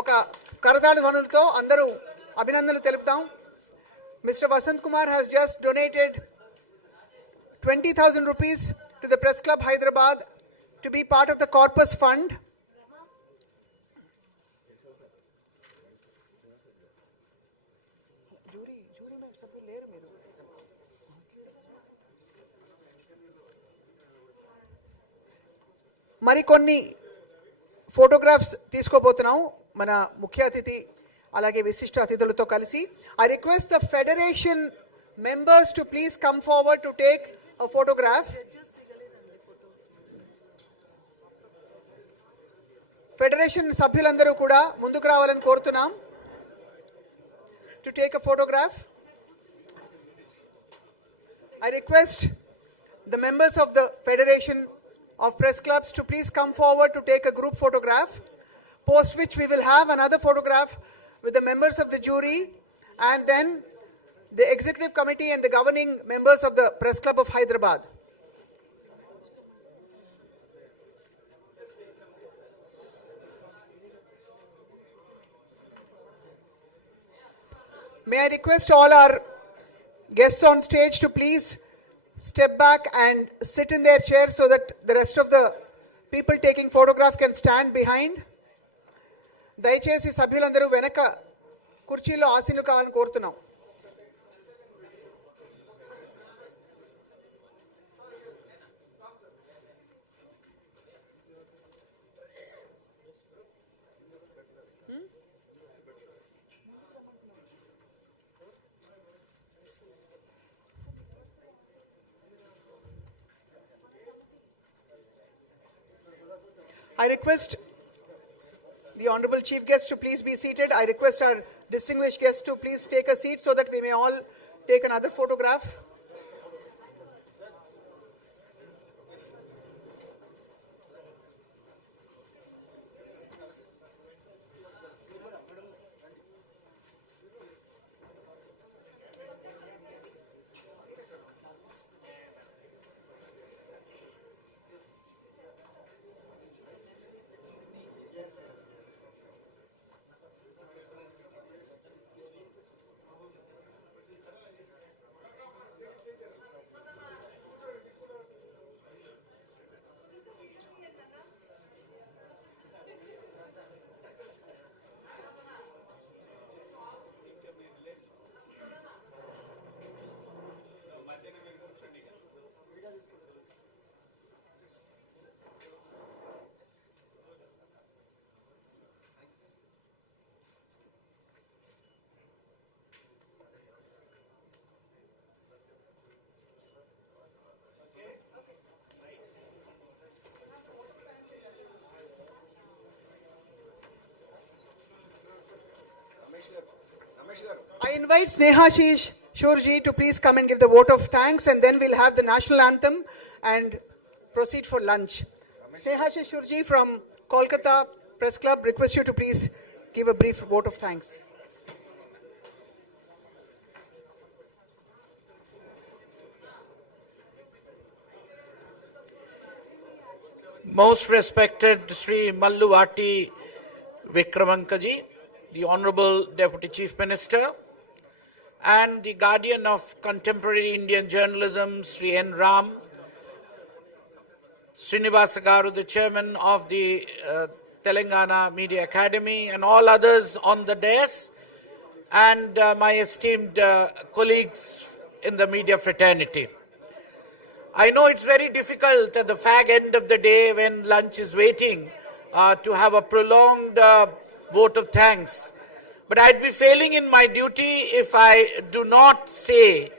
ఒక కరతాళ ధ్వనులతో అందరూ అభినందనలు తెలుపుతాం. Mister Vasant Kumar has just donated 20,000 rupees to the Press Club Hyderabad to be part of the corpus fund. మరికొన్ని ఫోటోగ్రాఫ్స్ తీసుకోబోతున్నాం మన ముఖ్య అతిథి అలాగే విశిష్ట అతిథులతో కలిసి. I request the federation members to please come forward to take a photograph. Federation సభ్యులందరూ కూడా ముందుకు రావాలని కోరుతున్నాం to take a photograph. I request the members of the Federation of Press Clubs to please come forward to take a group photograph, post which we will have another photograph with the members of the jury and then the executive committee and the governing members of the Press Club of Hyderabad. May I request all our guests on stage to please step back and sit in their chairs so that the rest of the people taking photograph can stand behind. దయచేసి సభ్యులందరూ వెనక కుర్చీలో ఆసీనులు కావాలని కోరుతున్నాం. I request the Honorable Chief Guest to please be seated. I request our distinguished guests to please take a seat so that we may all take another photograph. I invite Snehashish Shurji to please come and give the vote of thanks, and then we'll have the national anthem and proceed for lunch. Snehashish Shurji from Kolkata Press Club requests you to please give a brief vote of thanks. Most respected Sri Malluwati Vikramankaji, the Honorable Deputy Chief Minister, and the guardian of contemporary Indian journalism, Sri N. Ram, Srinivasa Garu, the chairman of the Telangana Media Academy, and all others on the dais, and my esteemed colleagues in the media fraternity. I know it's very difficult at the fag end of the day when lunch is waiting to have a prolonged vote of thanks. But I'd be failing in my duty if I do not say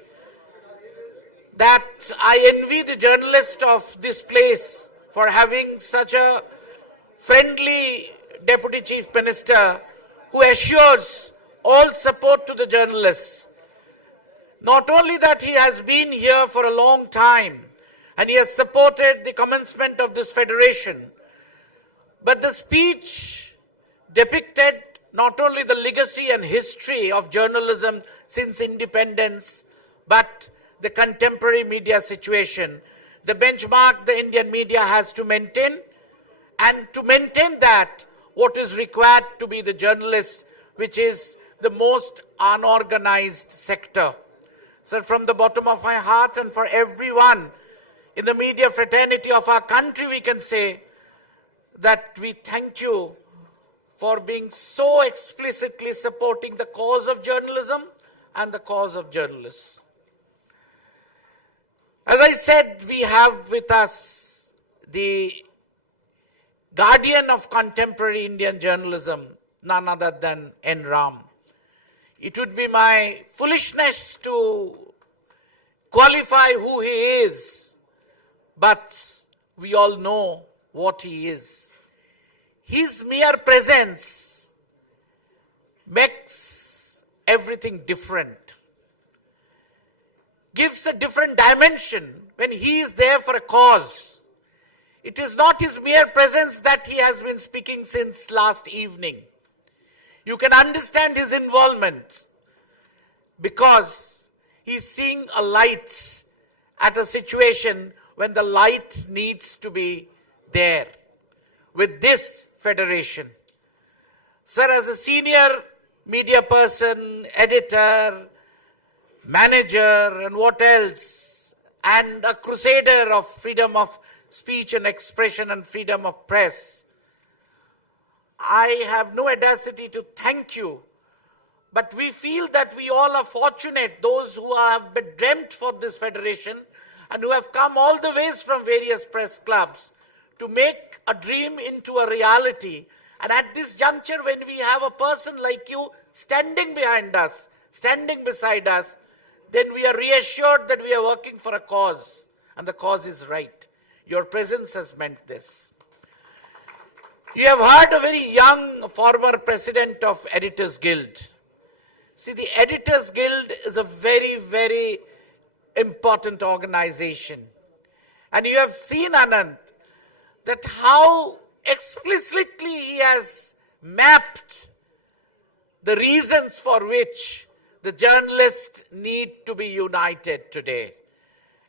that I envy the journalist of this place for having such a friendly Deputy Chief Minister who assures all support to the journalists. Not only that he has been here for a long time and he has supported the commencement of this federation, but the speech depicted not only the legacy and history of journalism since independence, but the contemporary media situation, the benchmark the Indian media has to maintain, and to maintain that, what is required to be the journalist, which is the most unorganized sector. So from the bottom of my heart and for everyone in the media fraternity of our country, we can say that we thank you for being so explicitly supporting the cause of journalism and the cause of journalists. As I said, we have with us the guardian of contemporary Indian journalism, none other than N. Ram. It would be my foolishness to qualify who he is, but we all know what he is. His mere presence makes everything different, gives a different dimension when he is there for a cause. It is not his mere presence that he has been speaking since last evening. You can understand his involvement because he's seeing a light at a situation when the light needs to be there with this federation. Sir, as a senior media person, editor, manager, and what else, and a crusader of freedom of speech and expression and freedom of press, I have no audacity to thank you, but we feel that we all are fortunate, those who have been dreamt for this federation and who have come all the ways from various press clubs to make a dream into a reality. And at this juncture, when we have a person like you standing behind us, standing beside us, then we are reassured that we are working for a cause, and the cause is right. Your presence has meant this. You have heard a very young former president of Editors Guild. See, the Editors Guild is a very, very important organization. And you have seen, Anand, that how explicitly he has mapped the reasons for which the journalists need to be united today.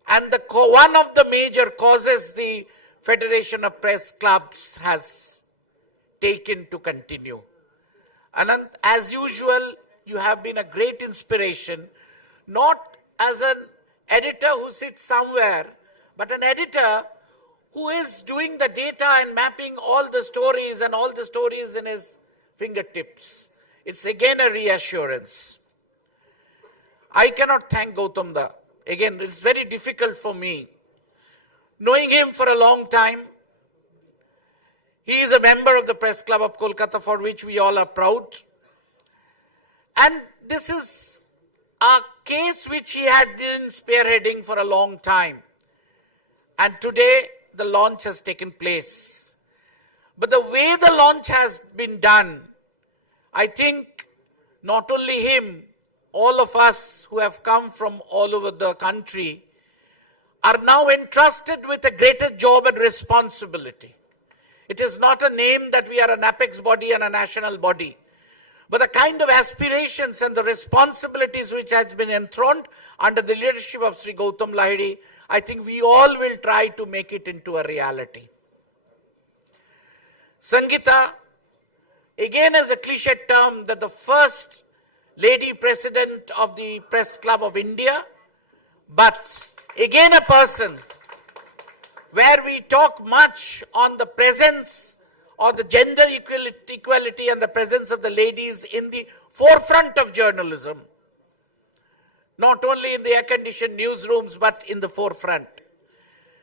And one of the major causes the Federation of Press Clubs has taken to continue. Anand, as usual, you have been a great inspiration, not as an editor who sits somewhere, but an editor who is doing the data and mapping all the stories and all the stories in his fingertips. It's again a reassurance. I cannot thank Gautam Da. Again, it's very difficult for me. Knowing him for a long time, he is a member of the Press Club of Kolkata, for which we all are proud. And this is a case which he had been spearheading for a long time. And today, the launch has taken place. But the way the launch has been done, I think not only him, all of us who have come from all over the country are now entrusted with a greater job and responsibility. It is not a name that we are an apex body and a national body, but the kind of aspirations and the responsibilities which has been enthroned under the leadership of Sri Gautam Lahiri, I think we all will try to make it into a reality. Sangeeta, again as a cliched term, that the first lady president of the Press Club of India, but again a person where we talk much on the presence or the gender equality and the presence of the ladies in the forefront of journalism, not only in the air-conditioned newsrooms, but in the forefront.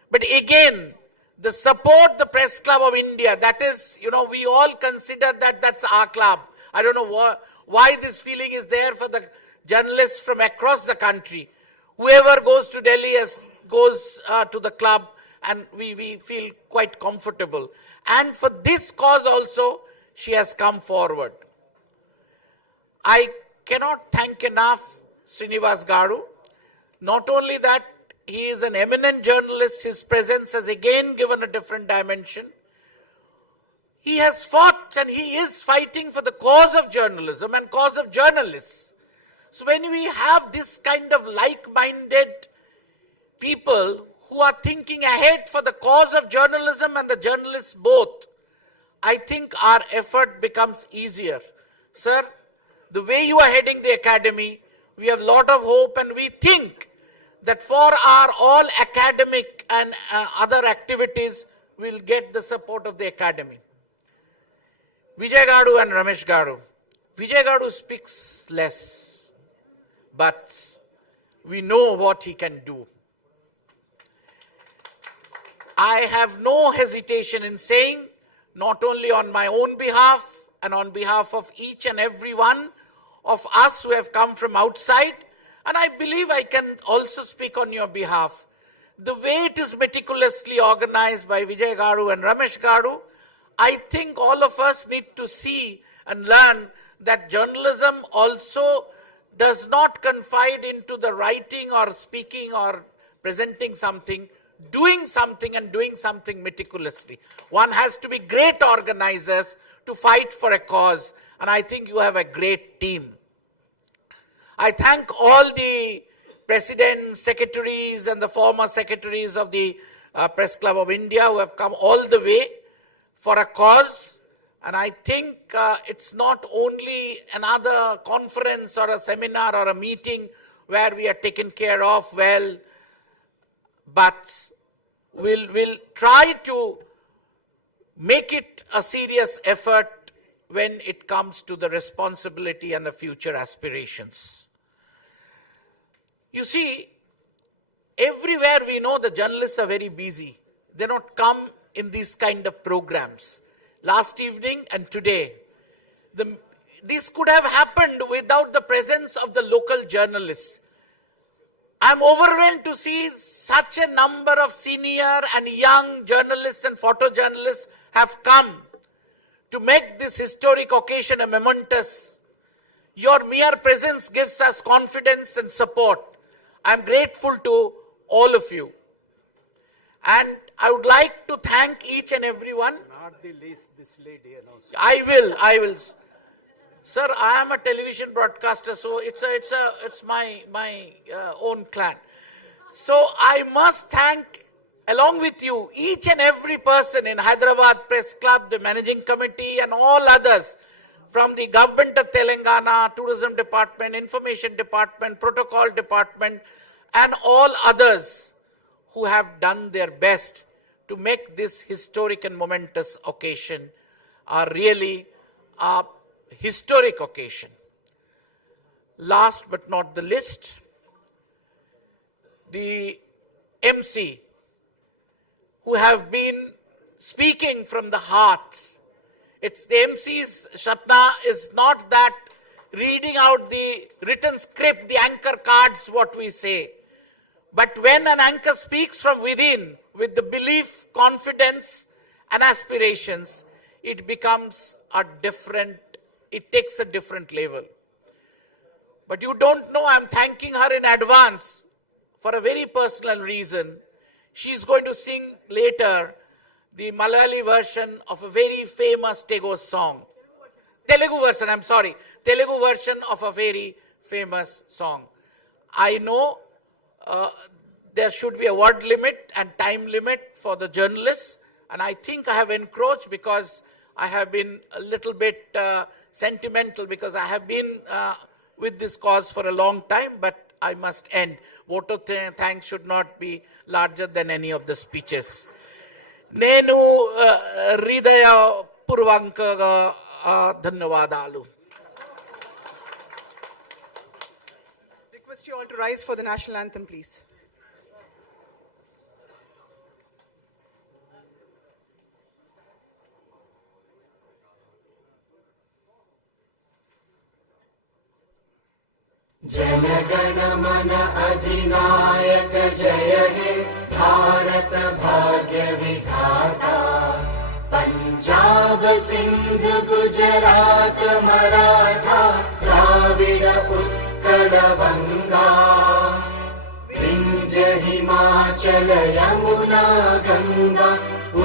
But again, the support the Press Club of India, that is, we all consider that that's our club. I don't know why this feeling is there for the journalists from across the country. Whoever goes to Delhi goes to the club, and we feel quite comfortable. And for this cause also, she has come forward. I cannot thank enough Srinivas Garu. Not only that, he is an eminent journalist. His presence has again given a different dimension. He has fought and he is fighting for the cause of journalism and cause of journalists. So when we have this kind of like-minded people who are thinking ahead for the cause of journalism and the journalists both, I think our effort becomes easier. Sir, the way you are heading the academy, we have a lot of hope, and we think that for our all academic and other activities, we'll get the support of the academy. Vijay Garu and Ramesh Garu. Vijay Garu speaks less, but we know what he can do. I have no hesitation in saying, not only on my own behalf and on behalf of each and every one of us who have come from outside, and I believe I can also speak on your behalf, the way it is meticulously organized by Vijay Garu and Ramesh Garu, I think all of us need to see and learn that journalism also does not confide into the writing or speaking or presenting something, doing something and doing something meticulously. One has to be great organizers to fight for a cause, and I think you have a great team. I thank all the presidents, secretaries, and the former secretaries of the Press Club of India who have come all the way for a cause. And I think it's not only another conference or a seminar or a meeting where we are taken care of well, but we'll try to make it a serious effort when it comes to the responsibility and the future aspirations. You see, everywhere we know the journalists are very busy. They don't come in these kind of programs. Last evening and today, this could have happened without the presence of the local journalists. I'm overwhelmed to see such a number of senior and young journalists and photojournalists have come to make this historic occasion a momentous. Your mere presence gives us confidence and support. I'm grateful to all of you. And I would like to thank each and every one. Not the least, this lady announced. I will. Sir, I am a television broadcaster, so it's my own clan. So I must thank, along with you, each and every person in Hyderabad Press Club, the managing committee, and all others from the government of Telangana, tourism department, information department, protocol department, and all others who have done their best to make this historic and momentous occasion really a historic occasion. Last but not the least, the MC who have been speaking from the heart. It's the MC's Shatna is not that reading out the written script, the anchor cards, what we say. But when an anchor speaks from within, with the belief, confidence, and aspirations, it becomes it takes a different level. But you don't know, I'm thanking her in advance for a very personal reason. She's going to sing later the Malayali version of a very famous Telugu song. Telugu version of a very famous song. I know there should be a word limit and time limit for the journalists, and I think I have encroached because I have been a little bit sentimental because I have been with this cause for a long time, but I must end. Vote of thanks should not be larger than any of the speeches. Nenu hridaya purvankaga dhanyavadalu. Request you all to rise for the national anthem, please. जनगण मन अधिनायक जय हे भारत भाग्य विधाता पंजाब सिंध गुजरात मराठा द्राविड उत्कल गंगा विंध्य हिमाचल यमुना गंगा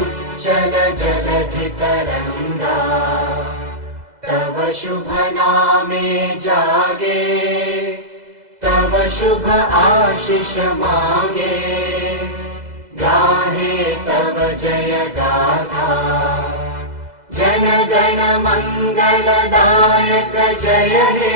उच्चल जलधि तरंगा तव शुभ नामे जागे, तव शुभ आशीष मांगे, गाहे तव जय गाथा, जन गण मंगलदायक जय हे